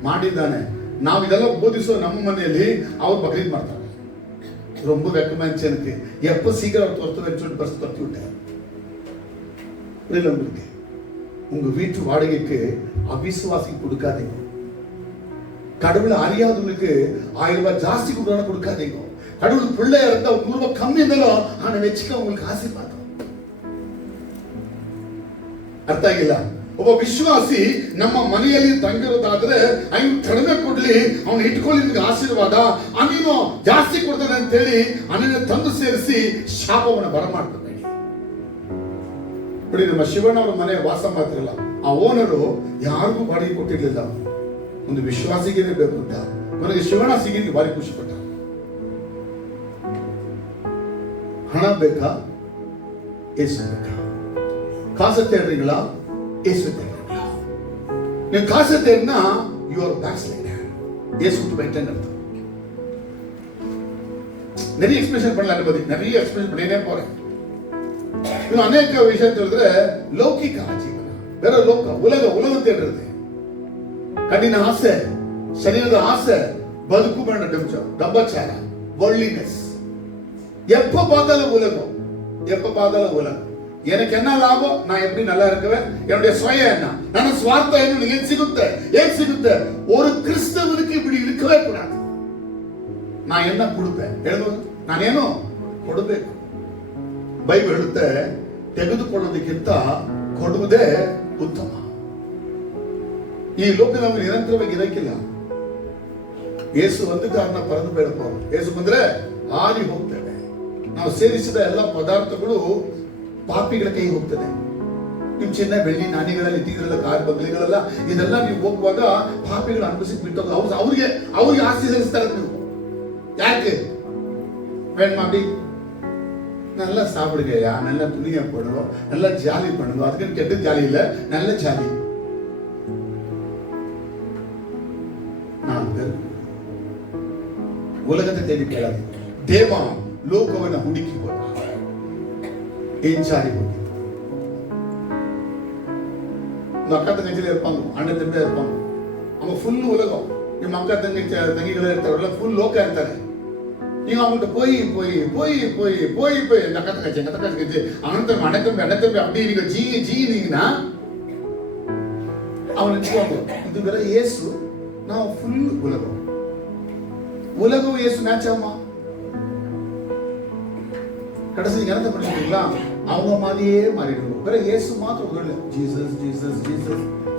ಮಾಡಿದ್ದಾನೆ. ನಾವು ಇದೆಲ್ಲ ಬೋಧಿಸೋ ನಮ್ಮ ಮನೆಯಲ್ಲಿ ಅವ್ರು ಬಕ್ರೀದ್ ಮಾಡ್ತಾರೆ. ரொம்ப வெக்கமா இருந்துச்சு எனக்கு. எப்ப சீக்கிரம் அவர் துரத்துவேன்னு சொல்லிட்டு பஸ் துரத்தி விட்டேன். புரியல உங்களுக்கு? உங்க வீட்டு வாடகைக்கு அவிசுவாசிக்கு கொடுக்காதீங்க. கடவுளை அறியாதவங்களுக்கு 1000 ரூபாய் ஜாஸ்தி கொடுக்காதீங்க. கடவுள் பிள்ளையா இருந்தா 100 ரூபாய் கம்மி இருந்தாலும் ஆனா வச்சுக்க உங்களுக்கு ஆசீர்வாதம். ಅರ್ಥ ಆಗಿಲ್ಲ? ಒಬ್ಬ ವಿಶ್ವಾಸಿ ನಮ್ಮ ಮನೆಯಲ್ಲಿ ತಂಗಿರೋದಾದ್ರೆ ಅವನು ಕಡಿಮೆ ಕೊಡ್ಲಿ, ಅವನು ಇಟ್ಕೊಳ್ಳಿ, ನಿಮ್ಗೆ ಆಶೀರ್ವಾದ. ಅವನು ಜಾಸ್ತಿ ಕೊಡ್ತಾನೆ ಅಂತ ಹೇಳಿ ಅವನನ್ನ ತಂದು ಸೇರಿಸಿ ಶಾಪವನ್ನು ಬರಮಾಡ್ಕೋಬೇಡಿ. ನೋಡಿ, ನಮ್ಮ ಶಿವಣ್ಣ ಅವರ ಮನೆ ವಾಸ ಮಾಡ್ತಿರಲ್ಲ, ಆ ಓನರು ಯಾರಿಗೂ ಬಾಡಿಗೆ ಕೊಟ್ಟಿರ್ಲಿಲ್ಲ. ಒಂದು ವಿಶ್ವಾಸಿಗೆ ಬೇಕು ಅಂತ ನನಗೆ ಶಿವಣ್ಣ ಸಿಗಿ ಬಾರಿ ಖುಷಿ ಪಟ್ಟ. ಹಣ ಬೇಕಾ? ಏಸು ಬೇಕಾ? காசை தேடுறீங்களா? இயேசு தேடுறீங்களா? நீங்க காசை தேடினா you are backslider. இயேசு விட்டு போயிட்டேன்னு அர்த்தம். நிறைய எக்ஸ்பிரஷன் பண்ணலாம், நிறைய எக்ஸ்பிரஷன் பண்ணினே போறேன். இன்னும் ಅನೇಕ ವಿಷಯ ತಿಳಿದ್ರೆ ಲೌಕಿಕ ಜೀವನ, ಬೇರೆ ಲೋಕ, ಉಲಗ தேடுறது, ಕಣ್ಣಿನ ಆಸೆ, ಶರೀರದ ಆಸೆ, ಬದುಕು ಬೇಡ ಡಬ್ಬಚಾರ, ವರ್ಲ್ಡ್ಲಿನೆಸ್. எப்ப பார்த்தாலும் உலகம். எனக்கு என்ன லாபம்? நான் எப்படி நல்லா இருக்குவேன்? என்னுடைய சுய என்ன? ನನ್ನ ಸ್ವಾರ್ಥ ಏನು? ಏನ್ ಸಿಗುತ್ತೆ? ஒரு கிறிஸ்தவனுக்கு இப்படி இருக்கவே கூடாது. நான் என்ன கொடுப்பேன் ಹೇಳೋದು? ನಾನೇನು ಕೊಡಬೇಕು? ಬೈಬಲ್ ಹೇಳುತ್ತೆ, ತೆಗೆದುಕೊಳ್ಳೋದಕ್ಕಿಂತ ಕೊಡುವುದೇ ಉತ್ತಮ. ಈ ಲೋಕ ನಮಗೆ ನಿರಂತರವಾಗಿ ಇರಕ್ಕಿಲ್ಲ. ಯೇಸು ಒಂದು ಕಾರಣ ಪರದು ಬೇಡಪ್ಪ. ಯೇಸು ಬಂದ್ರೆ ಹಾರಿ ಹೋಗ್ತೇವೆ. ನಾವು ಸೇರಿಸಿದ ಎಲ್ಲ ಪದಾರ್ಥಗಳು ಪಾಪಿಗಳ ಕೈ ಹೋಗ್ತದೆ. ನೀವು ಚಿನ್ನ ಬೆಳ್ಳಿ ನಾಣ್ಯಗಳಲ್ಲಿ ಇಟ್ಟಿದ್ರಲ್ಲ, ಕಾರ್ ಬಂಗ್ಲೆಗಳೆಲ್ಲ, ಇದೆಲ್ಲ ನೀವು ಹೋಗುವಾಗ ಪಾಪಿಗಳು ಅನುಭವಿಸಿ ಬಿಟ್ಟು ಅವ್ರಿಗೆ ಆಸ್ತಿ ಸೇರಿಸ್ತಾರೆ. ನೀವು ಯಾಕೆ வேணுமாடி? நல்லா சாப்பிடுங்கயா, நல்லா துணியை போடணும், நல்லா ஜாலி பண்ணணும். அதுக்கு கெட்ட ஜாலி இல்ல, நல்ல ஜாலி. உலகத்தை தேடி போகாது. தேவா ಲೋಕವನ್ನ ಹುಡುಕಿ ಏನ್ ಚಾರಿ ಹೋಗಿ ಅಕ್ಕ ತಂಗಿ ಇರ್ಪಾಂಗ, ಅಣ್ಣ ತಂಬಿ ಇರ್ಪಾಂಗ, அவங்க ஃபுல் உலகம். ನಿಮ್ಮ ಅಕ್ಕ ತಂಗಿಗಳು ಇರ್ತಾರಲ್ಲ, ಫುಲ್ ಲೋಕ ಇರ್ತಾರೆ. ಈಗ அவங்கள்ட்ட போய் அக்கா தங்கச்சி அண்ணன் தம்பி அப்படி நீங்க ஜீனீங்கன்னா அவன் நினைச்சுவாங்க, இது வேற இயேசு, நான் ஃபுல் உலகம் இயேசு மேட்ச் ஆகுமா? கடைசி நீங்க என்ன பண்ணிட்டீங்களா? அவங்க மாதிரியே மாறிடுவோம். வேற இயேசு மாத்திரம் இல்லை, ஜீசஸ்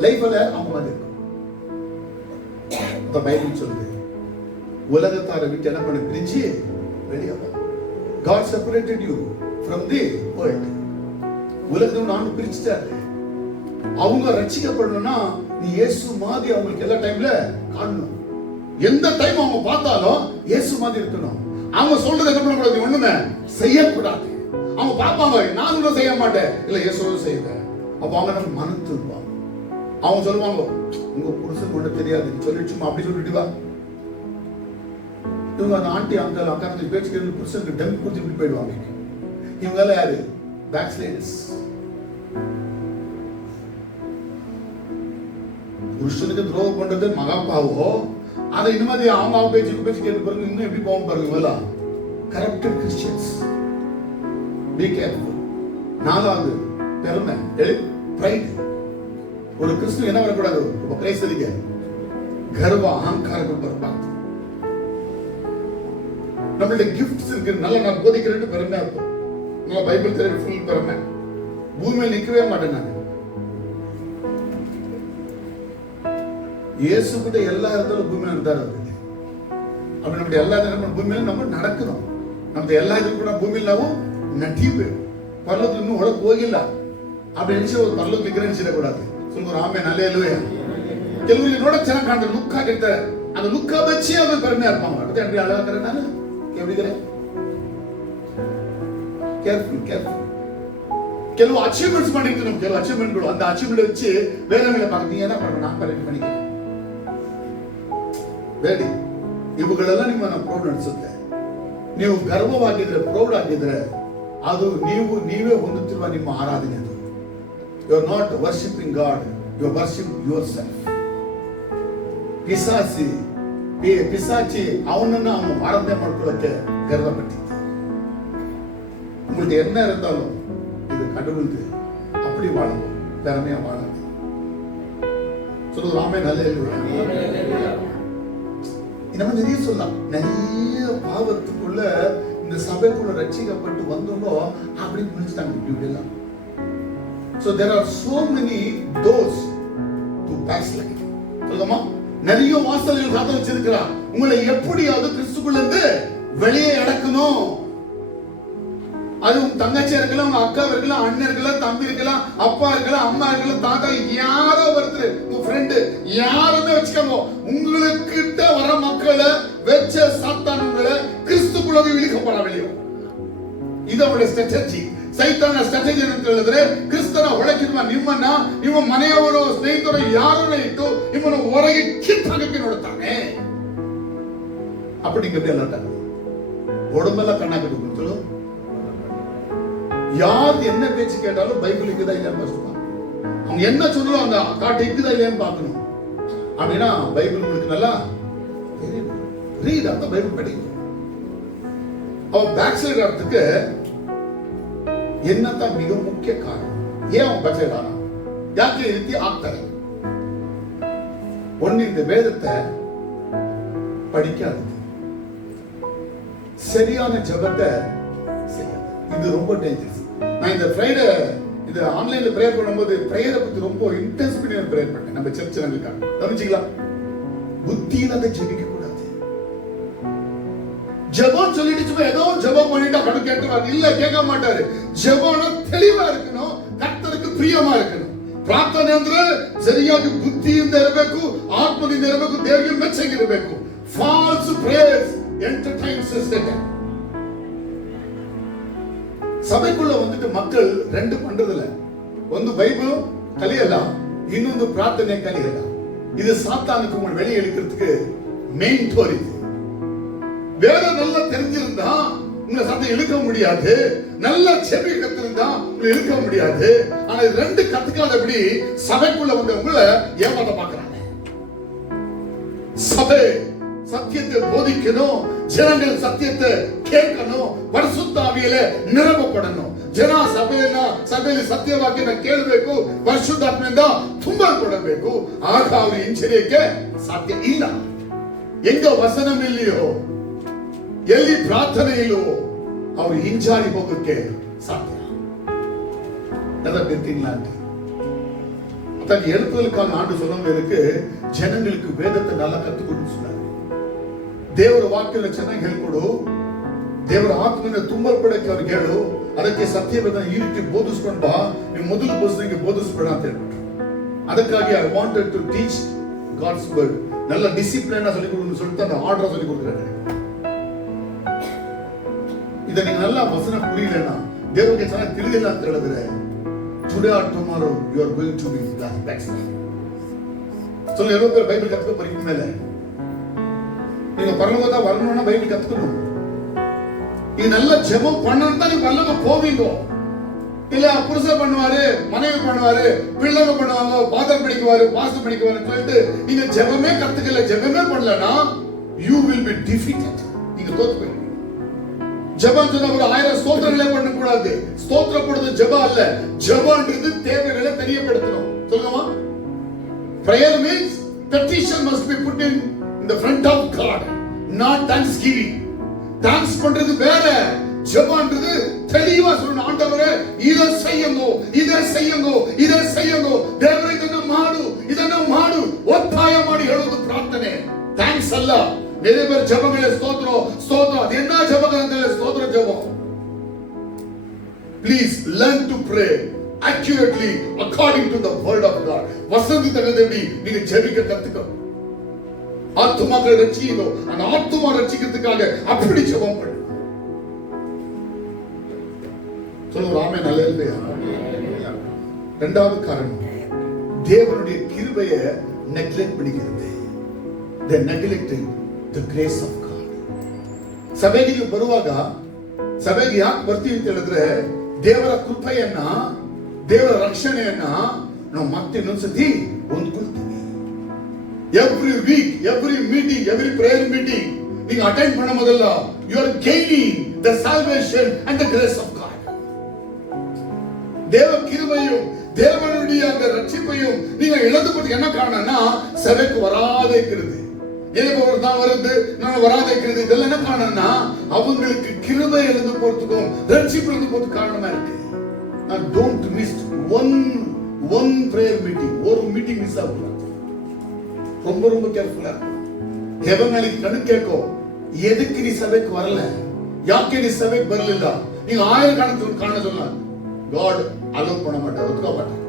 லைஃப்ல அவங்க மாதிரி இருக்கும். பைபிள் சொல்லுது, உலகத்தாரை விட்டு என்ன பண்ணி பிரிச்சு வெளியே வா. God separated you from the world. உலகத்தை நான் பிரிச்சுட்டாரு. அவங்க ரட்சிக்கப்படணும்னா நீ இயேசு மாதிரி அவங்களுக்கு எல்லா டைம்ல காணணும். எந்த டைம் அவங்க பார்த்தாலும் இயேசு மாதிரி இருக்கணும். அவங்க சொல்றது என்ன பண்ணக்கூடாது? ஒண்ணுமே செய்யக்கூடாது. அவங்க பார்ப்பாங்க, நான் கூட செய்ய மாட்டேன், இல்ல இயேசுவை செய்வேன். அப்ப அவங்க நம்ம மனம் திருப்பாங்க. அவங்க சொல்லுவாங்க, உங்க புருஷன் ஒண்ணு தெரியாது சொல்லிட்டு சும்மா அப்படி சொல்லிட்டு வா. இவங்க அந்த ஆண்டி அங்கிள் அக்கா பேச்சு கேட்டு புருஷனுக்கு டெம் கொடுத்து இப்படி போயிடுவாங்க. இவங்க எல்லாம் யாரு? Back sliders. புருஷனுக்கு துரோகம் பண்றது மகா பாவம். அதை இனிமே அவங்க பேச்சு கேட்டு பாருங்க, இன்னும் எப்படி போகும் பாருங்க. இவெல்லாம் கரப்டட் கிறிஸ்டியன்ஸ். Be careful. நாலாவது பெருமை, pride. ஒரு கிறிஸ்து என்ன வரக்கூடாது? ಒಬ್ಬ ಕ್ರೈಸ್ತರಿಗೆ ಗರ್ವ, ಅಹಂಕಾರಗಳು ಬರಬಾರದು. நம்மளுடைய கிஃப்ட்ஸ் இருக்கு, நல்லா நான் போதிக்கிறேன்னு பெருமையா இருக்கும், நல்லா பைபிள் தெரியும் ஃபுல் பெருமை. பூமியில் நிற்கவே மாட்டேன் நான். இயேசு கிட்ட எல்லா இடத்துல பூமியில இருந்தாரு. அப்படி நம்முடைய எல்லா இடத்துல பூமியில நம்ம நடக்கணும். நம்ம எல்லா இடத்துல கூட பூமியில் ನಾವು ನಟೀಬೇಕು. ಪರಲೋಕ ಇನ್ನೂ ಒಳಗೆ ಹೋಗಿಲ್ಲ அப்படி நினைச்சு ஒரு பரலோಕ நினைச்சிடக்கூடாது. சொல்லுங்க ஆமென் அல்லேலூயா. ಕೆಲವರಿಗೆ ನೋಡಕ್ ಚೆನ್ನಾಗಿ ಕಾಣ್ತಾರೆ, ಲುಕ್ ಆಗಿರ್ತಾರೆ, அந்த லுக்கா வச்சு அவங்க பெருமையா இருப்பாங்க. அடுத்து எப்படி அழகாக்கிறேன் நான் எப்படிக்கிறேன், கேர்ஃபுல். ಕೆಲವು ಅಚೀವ್ಮೆಂಟ್ಸ್ ಮಾಡಿರ್ತೀವಿ ನಾವು, ಕೆಲವು ಅಚೀವ್ಮೆಂಟ್ಗಳು, அந்த ಅಚೀವ್ಮೆಂಟ್ வச்சு வேற ಮೇಲೆ பார்க்க நீ என்ன பண்ண நான் பண்ணிக்கிறேன் ಬೇಡಿ. ಇವುಗಳೆಲ್ಲ ನಿಮ್ಮನ್ನ ಪ್ರೌಡ್ ಅನಿಸುತ್ತೆ. ನೀವು ಗರ್ವವಾಗಿದ್ರೆ, ಪ್ರೌಡ್ ಆಗಿದ್ರೆ, ಅದು ನೀವೇ ಹೊಂದುತ್ತಿರುವ ನಿಮ್ಮ ಆರಾಧನೆ. ಅದು you are not worshipping God, you are worshipping yourself. பிசாச்சி அவனನ್ನ அவன் ஆராதனை ಮಾಡ್ಕೊಳ್ಳಕ್ಕೆ ಗರ್ವಪಟ್ಟಿದ್ದ. உங்களுக்கு என்ன இருந்தாலும் இது கடவுளுக்கு, அப்படி வாழணும், திறமையா வாழணும். சொல்லுங்க ஆமென் அல்லேலூயா. நம்ம நிறைய சொல்லலாம், நிறைய பாவத்துக்குள்ள இந்த சபைக்குள்ள ரட்சிக்கப்பட்டு வந்தோமோ அப்படி நினைச்சிட்டாங்க இப்படி எல்லாம். So there are so many doors to backslide. சொல்லுமா, நிறைய வாசல்கள் காத்து வச்சிருக்கிறார். உங்களை எப்படியாவது கிறிஸ்துக்குள்ள இருந்து வெளியே அடக்கணும். அது உங்க தங்கச்சியா இருக்கலாம், உங்க அக்கா இருக்கலாம், அண்ணன் இருக்கலாம், தம்பி இருக்கலாம், அப்பா இருக்கலாம், அம்மா இருக்கலாம், தாத்தா, யாரோ ஒருத்தர், உங்க ஃப்ரெண்டு, யாருமே வச்சுக்கோங்க. உங்களுக்கிட்ட வர மக்களை வச்ச சாத்தானுங்களை கிறிஸ்துக்குள்ள இழுக்கப்பட வெளியே. இது அவருடைய ಸ್ಟ್ರಾಟಜಿ. ಸೈತಾನ ಸ್ಟ್ರಾಟಜಿ ಅಂತ ಹೇಳಿದ್ರೆ, ಕ್ರಿಸ್ತನ ಒಳಗಿರುವ ನಿಮ್ಮ ಮನೆಯವರು, ಸ್ನೇಹಿತರು ಯಾರನ್ನ ಇಟ್ಟು ನಿಮ್ಮನ್ನು ಹೊರಗೆ ಕಿತ್ತಾಗಕ್ಕೆ ನೋಡುತ್ತಾನೆ. அப்படி எப்படி அலர்ட்டாங்க, உடம்பெல்லாம் கண்ணாக்கிட்டு கொடுத்துடும். யார் என்ன பேச்சு கேட்டாலும் பைபிள் இருக்குதா இல்லையான்னு பார்த்துப்பாங்க. அவங்க என்ன சொன்னாலும் அந்த காட்டு இருக்குதா இல்லையான்னு பார்க்கணும். அப்படின்னா பைபிள் உங்களுக்கு நல்லா தெரியும், ரீட், அந்த பைபிள் படிக்கணும். அவன் பேக் சைடு ஆகிறதுக்கு என்னதான் மிக முக்கிய காரணம், ஏன் அவன் பேக் சைடு ஆனா, யாருக்கு இறுதி ஆக்தர் ஒன்னு இந்த வேதத்தை படிக்காது, சரியான ஜபத்தை செய்யாது. இது ரொம்ப டேஞ்சரஸ். நான் இந்த ஃப்ரைடே இது ஆன்லைன்ல பிரேயர் பண்ணும்போது பிரேயரை பத்தி ரொம்ப இன்டென்ஸ் பண்ணி பிரேயர் பண்ணேன். நம்ம சர்ச் நமக்காக கவனிச்சிங்களா? புத்தியில அதை ஜெபிக்க கூடாது. ஜெபம் சொல்லிட்டு சும்மா ஏதோ ஜெபம் பண்ணிட்டா கடவுள் கேட்கிறாரு இல்ல, கேட்க மாட்டாரு. ஜெபம் தெளிவா இருக்கணும், கர்த்தருக்கு பிரியமா இருக்கணும். ಪ್ರಾರ್ಥನೆ ಅಂದ್ರೆ ಸರಿಯಾಗಿ ಬುದ್ಧಿಯಿಂದ ಇರಬೇಕು, ಆತ್ಮದಿಂದ ಇರಬೇಕು, ದೇವರಿಗೆ ಮೆಚ್ಚಗಿರಬೇಕು. False prayers entertains Satan. சபைக்குள்ள வந்துட்டு மக்கள் ரெண்டு பண்றதுல, ಒಂದು பைபிள் கலியலாம், இன்னொன்று பிரார்த்தனை கலியலாம். இது சாத்தானுக்கு உங்களை வெளியே எடுக்கிறதுக்கு மெயின் டோர். இது வேற நல்லா தெரிஞ்சிருந்தா உங்களை சத்தம் இழுக்க முடியாது, நல்ல செவி கத்திருந்தா உங்களை இழுக்க முடியாது. ஆனா இது ரெண்டு கத்துக்காதபடி சபைக்குள்ள வந்து உங்களை ஏமாத்த பாக்குறாங்க. சபை சத்தியத்தை போதிக்கணும், ஜனங்கள் சத்தியத்தை கேட்கணும், ಪರಿಶುದ್ಧ ಆವಿಯಲ್ಲ ನಿರಪಪಡணும். ಜನ ಸಭೆಯಲ್ಲಿ ಸತ್ಯವಾಕ್ಯನ ಕೇಳಬೇಕು, ಪರಿಶುದ್ಧಾತ್ಮದಿಂದ ತುಂಬಲ್ಪಡಬೇಕು. ಆಗ ಅವರು ಹಿಂಜರಿಯಕ್ಕೆ ಸಾಧ್ಯ ಇಲ್ಲ. ಎಂಗ ವಸನವಿಲ್ಲಿಯೋ, ಎಲ್ಲಿ ಪ್ರಾರ್ಥನೆ ಇಲ್ಲವೋ ಅವರು ಹಿಂಜಾರಿ ಹೋಗಕ್ಕೆ ಸಾಧ್ಯ. தன் எழுத்துக்களுக்கான ஆண்டு சொல்லுவதற்கு ஜனங்களுக்கு வேதத்தை நல்லா கத்துக்கொண்டு சொன்னார். ದೇವರ ವಾಕ್ಯನ ಚೆನ್ನಾಗಿ ಹೇಳ್ಕೊಡು, ದೇವರ ಆತ್ಮನ ತುಂಬಲ್ಪಡಕ್ಕೆ ಅವ್ರಿಗೆ ಹೇಳು, ಅದಕ್ಕೆ ಸತ್ಯವೇದನ ಈ ರೀತಿ ಬೋಧಿಸ್ಕೊಂಡು ಬಾ, ನೀವು ಮೊದಲು ಬೋಧಿಸಿದಂಗೆ ಬೋಧಿಸ್ಬೇಡ ಅಂತ ಹೇಳ್ಬಿಟ್ರು. ಅದಕ್ಕಾಗಿ I wanted to teach God's word. நல்ல டிசிப்ளினா சொல்லி கொடுக்கணும்னு சொல்லிட்டு அந்த ஆர்டரை சொல்லி கொடுக்குறாங்க. இதை நீங்க நல்லா வசனம் புரியலன்னா, தேவனுக்கு ಚೆನ್ನಾಗಿ ತಿಳಿದಿಲ್ಲ ಅಂತ ಹೇಳಿದ್ರೆ, today or tomorrow you are going to be backslide. சொல்ல எவ்வளவு பேர் பைபிள் கத்துக்க போறீங்க மேல, நீங்க பரலோகத்தா வரணும்னா பைபிள் கத்துக்கணும். இது நல்ல ஜெபம் பண்ணணும் தான் நீங்க பரலோகம் போவீங்க. இல்ல புருஷன் பண்ணுவாரு, மனைவி பண்ணுவாரு, பிள்ளைங்க பண்ணுவாங்க, பாதம் பிடிக்குவாரு, பாஸ்ட் பிடிக்குவாருன்னு சொல்லிட்டு நீங்க ஜெபமே கத்துக்கல, ஜெபமே பண்ணலனா you will be defeated. நீங்க தோத்து போயிடுவீங்க. ஜெபம் சொன்னா ஒரு 1000 ஸ்தோத்திரங்களே பண்ண கூடாது. ஸ்தோத்திரப்படுறது ஜெபம் அல்ல. ஜெபம்ன்றது தேவைகளை தெரியப்படுத்தணும். சொல்லுங்கம்மா. Prayer means petition must be put in the front of God, not thanksgiving. Thanks ஜெபம்ன்றது தெளிவா சொல்லணும். ஆண்டவரே இதை செய்யுங்க, இதை செய்யுங்க, இதை செய்யுங்க, ದೇವರೇ ಇದನ್ನ ಮಾಡು ಒತ್ತಾಯ ಮಾಡಿ ಹೇಳೋದು ಪ್ರಾರ್ಥನೆ. ಥ್ಯಾಂಕ್ಸ್ ಅಲ್ಲ, ಬೇರೆ ಬೇರೆ ಜಪಗಳೇ ಸ್ತೋತ್ರ ಅದೆನ್ನ ಜಪಗಳಂತಲೇ ಸ್ತೋತ್ರ ಜಪ. Please learn to pray accurately according to the word of God. வசந்தி தகதடி நீங்க ஜெபிக்க கத்துக்கோ. ஆத்துமாக்களை ரட்சிக்கோ. அந்த ஆத்துமா ரட்சிக்கிறதுக்காக அப்படி ஜெபம் பண்ணு. சொல்லுங்க ஆமென் அல்லேலூயா. இரண்டாவது காரணம், தேவனுடைய கிருபையை நெக்லெக்ட் பண்ணிக்கிறது. they neglected the grace of God. ಸಭೆಗೆ ಬರುವಾಗ ಸಭೆಗೆ ಯಾಕೆ ಬರ್ತೀವಿ ಅಂತ ಹೇಳಿದ್ರೆ ದೇವರ ಕೃಪೆಯನ್ನ, ದೇವರ ರಕ್ಷಣೆಯನ್ನ ನಾವು ಮತ್ತೆ ಇನ್ನೊಂದ್ಸತಿ ಹೊಂದ್ಕೊಳ್ತೀವಿ. Every week, every meeting, every prayer meeting நீங்க அட்டெண்ட் பண்ண முதல்ல you are gaining the salvation and the grace of God. தேவ கிருபையும் தேவனுடைய அந்த ரட்சிப்பையும் நீங்க இழந்து போட்டு என்ன காரணம்னா சபைக்கு வராதே இருக்கிறது. எனக்கு ஒரு தான் வருது, நான் வராதே இருக்கிறது. இதெல்லாம் என்ன காரணம்னா அவங்களுக்கு கிருபை இழந்து போறதுக்கும் ரட்சிப்பு இழந்து போறதுக்கு காரணமா இருக்கு. நான் don't miss one prayer meeting. ஒரு மீட்டிங் மிஸ் ஆகக்கூடாது. ரொம்ப கேர்ஃபுல்லா ஹெவன் நாளைக்கு கண்ணு கேட்கும், எதுக்கு நீ சபைக்கு வரல, யாக்கே நீ சபைக்கு வரல, நீங்க ஆயிரக்கணக்கில் காண சொல்லலாம். God அலோ பண்ண மாட்டார், ஒத்துக்க மாட்டார்.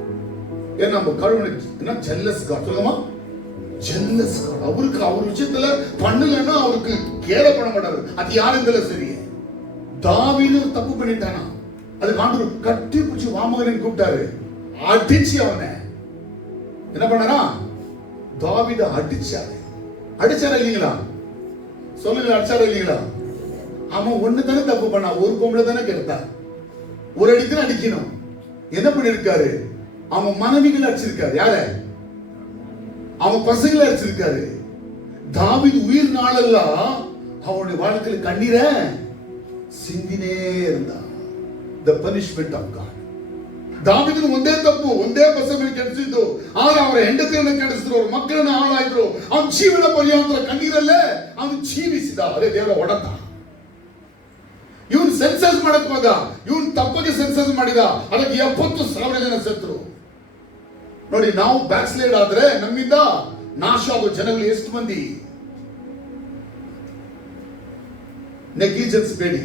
ஏன்னா நம்ம கடவுள் என்ன ஜெல்லஸ் காட், சொல்லுமா ஜெல்லஸ் காட். அவருக்கு அவர் விஷயத்துல பண்ணலன்னா அவருக்கு கேர பண்ண மாட்டாரு. அது யாருங்கள சரி, தாவீது தப்பு பண்ணிட்டானா, அது ஆண்டவர் கட்டி பிடிச்சி வாமகனை கூப்பிட்டாரு, அடிச்சு அவனை என்ன பண்ணாரா, தாவீத அடிச்சாரு இல்லீங்களா, சொல்லுங்க அடிச்சாரு இல்லீங்களா. அவன் ஒண்ணு தானே தப்பு பண்ணா, ஒரு பொம்பளை தானே கெடுத்தா, ஒரு அடிக்கணும் அடிக்கணும். என்ன பண்ணிருக்காரு, அவன் மனைவிகள் அடிச்சிருக்காரு, யார அவன் பசங்களை அடிச்சிருக்காரு. தாவீது உயிர் நாளெல்லாம் அவனுடைய வாழ்க்கையில கண்ணீரை சிந்தினே இருந்தான். The punishment of God. ದಾವಿದನು ಒಂದೇ ತಪ್ಪು, ಒಂದೇ ಬಸವನ ಕೆಡಿಸಿದ್ದು, ಆಗ ಅವರ ಹೆಂಡತಿಯನ್ನು ಕೆಡಿಸಿದ್ರು, ಅವರ ಮಕ್ಕಳನ್ನ ಹಾಳಾಯಿದ್ರು. ಅವನ ಜೀವನ ಪರ್ಯಂತರ ಕಣ್ಣೀರಲ್ಲೇ ಅವನು ಜೀವಿಸಿದ. ಅದೇ ದೇವರ ಹೊಡೆತ. ಇವನು ಸೆನ್ಸಸ್ ಮಾಡಕ್ ಹೋದ, ಇವನು ತಪ್ಪಾಗಿ ಸೆನ್ಸಸ್ ಮಾಡಿದ, ಅದಕ್ಕೆ 70,000 ಜನ ಸತ್ರು. ನೋಡಿ, ನಾವು ಬ್ಯಾಕ್ ಸ್ಲೈಡ್ ಆದ್ರೆ ನಮ್ಮಿಂದ ನಾಶ ಆಗೋ ಜನಗಳು ಎಷ್ಟು ಮಂದಿ. ನೆಗ್ಲಿಜೆನ್ಸ್ ಬೇಡಿ.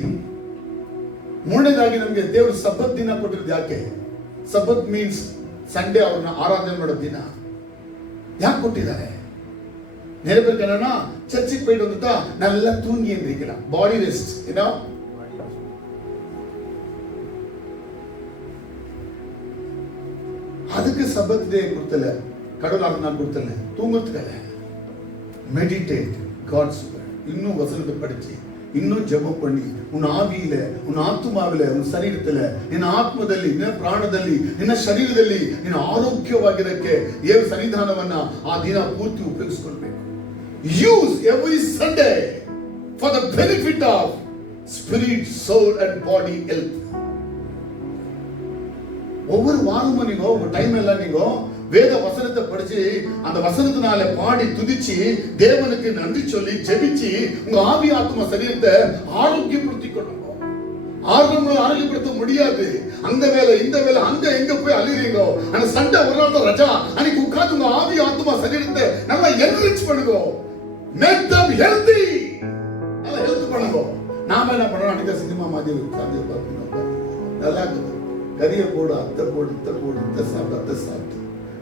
ಮೂರನೇದಾಗಿ ನಮಗೆ ದೇವರು ಸಬ್ಬತ್ ದಿನ ಕೊಟ್ಟಿರೋದು ಯಾಕೆ? ಸಬ್ಬತ್ ಮೀನ್ಸ್ ಸಂಡೇ ಅವ್ರನ್ನ ಆರಾಧನೆ ಮಾಡೋ ದಿನ. ಯಾಕೆ ಕೊಟ್ಟಿದ್ದಾರೆ? ನೆರವೇರ್ಕನ ಚರ್ಚಿಗೆ போயிட்டு வந்துட்டா நல்லா தூங்கி எந்திரிக்கலாம், பாடி ரெஸ்ட். ಏನೋ அதுக்கு சப்பத் டே கொடுத்தல, கடவுள் அந்த நாள் கொடுத்தல, தூங்குறதுக்கல்ல. Meditate God's word. இன்னும் வசனத்தை படிச்சு, இன்னும் ஜெபம் பண்ணி, உன் ಆವಿயில, உன் ಆತ್ಮಾವಿல, உன் ಶರೀರದಲ್ಲಿ, ನಿನ್ನ ಆತ್ಮದಲ್ಲಿ, ನಿನ್ನ ಪ್ರಾಣದಲ್ಲಿ, ನಿನ್ನ ಶರೀರದಲ್ಲಿ ನೀನು ಆರೋಗ್ಯವಾಗಿರಕ್ಕೆ ದೇವ ಸನ್ನಿಧಾನವನ್ನ ಆ ದಿನ ಪೂರ್ತಿ ಉಪಯೋಗಿಸಿಕೊಳ್ಳಬೇಕು. Use every Sunday for the benefit of spirit, soul and body health. ஒவ்வொரு வாரமும் நீங்க உங்க டைம் எல்லாம் நீங்க வேத வசனத்தை படிச்சு, அந்த வசனத்தினால பாடி துதிச்சு, தேவனுக்கு நன்றி சொல்லி ஜெபிச்சு உங்க ஆவி ஆத்மா சரீரத்தை ஆரோக்கியப்படுத்திக் கொள்ளுங்க. ஆரோக்கியப்படுத்த முடியாது. அந்த வேலை இந்த வேலை அங்க எங்க போய் அழிறீங்க. அந்த சண்டை ஒரு நாள் தான் ரஜா, அன்னைக்கு உட்கார்ந்து உங்க ஆவி ஆத்மா சரீரத்தை நல்லா என்ரிச் பண்ணுங்க. Make them healthy. நல்லா ஹெல்த் பண்ணுங்க. நாம என்ன பண்றோம், அன்னைக்கு சினிமா மாதிரி உட்கார்ந்து பார்க்கணும், நல்லா இருக்குது, கறியை போடு, அத்தை போடு, இத்தை போடு, இத்தை சாப்பிட்டு, அத்தை சாப்பிட்டு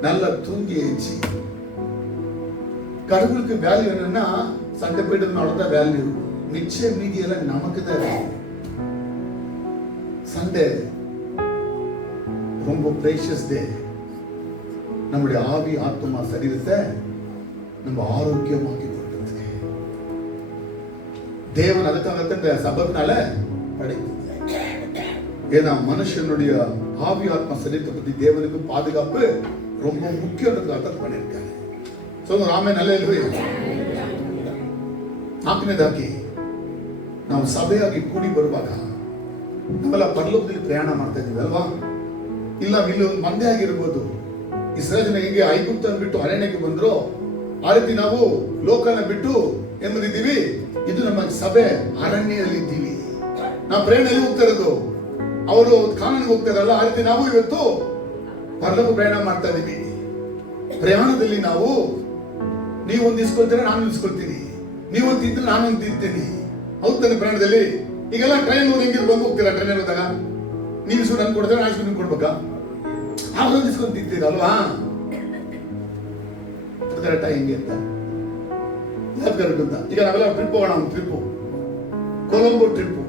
நல்லா தூங்கி ஏச்சி. கடவுளுக்கு வேல்யூ என்னன்னா சண்டை போயிட்டதுனால தான் வேல்யூ. மிச்ச மீதியெல்லாம் நமக்கு தான் வேல்யூ. சண்டே ரொம்ப பிரேஷியஸ் டே. நம்முடைய ஆவி ஆத்மா சரீரத்தை நம்ம ஆரோக்கியமாக்கி கொள்றதுக்கு தேவன் அதுக்காகத்தான் சபத்தினால படைத்து. ஏன்னா மனுஷனுடைய ஆவி ஆத்மா சரீரத்தை பத்தி தேவனுக்கு பாதுகாப்பு ரொம்ப ಮುಖ್ಯವಾದ பண்ணிருக்காரு. சொல்லுங்க ஆமென் அல்லேலூயா. ನಾಲ್ಕನೇದಾಗಿ ನಾವು ಸಭೆಯಾಗಿ ಕೂಡಿ ಬರುವಾಗ ನಾವೆಲ್ಲ ಪರಲೋಕದಲ್ಲಿ ಪ್ರಯಾಣ ಮಾಡ್ತಾ ಇದ್ದೀವಿ ಅಲ್ವಾ? ಇಲ್ಲ ಇಲ್ಲಿ ಮಂದೆ ಆಗಿರ್ಬೋದು. ಇಸ್ರಾಯೇಲ್ ಜನ ಹೇಗೆ ಐಗುಪ್ತ ಬಿಟ್ಟು ಅರಣ್ಯಕ್ಕೆ ಬಂದ್ರು, ಆ ರೀತಿ ನಾವು ಲೋಕನ ಬಿಟ್ಟು ಏನ್ ಬಂದಿದ್ದೀವಿ? ಇದು ನಮ್ಮ ಸಭೆ ಅರಣ್ಯದಲ್ಲಿ ಇದ್ದೀವಿ. ನಾವು ಪ್ರೇರಣೆಯಲ್ಲಿ ಹೋಗ್ತಾ ಇರೋದು, ಅವರು ಕಾನೂನಿಗೆ ಹೋಗ್ತಾರಲ್ಲ, ಆ ರೀತಿ ನಾವು ಇವತ್ತು ಪರಲೋಕ ಪ್ರಯಾಣ ಮಾಡ್ತಾ ಇದೀವಿ. ಪ್ರಯಾಣದಲ್ಲಿ ನಾವು ನೀವೊಂದು ಇಸ್ಕೊಳ್ತೀರ, ನಾನು ಇಸ್ಕೊಳ್ತೀನಿ, ನೀವೊಂದು ತಿಂದ್ರೆ ನಾನೊಂದು ತಿಂತೀನಿ. ಹೌದು ತಾನೆ? ಪ್ರಯಾಣದಲ್ಲಿ ಈಗೆಲ್ಲ ಟ್ರೈನ್ ಹೆಂಗಿರ್ ಬಂದು ಹೋಗ್ತೀರಾ? ಟ್ರೈನ್ ಹೋದಾಗ ನೀವು ಇಸ್ಕೊಂಡು ನನ್ಗೆ ಕೊಡ್ತಾರೆ, ನಾನು ಇಸ್ಕೊಂಡು ಕೊಡ್ಬೇಕಾ? ಅವ್ರೊಂದು ಇಸ್ಕೊಂಡು ತಿಂತೀರಲ್ವಾ? ಹೆಂಗೆ ಅಂತ ಅಂತ ಈಗ ನಾವೆಲ್ಲ ಟ್ರಿಪ್ ಹೋಗೋಣ, ಒಂದು ಟ್ರಿಪ್ಪು, ಕೊಲಂಬೋ ಟ್ರಿಪ್ಪು,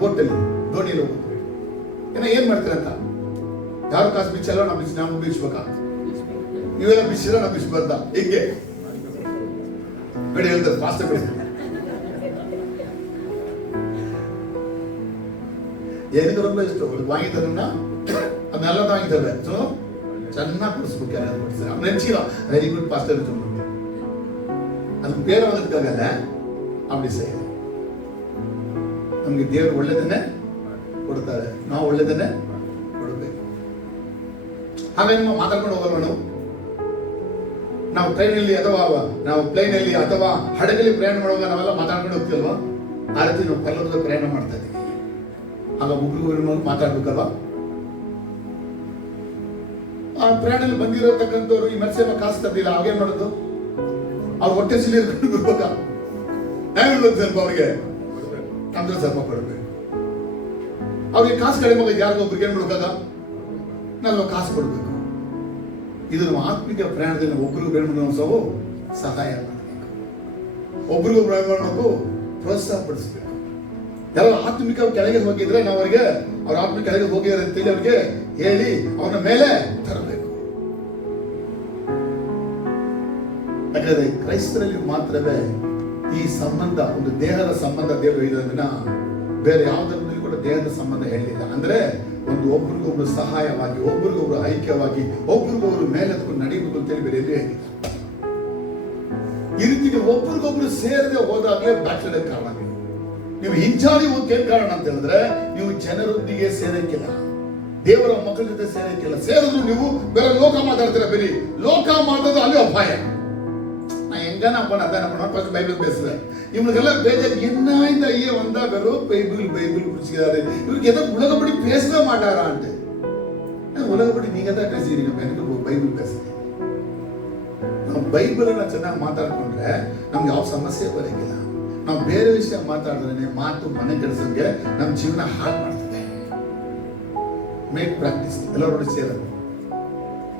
ಬೋಟಲ್ಲಿ ದೋಣಿಯಲ್ಲಿ ಹೋಗ್ತೀವಿ. ಏನ್ ಮಾಡ್ತೀರ ಅಂತ, ಯಾರು ಕಾಸು ಬಿಚ್ಚಲ್ಲ, ನಾವು ಬೀಚ್ಬೇಕಾ? ನೀವೆಲ್ಲ ಬಿಚ್ಚಿರ ನಾವು ಬಿಚ್ಚಬಾರ್ದ? ಹಿಂಗೆ ಬೇಡ ಹೇಳ್ತಾರೆ, ಫಾಸ್ಟ್ ಬೇಡ. ಏನಿಗೆ ரொம்ப ಇಷ್ಟ ವಾಂಗಿ ತರನ್ನ ಅದನ್ನೆಲ್ಲ ವಾಂಗಿದ್ದಾರೆ, ಸೊ ಚೆನ್ನಾಗಿ ಕೊಡಿಸ್ಬೇಕು. ಯಾರು ಕೊಡಿಸ್ತಾರೆ ನೆಚ್ಚಿಲ್ಲ, ವೆರಿ ಗುಡ್ ಪಾಸ್ಟರ್ சொல்லுங்க. ಅದಕ್ಕೆ ಬೇರೆ ಅದಕ್ಕಾಗಲ್ಲ, அப்படி செய்யலாம். ನಮ್ಗೆ ದೇವರು ಒಳ್ಳೆದನ್ನೇ ಕೊಡ್ತಾರೆ, ನಾವು ಒಳ್ಳೆದನ್ನೇ ಕೊಡಬೇಕು. ಹಾಗಾಗಿ ನಾವು ಮಾತಾಡ್ಕೊಂಡು ಹೋಗಲ್ವ? ನಾವು ಟ್ರೈನಲ್ಲಿ ಅಥವಾ ನಾವು ಪ್ಲೇನಲ್ಲಿ ಅಥವಾ ಹಡಗಲ್ಲಿ ಪ್ರಯಾಣ ಮಾಡುವಾಗ ನಾವೆಲ್ಲ ಮಾತಾಡ್ಕೊಂಡು ಹೋಗ್ತೀವಲ್ವಾ? ಆ ರೀತಿ ನಾವು ಪರಲೋಕದ ಪ್ರಯಾಣ ಮಾಡ್ತಾ ಇದ್ದೀವಿ. ಆಗ ಒಬ್ರಿಗೊಬ್ರು ಮಾತಾಡ್ಬೇಕಲ್ವಾ? ಆ ಪ್ರಯಾಣದಲ್ಲಿ ಬಂದಿರತಕ್ಕಂಥವ್ರು ಈ ಮತ್ಸ್ಯಮ ಕಾಸು ತರ್ದಿಲ್ಲ, ಅವಾಗೇನ್ ಮಾಡೋದು? ಅವ್ರು ಹೊಟ್ಟೆ ಸಿಲಿ ಇರ್ಕೊಂಡು ಬರ್ಬೇಕಾ? ಹೇಗಿರ್ಬೇಕು ಸ್ವಲ್ಪ ಅವ್ರಿಗೆ? ನಮ್ದು ಸ್ವಲ್ಪ ಕೊಡ್ಬೇಕು. ಅವ್ರಿಗೆ ಕಾಸು ಕಡಿಮೆ ಆಗೋದು, ಯಾರಿಗೂ ಒಬ್ರಿಗೆ ಏನ್ ಮಾಡ್ಬೇಕಾಗ ನಾವು ಕಾಸು ಕೊಡ್ಬೇಕು. ಇದು ನಮ್ಮ ಆತ್ಮಿಕ ಪ್ರಯಾಣದಲ್ಲಿ ಒಬ್ರಿಗೂ ಬೇಡ ನಾವು ಸಹಾಯ ಮಾಡಬೇಕು, ಒಬ್ರಿಗೂ ಪ್ರಯಾಣ ಮಾಡಬೇಕು, ಪ್ರೋತ್ಸಾಹ ಪಡಿಸ್ಬೇಕು. ಎಲ್ಲ ಆತ್ಮಿಕ ಕೆಳಗೆ ಹೋಗಿದ್ರೆ ನಾವು ಅವರಿಗೆ ಅವ್ರ ಆತ್ಮಿಕ ಕೆಳಗೆ ಹೋಗಿದ್ದಾರೆ ಅಂತೇಳಿ ಅವ್ರಿಗೆ ಹೇಳಿ ಅವನ ಮೇಲೆ ತರಬೇಕು. ಯಾಕಂದ್ರೆ ಕ್ರೈಸ್ತರಲ್ಲಿ ಮಾತ್ರವೇ ಈ ಸಂಬಂಧ, ಒಂದು ದೇಹದ ಸಂಬಂಧ ದೇವರು ಹೇಳಿದ್ರನ್ನ ಬೇರೆ ಯಾವುದರಲ್ಲಿ ಕೂಡ ದೇಹದ ಸಂಬಂಧ ಹೇಳಿಲ್ಲ. ಅಂದ್ರೆ ಒಂದು ಒಬ್ರಿಗೊಬ್ರು ಸಹಾಯವಾಗಿ, ಒಬ್ರಿಗೊಬ್ರು ಐಕ್ಯವಾಗಿ, ಒಬ್ರಿಗೊಬ್ರು ಮೇಲೆತ್ಕೊಂಡು ನಡೀಬೇಕು ಅಂತೇಳಿ ಬೇರೆ ಎಲ್ಲೂ ಹೇಳಿಲ್ಲ. ಈ ರೀತಿ ಒಬ್ರಿಗೊಬ್ರು ಸೇರದೆ ಹೋದಾಗಲೇ ಬ್ಯಾಚಲರ್ ಕಾರಣ. ನೀವು ಹಿಂಚಾರಿ ಹೋಗಕ್ಕೆ ಏನ್ ಕಾರಣ ಅಂತ ಹೇಳಿದ್ರೆ, ನೀವು ಜನರೊಂದಿಗೆ ಸೇರಕ್ಕಿಲ್ಲ, ದೇವರ ಮಕ್ಕಳ ಜೊತೆ ಸೇರಕ್ಕಿಲ್ಲ. ಸೇರಿದ್ರು ನೀವು ಬೇರೆ ಲೋಕ ಮಾತಾಡ್ತೀರ, ಬೇರೆ ಲೋಕ ಮಾತಾಡೋದು ಅಲ್ಲಿ ಅಪಾಯ. நான் எங்க நான் போன அதான் என்ன பண்ணுவேன், ஃபர்ஸ்ட் பைபிள் பேசுவேன். இவங்களுக்கெல்லாம் பேஜர் என்ன இந்த ஐயா வந்தா வெறும் பைபிள் பைபிள் பிடிச்சிக்கிறாரு, இவருக்கு எதோ உலகப்படி பேசவே மாட்டாரான்ட்டு. உலகப்படி நீங்க தான் பேசுறீங்க, எனக்கு பைபிள் பேசுறீங்க. ನಾವು ಬೈಬಲನ್ನ ಚೆನ್ನಾಗಿ ಮಾತಾಡ್ಕೊಂಡ್ರೆ ನಮ್ಗೆ ಯಾವ ಸಮಸ್ಯೆ ಬರೋಂಗಿಲ್ಲ. ನಾವು ಬೇರೆ ವಿಷಯ ಮಾತಾಡಿದ್ರೆ ಮಾತು ಮನೆ ಕೆಲಸಕ್ಕೆ ನಮ್ಮ ಜೀವನ ಹಾಳು ಮಾಡ್ತದೆ. ಮೇಕ್ ಪ್ರಾಕ್ಟೀಸ್, ಎಲ್ಲರೂ ಸೇರೋದು,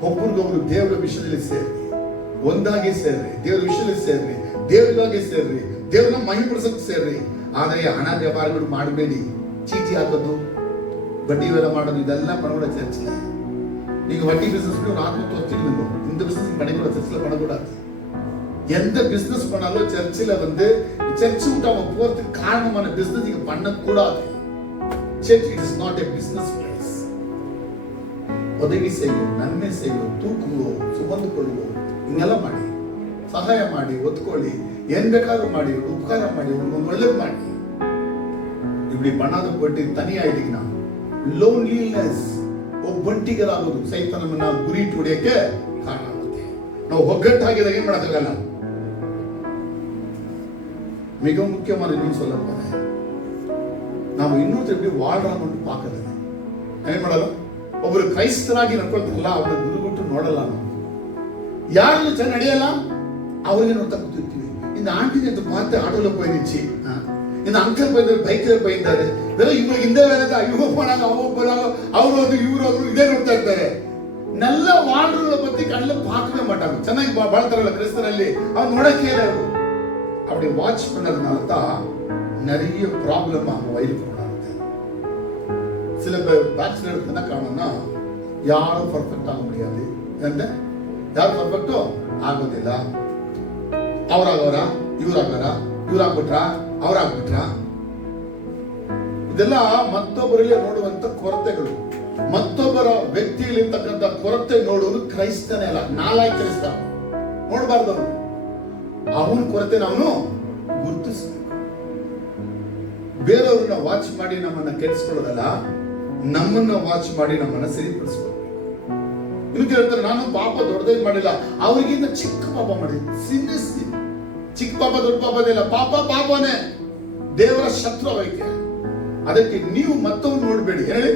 ಒಬ್ಬರಿಗೊಬ್ರು ದೇವರ ವಿಷಯದಲ್ಲಿ ಸೇರಿ, ಒಂದಾಗಿ ಸೇರ್ರಿ, ದೇವ್ರ ವಿಷಯದಲ್ಲಿ ಸೇರ್ರಿ, ದೇವರಿಗಾಗಿ ಸೇರ್ರಿ, ದೇವ್ರನ್ನ ಮಹಿಮೆಪಡಿಸಕ್ಕೆ ಸೇರ್ರಿ. ಆದರೆ ಹಣ ವ್ಯವಹಾರಗಳು ಮಾಡಬೇಡಿ. ಚೀಟಿ ಹಾಕೋದು, ಬಡ್ಡಿ ವೇಲ ಮಾಡೋದು, ಇದೆಲ್ಲ பண்ணக்கூட ಚರ್ಚಿಲ್ಲ. நீங்க வட்டி பிசினஸ் ஒரு ஆத்மத்தை வச்சுக்கணும். இந்த பிசினஸ் பண்ணிக்கூட சர்ச்சில் பண்ணக்கூடாது. எந்த பிசினஸ் பண்ணாலும் சர்ச்சில் வந்து சர்ச் விட்டு அவங்க போறதுக்கு காரணமான பிசினஸ் நீங்க பண்ணக்கூடாது. Church it is not a business place. உதவி செய்வோம், நன்மை செய்வோம், தூக்குவோம், சுமந்து கொள்வோம், ಹಿಂಗೆಲ್ಲ ಮಾಡಿ, ಸಹಾಯ ಮಾಡಿ, ಒತ್ಕೊಳ್ಳಿ, ಏನ್ ಬೇಕಾದ್ರೂ ಮಾಡಿ, ಉಪಕಾರ ಮಾಡಿ, ಒಳ್ಳೇದು ಮಾಡಿ. இப்படி பண்ணாத போயிட்டு தனியாயிட்டீங்க, ಲೋನ್ಲಿನೆಸ್, ಒಬ್ಬಂಟಿಗರಾಗೋದು ಸೈತಾನನ ಗುರಿ ಇಟ್ಟು ಹೊಡೆಯಕ್ಕೆ ಕಾರಣ ಆಗುತ್ತೆ. ನಾವು ಒಗ್ಗಟ್ಟಾಗಿದಾಗ ಏನ್ ಮಾಡೋಕ್ಕಾಗಲ್ಲ. மிக முக்கியமான இன்னும் சொல்ல போறேன், ನಾವು ಇನ್ನೊಂದು எப்படி வாழ்றான்னு பார்க்கறது. ಏನ್ ಮಾಡಲ್ಲ, ಒಬ್ಬರು ಕ್ರೈಸ್ತರಾಗಿ ನಡ್ಕೊಳ್ತಾರಲ್ಲ, ಅವನ ಗುರುಗುಟ್ಟು ನೋಡಲ್ಲ. ನಾವು யாரும் சென்னை அடையலாம், அவருக்கு நம்ம தப்பித்திருக்கீங்க. இந்த ஆண்டி நேற்று பார்த்து ஆட்டோல போயிருந்துச்சு, இந்த அங்கிள் போயிருந்தாரு, பைக்ல போயிருந்தாரு. வெறும் இவங்களுக்கு இந்த வேலை தான், இவங்க போனாங்க, அவங்க போனாங்க, ಅವರು வந்து இவரு இதே ನೋಡ್ತಾ ಇರ್ತಾರೆ. நல்ல வாழ்றவங்களை பத்தி கண்ணில் பார்க்கவே மாட்டாங்க. ಚೆನ್ನಾಗಿ ಬಾಳ್ತಾರಲ್ಲ ಕ್ರಿಸ್ತರಲ್ಲಿ, ಅವ್ರು ನೋಡಕ್ಕೆ ಇರೋರು. அப்படி வாட்ச் பண்ணதுனால தான் நிறைய ப்ராப்ளம் அவங்க வயிறு போனாங்க. சில பேர் பேச்சுலர் என்ன காரணம்னா, யாரும் பர்ஃபெக்ட் ஆக முடியாது. என்ன ಯಾರು ಪರ್ಫೆಕ್ಟು ಆಗೋದಿಲ್ಲ. ಅವ್ರಾಗೋರ, ಇವ್ರಾಗ್ಬಿಟ್ರ, ಅವ್ರಾಗ್ಬಿಟ್ರ, ಇದೆಲ್ಲ ಮತ್ತೊಬ್ಬರಲ್ಲಿ ನೋಡುವಂತ ಕೊರತೆಗಳು. ಮತ್ತೊಬ್ಬರ ವ್ಯಕ್ತಿಯಲ್ಲಿರ್ತಕ್ಕಂಥ ಕೊರತೆ ನೋಡುವುದು ಕ್ರೈಸ್ತನೇ ಅಲ್ಲ, ನಾಲಾಯ್ ಕ್ರೈಸ್ತ ನೋಡಬಾರ್ದು. ಅವನ ಕೊರತೆ ನಾವು ಗುರುತಿಸಬೇಕು. ಬೇರೆಯವ್ರನ್ನ ವಾಚ್ ಮಾಡಿ ನಮ್ಮನ್ನ ಕೆಡಿಸ್ಕೊಳ್ಳೋದಲ್ಲ, ನಮ್ಮನ್ನ ವಾಚ್ ಮಾಡಿ ನಮ್ಮನ್ನ ಸರಿಪಡಿಸ್ಬೇಕು. ಇವ್ರಿಗೆ ಹೇಳ್ತಾರೆ, ನಾನು ಪಾಪ ದೊಡ್ಡದೇನು ಮಾಡಿಲ್ಲ, ಅವ್ರಿಗಿಂತ ಚಿಕ್ಕ ಪಾಪ ಮಾಡಿದ್ದೆ. ಚಿಕ್ಕ ಪಾಪ ದೊಡ್ಡ ಪಾಪದಿಲ್ಲ, ಪಾಪನೇ. ದೇವರ ಶತ್ರುವೈತೆ. ಅದಕ್ಕೆ ನೀವು ಮತ್ತವನ್ನು ನೋಡಬೇಡಿ. ಹೇಳಿ,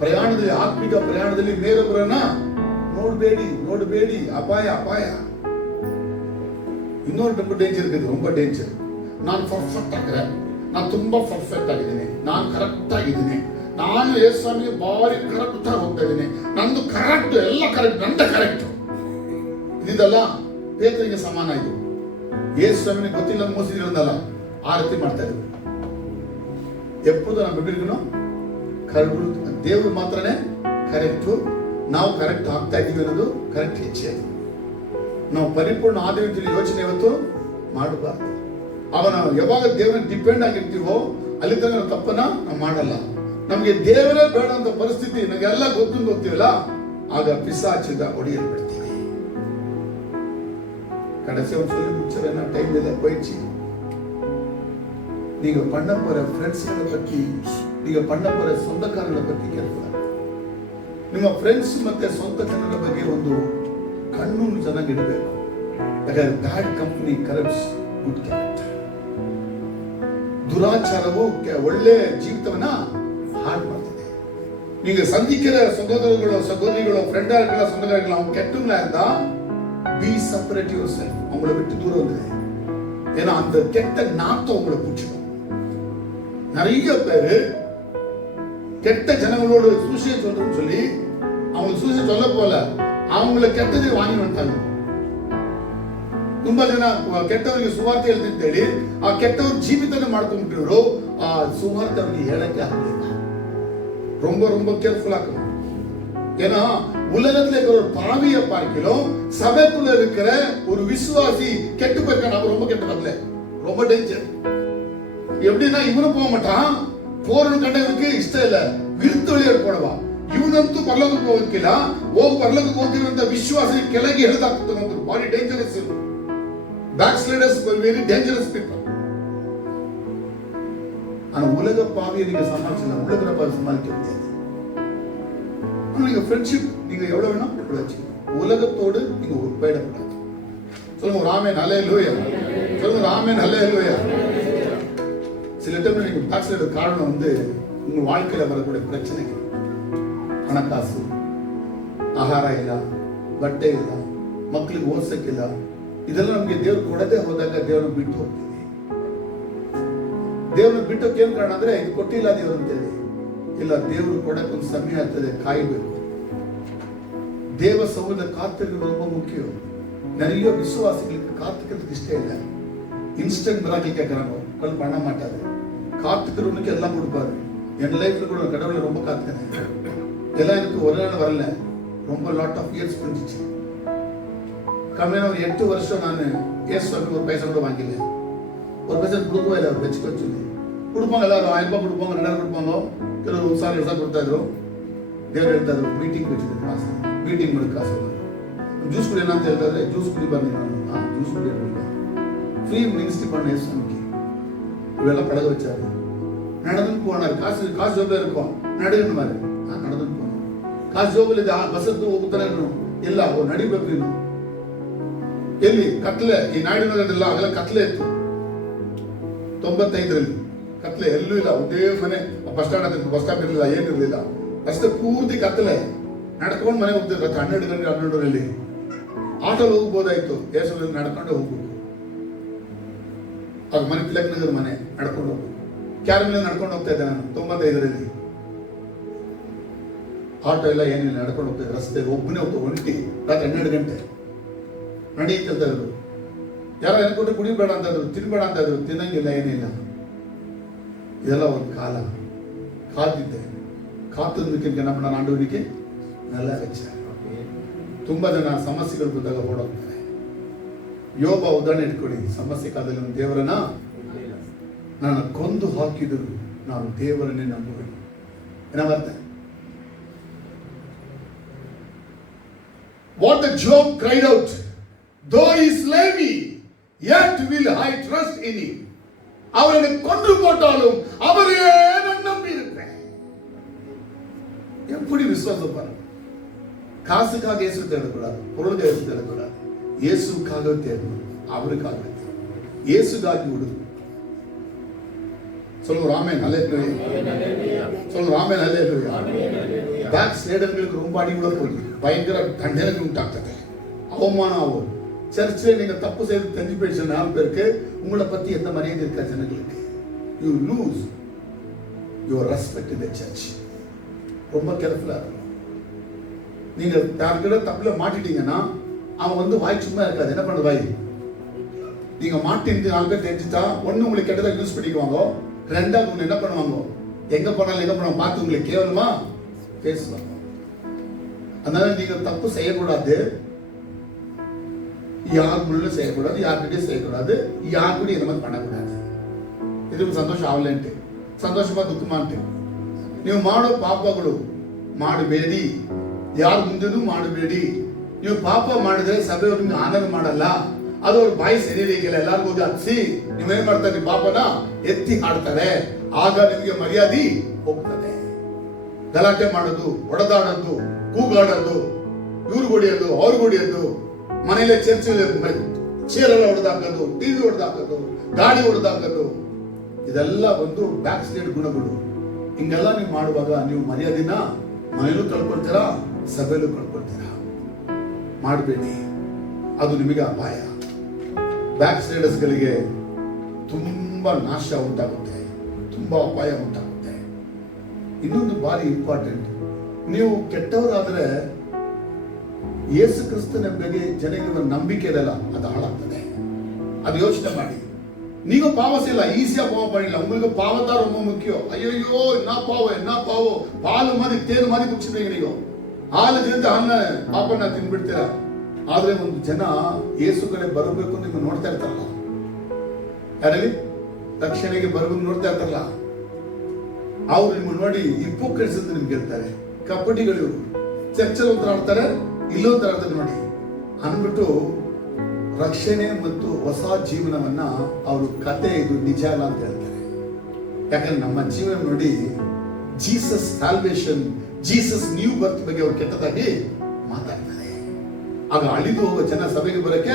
ಪ್ರಯಾಣದಲ್ಲಿ, ಆತ್ಮಿಕ ಪ್ರಯಾಣದಲ್ಲಿ ಬೇರೊಬ್ಬರನ್ನ ನೋಡಬೇಡಿ. ಅಪಾಯ. ಇನ್ನೊಂದು ತುಂಬ ಡೇಂಜರ್ ಇದೆ, ரொம்ப ಡೇಂಜರ್. ನಾನು ಪರ್ಫೆಕ್ಟ್ ಆಗಿದ್ರೆ, ನಾನು ತುಂಬಾ ಪರ್ಫೆಕ್ಟ್ ಆಗಿದ್ದೀನಿ, ನಾನು ಕರೆಕ್ಟ್ ಆಗಿದ್ದೀನಿ, ನಾನು ಯೇಸುವಿಗೆ ಬಾರಿ ಕರೆಕ್ಟ್ ಆಗಿ ಹೋಗ್ತಾ ಇದ್ದೀನಿ, ನಂದು ಕರೆಕ್ಟ್, ಎಲ್ಲ ಕರೆಕ್ಟ್, ನಂದ ಕರೆಕ್ಟ್. ಇದಲ್ಲ ಪೇತ್ರನಿಗೆ ಸಮಾನ. ಇದು ಯೇಸುವಿಗೆ ಗೊತ್ತಿಲ್ಲ ಮೋಸದಿರೋದಲ್ಲ, ಆ ರೀತಿ ಮಾಡ್ತಾ ಇದ್ರು. ಎಪ್ಪುದು ನಮ್ಮ ಬಿಬಿರಿಗೂ ಕರೆಕ್ಟ್, ದೇವರು ಮಾತ್ರನೇ ಕರೆಕ್ಟು. ನಾವು ಕರೆಕ್ಟ್ ಆಗ್ತಾ ಇದೀವಿ ಅನ್ನೋದು ಕರೆಕ್ಟ್ ಹೆಚ್ಚೆ. ನಾವು ಪರಿಪೂರ್ಣ ಆದಿತ್ಯ ಯೋಚನೆ ಇವತ್ತು ಮಾಡಬಾರ್ದು. ಅವನ ಯಾವಾಗ ದೇವರನ್ನ ಡಿಪೆಂಡ್ ಆಗಿರ್ತೀವೋ ಅಲ್ಲಿ ತನಕ ನಾವು ತಪ್ಪನ್ನ ನಾವು ಮಾಡಲ್ಲ. ನಮ್ಗೆ ದೇವರೇ ಬೇಡ ಅಂತ ಪರಿಸ್ಥಿತಿ ನಮಗೆಲ್ಲ ಗೊತ್ತಿವಲ್ಲ, ಆಗ ಪಿಶಾಚಿಂದ ಒಡೆಯಲು ಬಿಡ್ತೀವಿ. கடைசி ஒரு சொல்லி முடிச்சேன்னா டைம் இல்லை போயிடுச்சு. நீங்க பண்ண போற ஃப்ரெண்ட்ஸ்களை பத்தி, நீங்க பண்ண போற சொந்தக்காரங்களை பத்தி ಕೇಳ್ಕೊಳ್ಳಿ. ನಿಮ್ಮ ಫ್ರೆಂಡ್ಸ್ ಮತ್ತೆ ಸ್ವಂತ ಜನರ ಬಗ್ಗೆ ಒಂದು ಕಣ್ಣನ್ನು ಚೆನ್ನಾಗಿ ಇಡಬೇಕು. ಯಾಕಂದ್ರೆ ಬ್ಯಾಡ್ ಕಂಪನಿ ಕರಪ್ಟ್ಸ್ ಗುಡ್ ಕ್ಯಾರೆಕ್ಟರ್. ದುರಾಚಾರವು ಒಳ್ಳೆ ಜೀವಿತವನ್ನ ಹಾಳು ಮಾಡ್ತದೆ. நீங்க சந்திக்கிற சகோதரிகளோ ஃப்ரெண்டார்களோ சொந்தக்காரங்களோ அவங்க கெட்டவங்களா இருந்தா be separate yourself. அவங்கள விட்டு தூரம் வந்துரு. ஏன்னா அந்த கெட்ட நாத்தம் உங்களை பிடிச்சிடும். நிறைய பேரு கெட்ட ஜனங்களோடு சூசியம் சொல்றோம்னு சொல்லி அவங்க சூசியம் சொல்ல போல அவங்கள ಕೆಟ್ಟದೇ ವಾಣಿ ಮಾಡ್ತಾರೆ. ತುಂಬಾ ಜನ ಕೆಟ್ಟವರಿಗೆ ಸುವಾರ್ತೆ ಹೇಳ್ತೀನಿ ಹೇಳಿ ಆ ಕೆಟ್ಟವ್ರ ಜೀವಿತನ ಮಾಡ್ಕೊಂಡ್ಬಿಟ್ಟಿದ್ರು. ಆ ಸುವಾರ್ತೆ ಅವರಿಗೆ ಹೇಳಕ್ಕೆ ಆಗಲಿಲ್ಲ. ரொம்ப கேர்ஃபுல்லா இருக்கணும். ஏன்னா உலகத்துல இருக்கிற ஒரு பாவியை பார்க்கிறோம், சபைக்குள்ள இருக்கிற ஒரு விசுவாசி கெட்டு போயிருக்கான். அப்ப ரொம்ப கெட்ட வரல, ரொம்ப டேஞ்சர். எப்படின்னா இவனும் போக மாட்டான், போறன்னு கண்டவனுக்கு இஷ்டம் இல்ல, விருத்து வெளியே போடவா. ಇವನಂತೂ ಪರಲೋಕಕ್ಕೆ ಹೋಗಕ್ಕಿಲ್ಲ, ಪರಲೋಕಕ್ಕೆ ಹೋಗ್ತಿರುವಂತ ವಿಶ್ವಾಸ ಕೆಳಗೆ ಎಳೆದಾಗ್ತದೆ. ಬಾರಿ dangerous. Back sliders very dangerous people. ஆனா உலக பாவியை நீங்க சமாளிச்சலாம், உலக பாவி சமாளிக்க முடியாது. நீங்க ஃப்ரெண்ட்ஷிப் நீங்க எவ்வளவு வேணா வச்சுக்கணும், உலகத்தோடு நீங்க ஒப்பேடக்கூடாது. சொல்லுங்க ஒரு ஆமென் ஹல்லேலூயா. சொல்லுங்க ஒரு ஆமென் ஹல்லேலூயா. சில டைம் நீங்க பேக் ஸ்லைடர் காரணம் வந்து உங்க வாழ்க்கையில வரக்கூடிய பிரச்சனைகள், ಹಣಕಾಸು, ಆಹಾರ ಇಲ್ಲ, ಬಟ್ಟೆ ಇಲ್ಲ, ಮಕ್ಕಳಿಗೆ ಓದಿಸಕ್ಕಿಲ್ಲ, ಇದೆಲ್ಲ ನಮ್ಗೆ ದೇವ್ರು ಕೊಡದೆ ಹೋದಾಗ ದೇವ್ರನ್ನ ಬಿಟ್ಟು ಹೋಗ್ತೀವಿ. ದೇವ್ರನ್ನ ಬಿಟ್ಟಕ್ಕೆ ಏನ್ ಕಾರಣ ಅಂದ್ರೆ ಇದು ಕೊಟ್ಟಿಲ್ಲ ದೇವ್ರು ಅಂತೇಳಿ ಇಲ್ಲ, ದೇವ್ರು ಕೊಡಕ್ಕೆ ಒಂದು ಸಮಯ ಆಗ್ತದೆ, ಕಾಯಬೇಕು. ದೇವ ಸೌದ ಕಾத்திருக்கிறது ரொம்ப முக்கியம். நிறைய விசுவாசிகளுக்கு காத்துக்கிறதுக்கு இஷ்டம் இல்லை. இன்ஸ்டன்ட் மிராக்கிள் கேட்கறாங்க, கல் பண்ண மாட்டாரு. காத்துக்கிறவனுக்கு எல்லாம் கொடுப்பாரு. என் லைஃப்ல கூட கடவுளை ரொம்ப காத்துக்கிறேன். எல்லாம் எனக்கு ஒரு நாள் வரல, ரொம்ப லாட் ஆஃப் இயர்ஸ் புரிஞ்சிச்சு. கம்மியான ஒரு 8 வருஷம் நான் ஏசுவாக்கு ஒரு பைசா கூட வாங்கில. ஒரு பைசா கொடுக்கவே இல்லை, அவர் வச்சுக்க சொல்லி கொடுப்பாங்க. எல்லாரும் 1000 ரூபாய் கொடுப்பாங்க, 2000 கொடுப்பாங்க, ಕೆಲವರು 1,000 2,000 ಕೊಡ್ತಾ ಇದ್ರು. ದೇವ್ರು ಹೇಳ್ತಾ ಇದ್ರು ಮೀಟಿಂಗ್ ವச்சிದ್ರು, ಕಾಸು ಮೀಟಿಂಗ್ ಮಾಡಿ ಕಾಸು ಜ್ಯೂಸ್ ಕುಡಿ ಅಂತ ಹೇಳ್ತಾ ಇದ್ರೆ ಜ್ಯೂಸ್ ಕುಡಿ ಬನ್ನಿ, ನಾನು ಜ್ಯೂಸ್ ಕುಡಿ ಫ್ರೀ ಮಿನಿಸ್ಟ್ರಿ பண்ண ஏசுவாக்கு இவெல்லாம் பழக வச்சாரு. நடந்து போனார். காசு ஜோபே இருக்கும், நடுன்னு மாதிரி நடந்து போனார். ಕಾಸು ಜೋಬಲ್ಲಿ ಬಸ್ ಹತ್ತು ಹೋಗ್ತಾನೆ ಇಲ್ಲ, ಅವ್ರು ನಡಿಬೇಕು. ನೀನು ಎಲ್ಲಿ ಕತ್ಲೆ, ಈ ನಾಡಿನಲ್ಲ ಅವೆಲ್ಲ ಕತ್ಲೆ ಇತ್ತು. 95ರಲ್ಲಿ ಕತ್ಲೆ ಎಲ್ಲೂ ಇಲ್ಲ, ಒಂದೇ ಮನೆ. ಬಸ್ ಸ್ಟಾಂಡ್ ಅಂತ ಬಸ್ ಸ್ಟಾಪ್ ಇರಲಿಲ್ಲ, ಏನಿರಲಿಲ್ಲ, ಅಷ್ಟೇ ಪೂರ್ತಿ ಕತ್ಲೆ. ನಡ್ಕೊಂಡು ಮನೆ ಹೋಗ್ತಿದ್ರು 12 ಗಂಟೆ 12ರಲ್ಲಿ. ಆಟೋಲ್ಲಿ ಹೋಗ್ಬೋದಾಯ್ತು, ಏಸಲ್ಲಿ ನಡ್ಕೊಂಡೆ ಹೋಗ್ಬೇಕು. ಆಗ ಮನೆ ತಿಲಕ್ ನಗರ ಮನೆ ನಡ್ಕೊಂಡು ಹೋಗ್ಬೇಕು. ಕ್ಯಾರಮಲ್ಲಿ ನಡ್ಕೊಂಡು ಹೋಗ್ತಾ ಇದ್ದೆ ನಾನು 95ರಲ್ಲಿ. ಆಟೋ ಎಲ್ಲ ಏನಿಲ್ಲ, ನಡ್ಕೊಂಡು ಹೋಗ್ತಾ ಇದ್ದೆ. ರಸ್ತೆ ಒಬ್ಬನೇ ಹೋಗ್ತಾ ಒಂಟಿ, ರಾತ್ರಿ 12 ಗಂಟೆ ನಡೀತಿರ್ತಾ ಇದ್ರು. ಯಾರೋ ಅನ್ಕೊಂಡ್ರೆ ಕುಡಿಬೇಡ ಅಂತ ಇದ್ರು, ತಿನ್ಬೇಡ ಅಂತ ಇದ್ರು, ತಿನ್ನಂಗಿಲ್ಲ, ಏನಿಲ್ಲ. ಇದೆಲ್ಲ ಒಂದು ಕಾಲ. ಕಾದಿದ್ದೆ, ಕಾತಂದಕ್ಕೆ ಜನ பண்ண ಆಂಡವನಿಗೆ நல்ல வச்சார். ತುಂಬಾ ಜನ ಸಮಸ್ಯೆಗಳು ಬಂದಾಗ ಓಡೋಗ್ತಾರೆ. ಯೋಬ ಉದಾಹರಣೆ ಇಟ್ಕೊಳ್ಳಿ. ಸಮಸ್ಯೆ ಕಾಲದಲ್ಲಿ ಒಂದು ದೇವರನ್ನ ನಾನು ಕೊಂದು ಹಾಕಿದ್ರು, ನಾನು ದೇವರನ್ನೇ ನಂಬುವೆನು. ಏನರ್ಥ? What the Job cried out, though he slay me, yet will I trust in him. அவரை கொன்று போட்டாலும் அவரையே நான் நம்பி இருப்பேன். எப்படி விசுவாசம் பாருங்க. காசுக்காக இயேசு தேடக்கூடாது, பொருளுக்காக இயேசு தேடக்கூடாது, இயேசுக்காக தேடணும், அவருக்காக. இயேசுக்காக விடு. சொல்லுங்க ராமேன் ஹல்லேலூயா. சொல்லுங்க ராமேன் ஹல்லேலூயா. பேக் ஸ்லைடர்களுக்கு ரொம்ப அடி கூட போய் பயங்கர தண்டனை உண்டாக்குது, அவமானம் ஆகும். சர்ச்சில் நீங்க தப்பு செய்து தெரிஞ்சு போயிடுச்சு 4 பேருக்கு, உங்களை பத்தி எந்த மரியாதை இருக்கா ஜனங்களுக்கு? You lose your respect in the search. ரொம்ப கேர்ஃபுல்லா இருக்கணும். நீங்க யாருக்கிட்ட தப்புல மாட்டிட்டீங்கன்னா அவன் வந்து வாய் சும்மா இருக்காது. என்ன பண்ண வாய்? நீங்க மாட்டிட்டு 4 பேர் தெரிஞ்சுட்டா ஒண்ணு உங்களுக்கு கெட்டதா யூஸ் பண்ணிக்குவாங்க, ரெண்டாவது ஒண்ணு என்ன பண்ணுவாங்க, எங்க போனாலும் பார்த்து உங்களுக்கு கேவலமா பேசுவாங்க. அதனால நீங்க தப்பு செய்யக்கூடாது, யார் முன்னும் செய்யக்கூடாது, யார்கிட்டயும் செய்யக்கூடாது, யார் கூட இந்த மாதிரி பண்ணக்கூடாது. ಇದು ಸಂತೋಷ ಆಗಲೇಂಟೆ, ಸಂತೋಷமா ದುಃಖಮಾಂಟೆ. ನೀವು ಮಾಡೋ ಪಾಪಗಳು ಮಾಡಬೇಡಿ, ಯಾರ ಮುಂದೆನೂ ಮಾಡಬೇಡಿ. ನೀವು ಪಾಪ ಮಾಡಿದ್ರೆ ಸಭೆಯವರು ನಿಮ್ಗೆ ಆನಂದ ಮಾಡಲ್ಲ, ಅದು ಅವ್ರ ಬಾಯಿ ಸರಿ ಇರಲಿಲ್ಲ. ಎಲ್ಲರಿಗೂ ಹೋಗಿ ಹಚ್ಚಿ ನೀವೇನ್ ಮಾಡ್ತಾರೆ, ನಿಮ್ಮ ಪಾಪನ ಎತ್ತಿ ಹಾಡ್ತಾರೆ. ಆಗ ನಿಮಗೆ ಮರ್ಯಾದೆ ಹೋಗ್ತದೆ. ಗಲಾಟೆ ಮಾಡೋದು, ಹೊಡೆದಾಡೋದು, ಕೂಗಾಡೋದು, ಇವ್ರು ಹೊಡಿಯೋದು, ಅವ್ರು ಹೊಡಿಯೋದು, ಮನೇಲೆ ಚೇರೆಲ್ಲ ಹೊಡೆದಾಕೋದು, ಟಿವಿ ಹೊಡೆದಾಕೋದು, ಗಾಡಿ ಹೊಡೆದಾಕೋದು, ಇದೆಲ್ಲ ಒಂದು ಬ್ಯಾಕ್ ಸ್ಟೇಟ್ ಗುಣಗಳು. ಹಿಂಗೆಲ್ಲ ನೀವು ಮಾಡುವಾಗ ನೀವು ಮರ್ಯಾದಿನ ಮನೆಯಲ್ಲೂ ಕಳ್ಕೊಳ್ತೀರಾ, ಸಭೆಯಲ್ಲೂ ಕಳ್ಕೊಳ್ತೀರಾ. ಮಾಡಬೇಡಿ, ಅದು ನಿಮಗೆ ಅಪಾಯ. ಬ್ಯಾಕ್ ಸ್ಟೇಟಸ್ ಗಳಿಗೆ ತುಂಬಾ ನಾಶ ಉಂಟಾಗುತ್ತೆ, ತುಂಬಾ ಅಪಾಯ ಉಂಟಾಗುತ್ತೆ. ಇನ್ನೊಂದು ಬಾರಿ ಇಂಪಾರ್ಟೆಂಟ್, ನೀವು ಕೆಟ್ಟವರಾದ್ರೆ ಯೇಸು ಕ್ರಿಸ್ತನ ಬಗ್ಗೆ ಜನಗಳ ನಂಬಿಕೆ ಇರಲ್ಲ, ಅದು ಹಾಳಾಗ್ತದೆ. ಅದು ಯೋಚನೆ ಮಾಡಿ. நீங்க பாவம் செய்யலாம், ஈஸியா பாவம் பண்ணிடலாம். உங்களுக்கு பாவம் தான் ரொம்ப முக்கியம். ஐயோ என்ன பாவம், பால் மாதிரி தேன் மாதிரி குடிச்சிருவீங்க. நீங்க ಹಾಲು ತಿಂದು ಅನ್ನ ಪಾಪನ ತಿನ್ಬಿಡ್ತೀರಾ. ಆದ್ರೆ ಒಂದು ಜನ ಯೇಸು ಕಡೆ ಬರಬೇಕು ನಿಮ್ಗೆ ನೋಡ್ತಾ ಇರ್ತಾರಲ್ಲ, ಯಾರಲ್ಲಿ ರಕ್ಷಣೆಗೆ ಬರಬೇಕು ನೋಡ್ತಾ ಇರ್ತಾರಲ್ಲ, ಅವ್ರು ನಿಮ್ಮನ್ನು ನೋಡಿ ಹಿಪೋಕ್ರೆಟ್ಸ್ ಅಂತ ನಿಮ್ಗೆ ಹೇಳ್ತಾರೆ. ಕಪಟಿಗಳು ಇವರು, ಚರ್ಚಲ್ಲಿ ಒಂಥರ ಆಡ್ತಾರೆ, ಇಲ್ಲೊಂಥರ ಆಡ್ತಾರೆ ನೋಡಿ ಅಂದ್ಬಿಟ್ಟು ರಕ್ಷಣೆ ಮತ್ತು ಹೊಸ ಜೀವನವನ್ನ ಅವರು ಕತೆ ಇದು ನಿಜ ಅಲ್ಲ ಅಂತ ಹೇಳ್ತಾರೆ. ಯಾಕಂದ್ರೆ ನಮ್ಮ ಜೀವನ ನೋಡಿ ಜೀಸಸ್ ಸಾಲ್ವೇಷನ್, ಜೀಸಸ್ ನ್ಯೂ ಬರ್ತ್ ಬಗ್ಗೆ ಅವರು ಕೆಟ್ಟದಾಗಿ ಮಾತಾಡ್ತಾರೆ. ಆಗ ಅಳಿದು ಹೋಗುವ ಜನ ಸಭೆಗೆ ಬರಕ್ಕೆ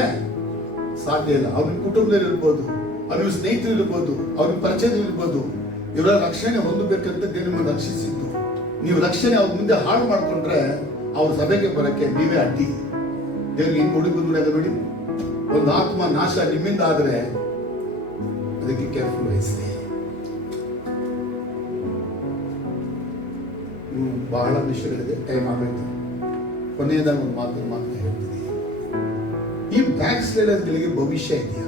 ಸಾಧ್ಯ ಇಲ್ಲ. ಅವ್ರ ಕುಟುಂಬದಲ್ಲಿ ಇರ್ಬೋದು, ಅವ್ರ ಸ್ನೇಹಿತರು ಇರ್ಬೋದು, ಅವ್ರ ಪರಿಚಯದಲ್ಲಿ ಇರ್ಬೋದು. ಇವರ ರಕ್ಷಣೆ ಹೊಂದಬೇಕಂತ ನಿಮ್ಮನ್ನು ರಕ್ಷಿಸಿದ್ದು. ನೀವು ರಕ್ಷಣೆ ಅವ್ರ ಮುಂದೆ ಹಾಳು ಮಾಡ್ಕೊಂಡ್ರೆ ಅವ್ರ ಸಭೆಗೆ ಬರಕ್ಕೆ ನೀವೇ ಅಡ್ಡಿ. ದೇವ್ರಿಗೆ ಹಿಂಗ್ ಹುಡುಗ ನೋಡಿ, ಒಂದು ಆತ್ಮ ನಾಶ ನಿಮ್ಮಿಂದ ಆದ್ರೆ ಅದಕ್ಕೆ ಕೇರ್ಫುಲ್ ವಹಿಸಿ. ಬಹಳ ವಿಷಯಗಳಿದೆ, ಟೈಮ್ ಆಗೈತೆ. ಕೊನೆಯದಾಗ ಒಂದು ಮಾತು ಹೇಳ್ತೀನಿ. ಈ ಬ್ಯಾಕ್ ಸ್ಲೈಡರ್ಗಳಿಗೆ ಭವಿಷ್ಯ ಇದೆಯಾ?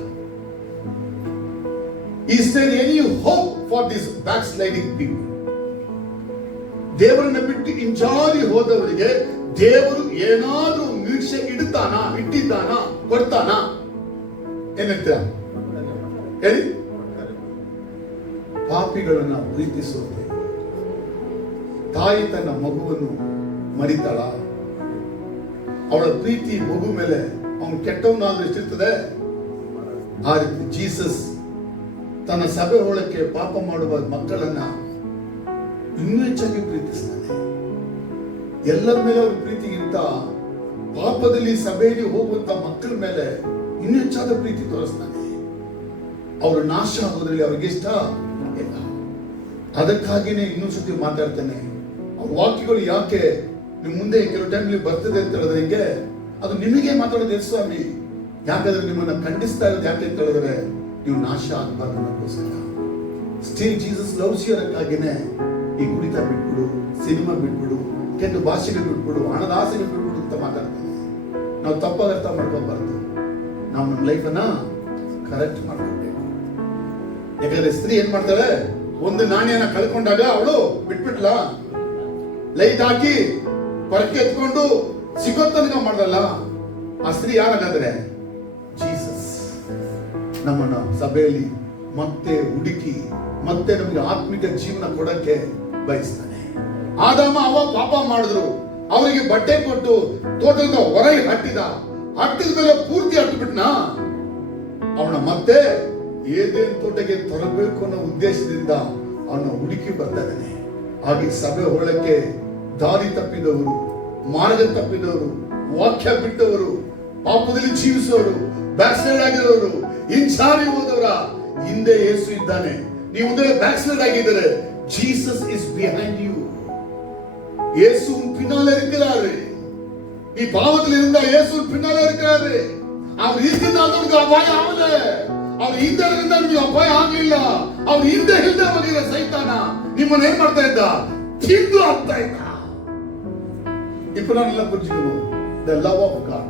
Is there any hope for these backsliding people? ದೇವರನ್ನ ಬಿಟ್ಟು ಹಿಂಜಾರಿ ಹೋದವರಿಗೆ ದೇವರು ಏನಾದ್ರೂ ನಿರೀಕ್ಷೆ ಇಟ್ಟಿದ್ದಾನ, ಕೊಡ್ತಾನ? ಏನಂತೀರ ಹೇಳಿ? ಪಾಪಿಗಳನ್ನ ಪ್ರೀತಿಸೋದು. ತಾಯಿ ತನ್ನ ಮಗುವನ್ನು ಮರಿತಾಳ? ಅವಳ ಪ್ರೀತಿ ಮಗು ಮೇಲೆ ಅವನು ಕೆಟ್ಟವನಾದ್ರೂ ಎಷ್ಟಿರ್ತದೆ? ಆ ರೀತಿ ಜೀಸಸ್ ತನ್ನ ಸಭೆ ಒಳಕ್ಕೆ ಪಾಪ ಮಾಡುವ ಮಕ್ಕಳನ್ನ ಇನ್ನೂ ಹೆಚ್ಚಾಗಿ ಪ್ರೀತಿಸ್ತಾನೆ. ಎಲ್ಲರ ಮೇಲೆ ಅವ್ರ ಪ್ರೀತಿಗಿಂತ ಪಾಪದಲ್ಲಿ ಸಭೆಯಲ್ಲಿ ಹೋಗುವಂತ ಮಕ್ಕಳ ಮೇಲೆ ಇನ್ನೂ ಹೆಚ್ಚಾದ ಪ್ರೀತಿ ತೋರಿಸ್ತಾನೆ. ಅವರು ನಾಶ ಆಗೋದ್ರಲ್ಲಿ ಅವ್ರಿಗೆ ಇಷ್ಟ ಇಲ್ಲ. ಅದಕ್ಕಾಗಿನೇ ಇನ್ನೊಂದ್ಸತಿ ಮಾತಾಡ್ತಾನೆ. ಅವ್ರ ವಾಕ್ಯಗಳು ಯಾಕೆ ನಿಮ್ ಮುಂದೆ ಕೆಲವು ಟೈಮ್ಲಿ ಬರ್ತದೆ ಅಂತ ಹೇಳಿದ್ರೆ, ಹಿಂಗೆ ಅದು ನಿಮಗೆ ಮಾತಾಡೋದು ಸ್ವಾಮಿ. ಯಾಕಂದ್ರೆ ನಿಮ್ಮನ್ನ ಖಂಡಿಸ್ತಾ ಇರೋದು ಯಾಕೆ ಅಂತ ಹೇಳಿದ್ರೆ, ನೀವು ನಾಶ ಆಗಬಾರ್ದು ಅನ್ನೋಕ್ಕೋಸ್ಕರ. ಸ್ಟಿಲ್ ಜೀಸಸ್ ಲವ್ಸ್ ಯು ಅನ್ನಕ್ಕಾಗಿನೇ ಈ ಕುಡಿತ ಬಿಟ್ಬಿಡು, ಸಿನಿಮಾ ಬಿಟ್ಬಿಡು, ಕೆಟ್ಟ ಭಾಷೆಗಳು ಬಿಟ್ಬಿಡು, ಹಣದ ಆಸೆಗಳು ಬಿಟ್ಬಿಡು ಅಂತ ಮಾತಾಡ್ತಾನೆ. ನಾವು ತಪ್ಪಾಗಿ ಅರ್ಥ ಮಾಡ್ಕೋಬಾರ್ದು. ನಾವು ನಮ್ಮ ಲೈಫನ್ನ ಕರೆಕ್ಟ್ ಮಾಡ್ಕೋಬೇಕು. ಯಾಕಂದ್ರೆ ಸ್ತ್ರೀ ಏನ್ ಮಾಡ್ತಾಳೆ, ಒಂದು ನಾಣ್ಯನ ಕಳ್ಕೊಂಡಾಗ ಅವಳು ಬಿಟ್ಬಿಟ್ಲ, ಲೈಟ್ ಹಾಕಿ ಪರಕೆ ಎತ್ಕೊಂಡು ಸಿಗೋ ತನಕ ಮಾಡಲ್ಲ. ಆ ಸ್ತ್ರೀ ಯಾರಾಗಾದ್ರೆ ಜೀಸಸ್ ನಮ್ಮನ್ನ ಸಭೆಯಲ್ಲಿ ಮತ್ತೆ ಹುಡುಕಿ ಮತ್ತೆ ನಮಗೆ ಆತ್ಮಿಕ ಜೀವನ ಕೊಡಕ್ಕೆ ಬಯಸ್ತಾನೆ. ಆದಾಮ ಅವ ಪಾಪ ಮಾಡಿದ್ರು, ಅವರಿಗೆ ಬಟ್ಟೆ ಕೊಟ್ಟು ತೋಟದಿಂದ ಹೊರಗೆ ಹಟ್ಟಿದ ಮೇಲೆ ಪೂರ್ತಿ ಹಟ್ಟಿಬಿಟ್ನ. ಅವನ ಮತ್ತೆ ಏದೇನ್ ತೋಟಕ್ಕೆ ತರಬೇಕು ಅನ್ನೋ ಉದ್ದೇಶದಿಂದ ಅವನ ಹುಡುಕಿ ಬರ್ತಾ ಇದ್ದಾನೆ. ಹಾಗೆ ಸಭೆ ಒಳಕ್ಕೆ ದಾರಿ ತಪ್ಪಿದವರು, ಮಾರ್ಗ ತಪ್ಪಿದವರು, ವಾಕ್ಯ ಬಿಟ್ಟವರು, ಪಾಪದಲ್ಲಿ ಜೀವಿಸೋರು, ಬ್ಯಾಕ್ ಸೈಡ್ ಆಗಿರೋರು, ಹಿಂಸಾರಿ ಹೋದವರ ಹಿಂದೆ ಯೇಸು ಇದ್ದಾನೆ. நீ உடனே backslide ஆகிடுற. Jesus is behind you. இயேசு உன் பின்னால இருக்கிறாரு. நீ பாவத்தில் இருந்தா இயேசு உன் பின்னால இருக்கிறாரு. அவர் இருக்கிறதால உனக்கு அபாயம் ஆகல. அவர் ಹಿಂದೆ இருந்தா ನಿಮಗೆ ಅಪಾಯ ಆಗಲಿಲ್ಲ. அவர் ಹಿಂದೆ ಹೋಗಿರೋ ಸೈತಾನ ನಿಮ್ಮನ್ನ ಏನ್ ಮಾಡ್ತಾ ಇದ್ದ? ತಿಂದು ಹಾಕ್ತಾ ಇದ್ದ. ಇಪ್ಪ ನಾನೆಲ್ಲ ಪುರುಷರು the love of God.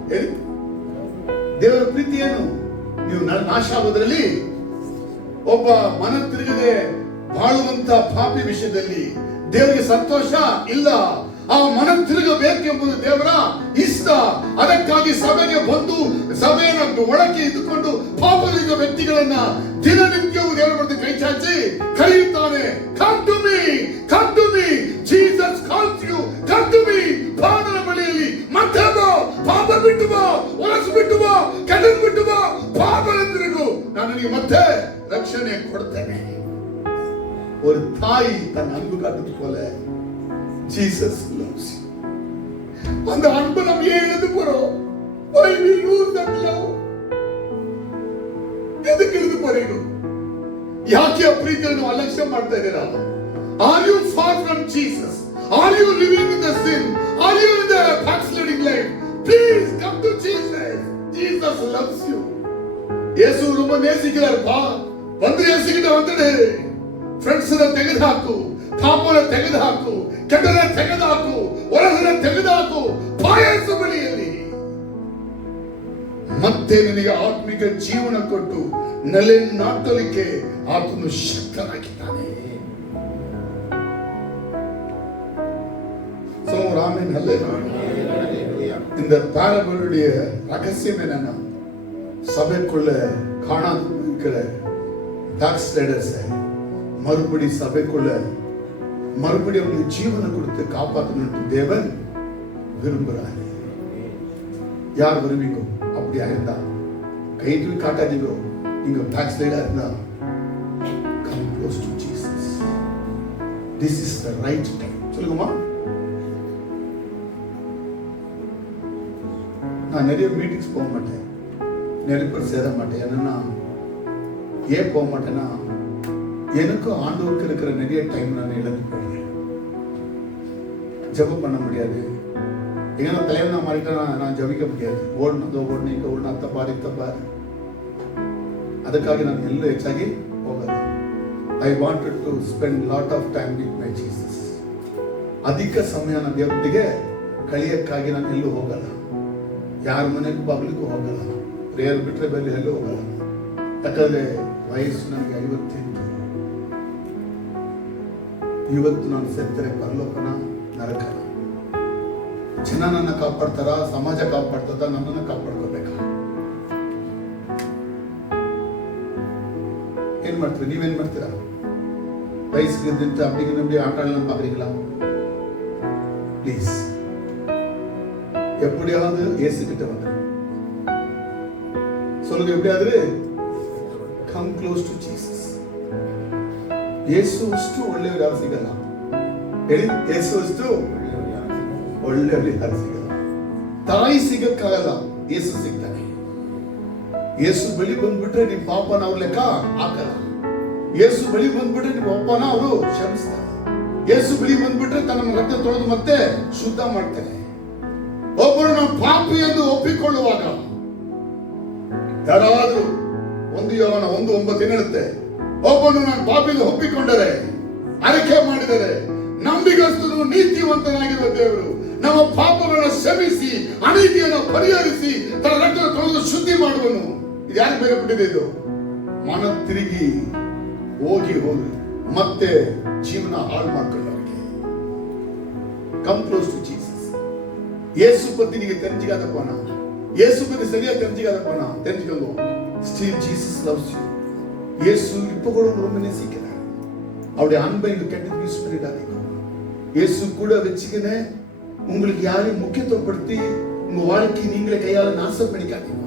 ದೇವರ ಪ್ರೀತಿ ಏನು? ನೀವು ನಾಶ ಆಗೋದ್ರಲ್ಲಿ ಒಬ್ಬ ಮನ ತಿರುಗದೆ ಬಾಳುವಂತ ಪಾಪಿ ವಿಷಯದಲ್ಲಿ ದೇವರಿಗೆ ಸಂತೋಷ ಇಲ್ಲ. ಆ ಮನ ತಿರುಗಬೇಕೆಂಬುದು ದೇವರ ಇಷ್ಟ. ಅದಕ್ಕಾಗಿ ಸಭೆಗೆ ಬಂದು ಸಭೆಯನ್ನು ಒಳಗೆ ಇದ್ದುಕೊಂಡು ಪಾಪದ ವ್ಯಕ್ತಿಗಳನ್ನ ದಿನನಿತ್ಯವೂ ದೇವರ ಬಳಿಗೆ ಕೈ ಚಾಚಿ ಕರೆಯುತ್ತಾನೆ. Come to me, come to me. Jesus calls you. Come to me. ಪಾದದ ಬಳಿಯಲ್ಲಿ ಮತ್ತೆ ಬಾ, ಪಾಪ ಬಿಟ್ಟು ಬಾ, ಒಲಸು ಬಿಟ್ಟು ಬಾ, ಕೆಟ್ಟದ್ದು ಬಿಟ್ಟು ಬಾ, ಪಾಪದ ತಿರುಗು, ನಾನು ನಿನಗೆ ಮತ್ತೆ ರಕ್ಷಣೆ ಕೊಡ್ತೇನೆ. ஒரு தாய் தன் அன்பு காட்டுவது போல Jesus loves you. அந்த அன்பை நம்ம ஏன் இழந்து போறோம்? Why we lose that love? எதுக்கு இழந்து போறீங்க? ಯಾಕೆ ಆ ಪ್ರೀತಿಯನ್ನು ಅಲಕ್ಷ್ಯ ಮಾಡ್ತಾ ಇದ್ದೀರಾ? Are you far from Jesus? Are you living in the sin? Are you in the backsliding life? Please come to Jesus. Jesus loves you. ಯೇಸು ரொம்ப நேசிக்கிறார்ப்பா. வந்து ಯೇசுகிட்ட வந்துடு. ಫ್ರೆಂಡ್ಸ್ ಅನ್ನ ತೆಗೆದುಹಾಕು, ಪಾಪನ ತೆಗೆದುಹಾಕು, ಕೆಟ್ಟನ ತೆಗೆದುಹಾಕು, ಒಳಗನ ತೆಗೆದುಹಾಕು. ಪಾಯಸ ಬಳಿಯಲ್ಲಿ ಮತ್ತೆ ನಿನಗೆ ಆತ್ಮಿಕ ಜೀವನ ಕೊಟ್ಟು ನೆಲೆ ನಾಟಲಿಕ್ಕೆ ಆತನು ಶಕ್ತನಾಗಿದ್ದಾನೆ. ராமன் ஹல்லேலூயா. இந்த பாரபலுடைய ரகசியம் என்னன்னா, சபைக்குள்ள காணாம இருக்கிற பேக்ஸ்லைடர்ஸ் மறுபடி சபைக்குள்ள மறுபடி அவங்களுக்கு ஜீவனை கொடுத்து காப்பாற்றணும்னு தேவன் விரும்புறாரு. யார் வருவீங்க? அப்படியா இருந்தா கை தூக்கி காட்டாதீங்க. நீங்க பேக்ஸ்லைடா இருந்தா come close to Jesus. This is the right time. சொல்லுங்கம்மா. நான் நிறைய மீட்டிங்ஸ் போக மாட்டேன், நிறைய பேர் சேர மாட்டேன். என்னன்னா ஏன் போக மாட்டேன்னா, எனக்கும் ஆண்டவருக்கு இருக்கிற நிறைய டைம் நான் இழந்து போயிடுவேன். ஜெபம் பண்ண முடியாது. எங்கன்னா தலைவனா மாறிட்டா நான் ஜபிக்க முடியாது. ஓடணும் இங்க ஓடணும், அத்தை பாரு. ಅದಕ್ಕಾಗಿ ನಾನು ಎಲ್ಲೂ ಹೆಚ್ಚಾಗಿ ಹೋಗಲ್ಲ. I wanted to spend lot of time with my Jesus. ಅಧಿಕ ಸಮಯ ನನ್ನ ದೇವರಿಗೆ ಕಳೆಯಕ್ಕಾಗಿ ನಾನು ಎಲ್ಲೂ ಹೋಗಲ್ಲ. ಯಾರ ಮನೆಗೂ ಬಾಗಿಲಿಗೂ ಹೋಗಲ್ಲ. ಪ್ರೇಯರ್ ಬಿಟ್ಟರೆ ಬೇರೆ ಎಲ್ಲೂ ಹೋಗಲ್ಲ. ಯಾಕಂದ್ರೆ ವಯಸ್ಸು ನನಗೆ 58. ಇವತ್ತು ನಾನು ಸತ್ತರೆ ಪರಲೋಕನ ನರಕನ. ಜನ ನನ್ನ ಕಾಪಾಡ್ತಾರ, ಸಮಾಜ ಕಾಪಾಡ್ತದ, ನನ್ನನ್ನು ಕಾಪಾಡ್ಕೋಬೇಕ. ಏನ್ ಮಾಡ್ತೀರಿ? ನೀವೇನ್ ಮಾಡ್ತೀರಾ? ವಯಸ್ಸಿಗಿದ್ದಂತೆ அப்படிங்க நம்பி ஆட்டாளன்னு பாக்குறீங்களா? ப்ளீஸ் எப்படியாவது இயேசு கிட்ட வாங்க. சொல்லுங்க, எப்படியாவது come close to Jesus. ಯೇಸುವಷ್ಟು ಒಳ್ಳೆಯವರು ಯಾರು ಸಿಗಲ್ಲ ಹೇಳಿ. ಯೇಸುವಷ್ಟು ಒಳ್ಳೆಯವರು ಯಾರು ಸಿಗಲ್ಲ. ತಾಯಿ ಸಿಗಕ್ಕಾಗಲ್ಲ, ಯೇಸು ಸಿಗ್ತಾನೆ. ಯೇಸು ಬಳಿ ಬಂದ್ಬಿಟ್ರೆ ನಿಮ್ ಪಾಪನ ಅವ್ರ ಲೆಕ್ಕ ಹಾಕಲ್ಲ. ಯೇಸು ಬಳಿ ಬಂದ್ಬಿಟ್ರೆ ನಿಮ್ ಪಾಪನ ಅವರು ಕ್ಷಮಿಸ್ತಾರೆ. ಯೇಸು ಬಳಿ ಬಂದ್ಬಿಟ್ರೆ ತನ್ನ ರಕ್ತ ತೊಳೆದು ಮತ್ತೆ ಶುದ್ಧ ಮಾಡ್ತಾನೆ. ಒಬ್ಬರು ನಾವು ಪಾಪಿ ಎಂದು ಒಪ್ಪಿಕೊಳ್ಳುವಾಗ, ಯಾರಾದ್ರೂ 1 ಯೋಹಾನ 1:9 ಹೇಳುತ್ತೆ, ಒಬ್ಬನು ನಾನು ಪಾಪಿಗೆ ಒಪ್ಪಿಕೊಂಡರೆ, ಅರಿಕೆ ಮಾಡಿದರೆ, ನಂಬಿಗಸ್ತನು ನೀತಿವಂತನಾಗಿರುವ ದೇವರು ನಮ್ಮ ಪಾಪಗಳನ್ನು ಕ್ಷಮಿಸಿ ಅನೀತಿಯನ್ನು ಪರಿಹರಿಸಿ ತನ್ನ ರಕ್ತ ತೊಳೆದು ಶುದ್ಧಿ ಮಾಡುವನು. ಇದು ಯಾರಿಗೆ ಬೇರೆ ಬಿಟ್ಟಿದೆ? ಇದು ಮನ ತಿರುಗಿ ಹೋಗಿ ಮತ್ತೆ ಜೀವನ ಹಾಳು ಮಾಡ್ಕೊಳ್ಳೋರಿಗೆ. Come close to Jesus. Yesu பத்தி நீங்க தெரிஞ்சுக்காத போனா, இயேசு பத்தி சரியா தெரிஞ்சுக்காத போனா தெரிஞ்சுக்கோங்க, ஸ்டில் ஜீசஸ் லவ்ஸ் யூ. இயேசு இப்ப கூட ரொம்ப நேசிக்கிறார். அவருடைய அன்பை நீங்க கெட்டு யூஸ் பண்ணிடாதீங்க. இயேசு கூட வச்சுக்கினே உங்களுக்கு யாரையும் முக்கியத்துவப்படுத்தி உங்க வாழ்க்கையை நீங்களே கையால நாசம் பண்ணிக்காதீங்க.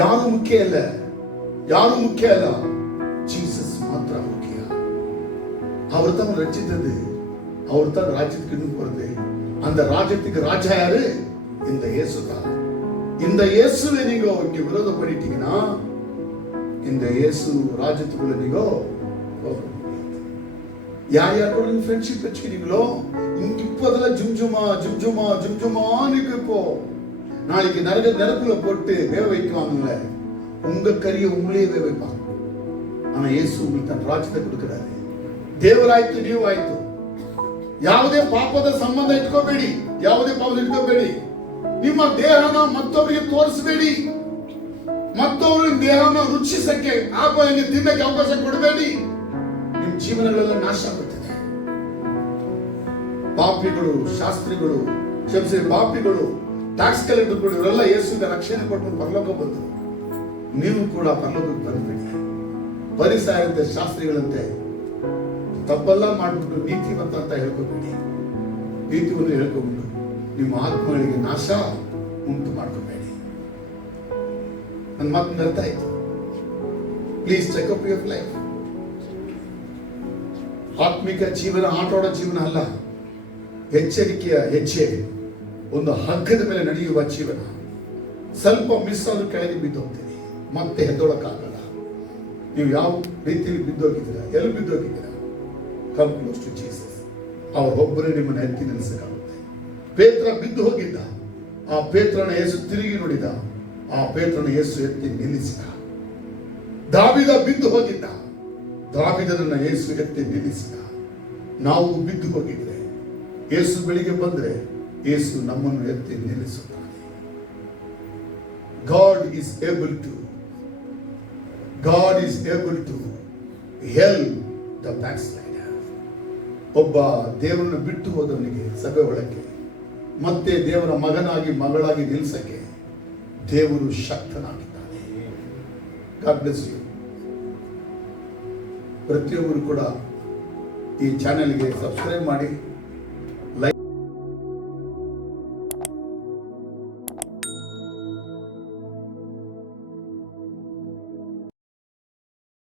யாரும் முக்கியம் இல்ல, யாரும் முக்கியம் இல்ல, ஜீசஸ் மாத்திரம் முக்கியம். அவர் தான் ரட்சித்தது, அவர் தான் ராஜ்யத்துக்கு போறது. அந்த ராஜ்யத்துக்கு ராஜா யாரு? இந்த இயேசு தான். இந்த இயேசுவை நீங்க இங்க விரோதம் பண்ணிட்டீங்கன்னா, இந்த இயேசு ராஜ்யத்துக்குள்ள நீங்க యారు కూడా ఫ్రెండ్షిప్ வச்சுக்கிறீங்களோ இப்போதெல்லாம் ஜும்ஜுமா இப்போ நாளைக்கு நரக்குள்ள போட்டு வேக வைக்குவாங்கல்ல, உங்க கறியை உங்களே வேக வைப்பாங்க. ஆனா ಯೇಸು உங்களுக்கு ತನ್ನ ರಾಜ್ಯத்தை கொடுக்கிறாரு. ದೇವರಾಯ್ತು, ನೀವು ಆಯ್ತು. ಯಾವುದೇ ಪಾಪದ ಸಂಬಂಧ ಇಟ್ಕೋಬೇಡಿ, ಯಾವುದೇ ಪಾಪದ ಇಟ್ಕೋಬೇಡಿ. ನಿಮ್ಮ ದೇಹನ ಮತ್ತೊಬ್ಬರಿಗೆ ತೋರಿಸಬೇಡಿ, ಮತ್ತೊಬ್ಬರ ದೇಹನ ರುಚಿಸಕ್ಕೆ ಆಪನಿಗೆ ತಿನ್ನಕ್ಕೆ ಅವಕಾಶ ಕೊಡಬೇಡಿ. ನಿಮ್ಮ ಜೀವನಗಳೆಲ್ಲ ನಾಶ ಆಗುತ್ತದೆ. ಪಾಪಿಗಳು, ಶಾಸ್ತ್ರಿಗಳು, ಪಾಪಿಗಳು, ಟ್ಯಾಕ್ಸ್ ಕಲೆಕ್ಟರ್ಗಳು ಇವರೆಲ್ಲ ಯೇಸುವಿನ ರಕ್ಷಣೆ ಕೊಟ್ಟು ಪರಲೋಕ ಬಂದರು. ನೀವು ಕೂಡ ಪರಲೋಕಕ್ಕೆ ಬಂದ್ಬಿಡಿ. ಪರಿಸಾಯಂತೆ ಶಾಸ್ತ್ರಿಗಳಂತೆ ತಪ್ಪೆಲ್ಲ ಮಾಡ್ಬಿಟ್ಟು ನೀತಿವಂತ ಅಂತ ಹೇಳ್ಕೋಬೇಡಿ. ನೀತಿವನ್ನು ಹೇಳ್ಕೊಂಡು ನಿಮ್ಮ ಆತ್ಮಗಳಿಗೆ ನಾಶ ಉಂಟು ಮಾಡ್ಕೋಬೇಡಿ. ನನ್ನ ಮಾತನ್ನು ಅರ್ಥ ಆಯ್ತು? Please checkup your life. ಆತ್ಮಿಕ ಜೀವನ ಆಟೋಡ ಜೀವನ ಅಲ್ಲ, ಎಚ್ಚರಿಕೆಯ ಹೆಜ್ಜೆ, ಒಂದು ಹಗ್ಗದ ಮೇಲೆ ನಡೆಯುವ ಜೀವನ. ಸ್ವಲ್ಪ ಮಿಸ್ ಆದ್ರೂ ಕೆಳಗೆ ಬಿದ್ದೋಗ್ತೀರಿ, ಮತ್ತೆ ಎದ್ದೊಳಕ್ಕಾಗಲ್ಲ. ನೀವು ಯಾವ ರೀತಿಯಲ್ಲಿ ಬಿದ್ದೋಗಿದ್ದೀರಾ, ಎಲ್ಲಿ ಬಿದ್ದೋಗಿದ್ದೀರಾ? Come close to Jesus. ಅವರೊಬ್ಬರೇ ನಿಮ್ಮನ್ನು ಎತ್ತಿ ನಿಲ್ಲಿಸಕ್ಕಾಗುತ್ತೆ. ಪೇತ್ರ ಬಿದ್ದು ಹೋಗಿದ್ದ, ಆ ಪೇತ್ರನ ಯೇಸು ತಿರುಗಿ ನೋಡಿದ, ಆ ಪೇತ್ರನ ಯೇಸು ಎತ್ತಿ ನಿಲ್ಲಿಸಿದ. ದಾವಿದ ಬಿದ್ದು ಹೋಗಿದ್ದ, ದಾವಿದನನ್ನ ಯೇಸು ಎತ್ತಿ ನಿಲ್ಲಿಸಿದ. ನಾವು ಬಿದ್ದು ಹೋಗಿದ್ರೆ, ಯೇಸು ಬೆಳಿಗ್ಗೆ ಬಂದ್ರೆ ಯೇಸು ನಮ್ಮನ್ನು ಎತ್ತಿ ನಿಲ್ಲಿಸುತ್ತಾನೆ. God is able to help the backslider. ಒಬ್ಬ ದೇವರನ್ನು ಬಿಟ್ಟು ಹೋದವನಿಗೆ ಸಭೆ ಒಳಗೆ ಮತ್ತೆ ದೇವರ ಮಗನಾಗಿ ಮಗಳಾಗಿ ನಿಲ್ಲಿಸಕ್ಕೆ ದೇವರು ಶಕ್ತನಾಗಿದ್ದಾನೆ. God bless you. ಪ್ರತಿಯೊಬ್ಬರು ಕೂಡ ಈ ಚಾನೆಲ್ಗೆ ಸಬ್ಸ್ಕ್ರೈಬ್ ಮಾಡಿ.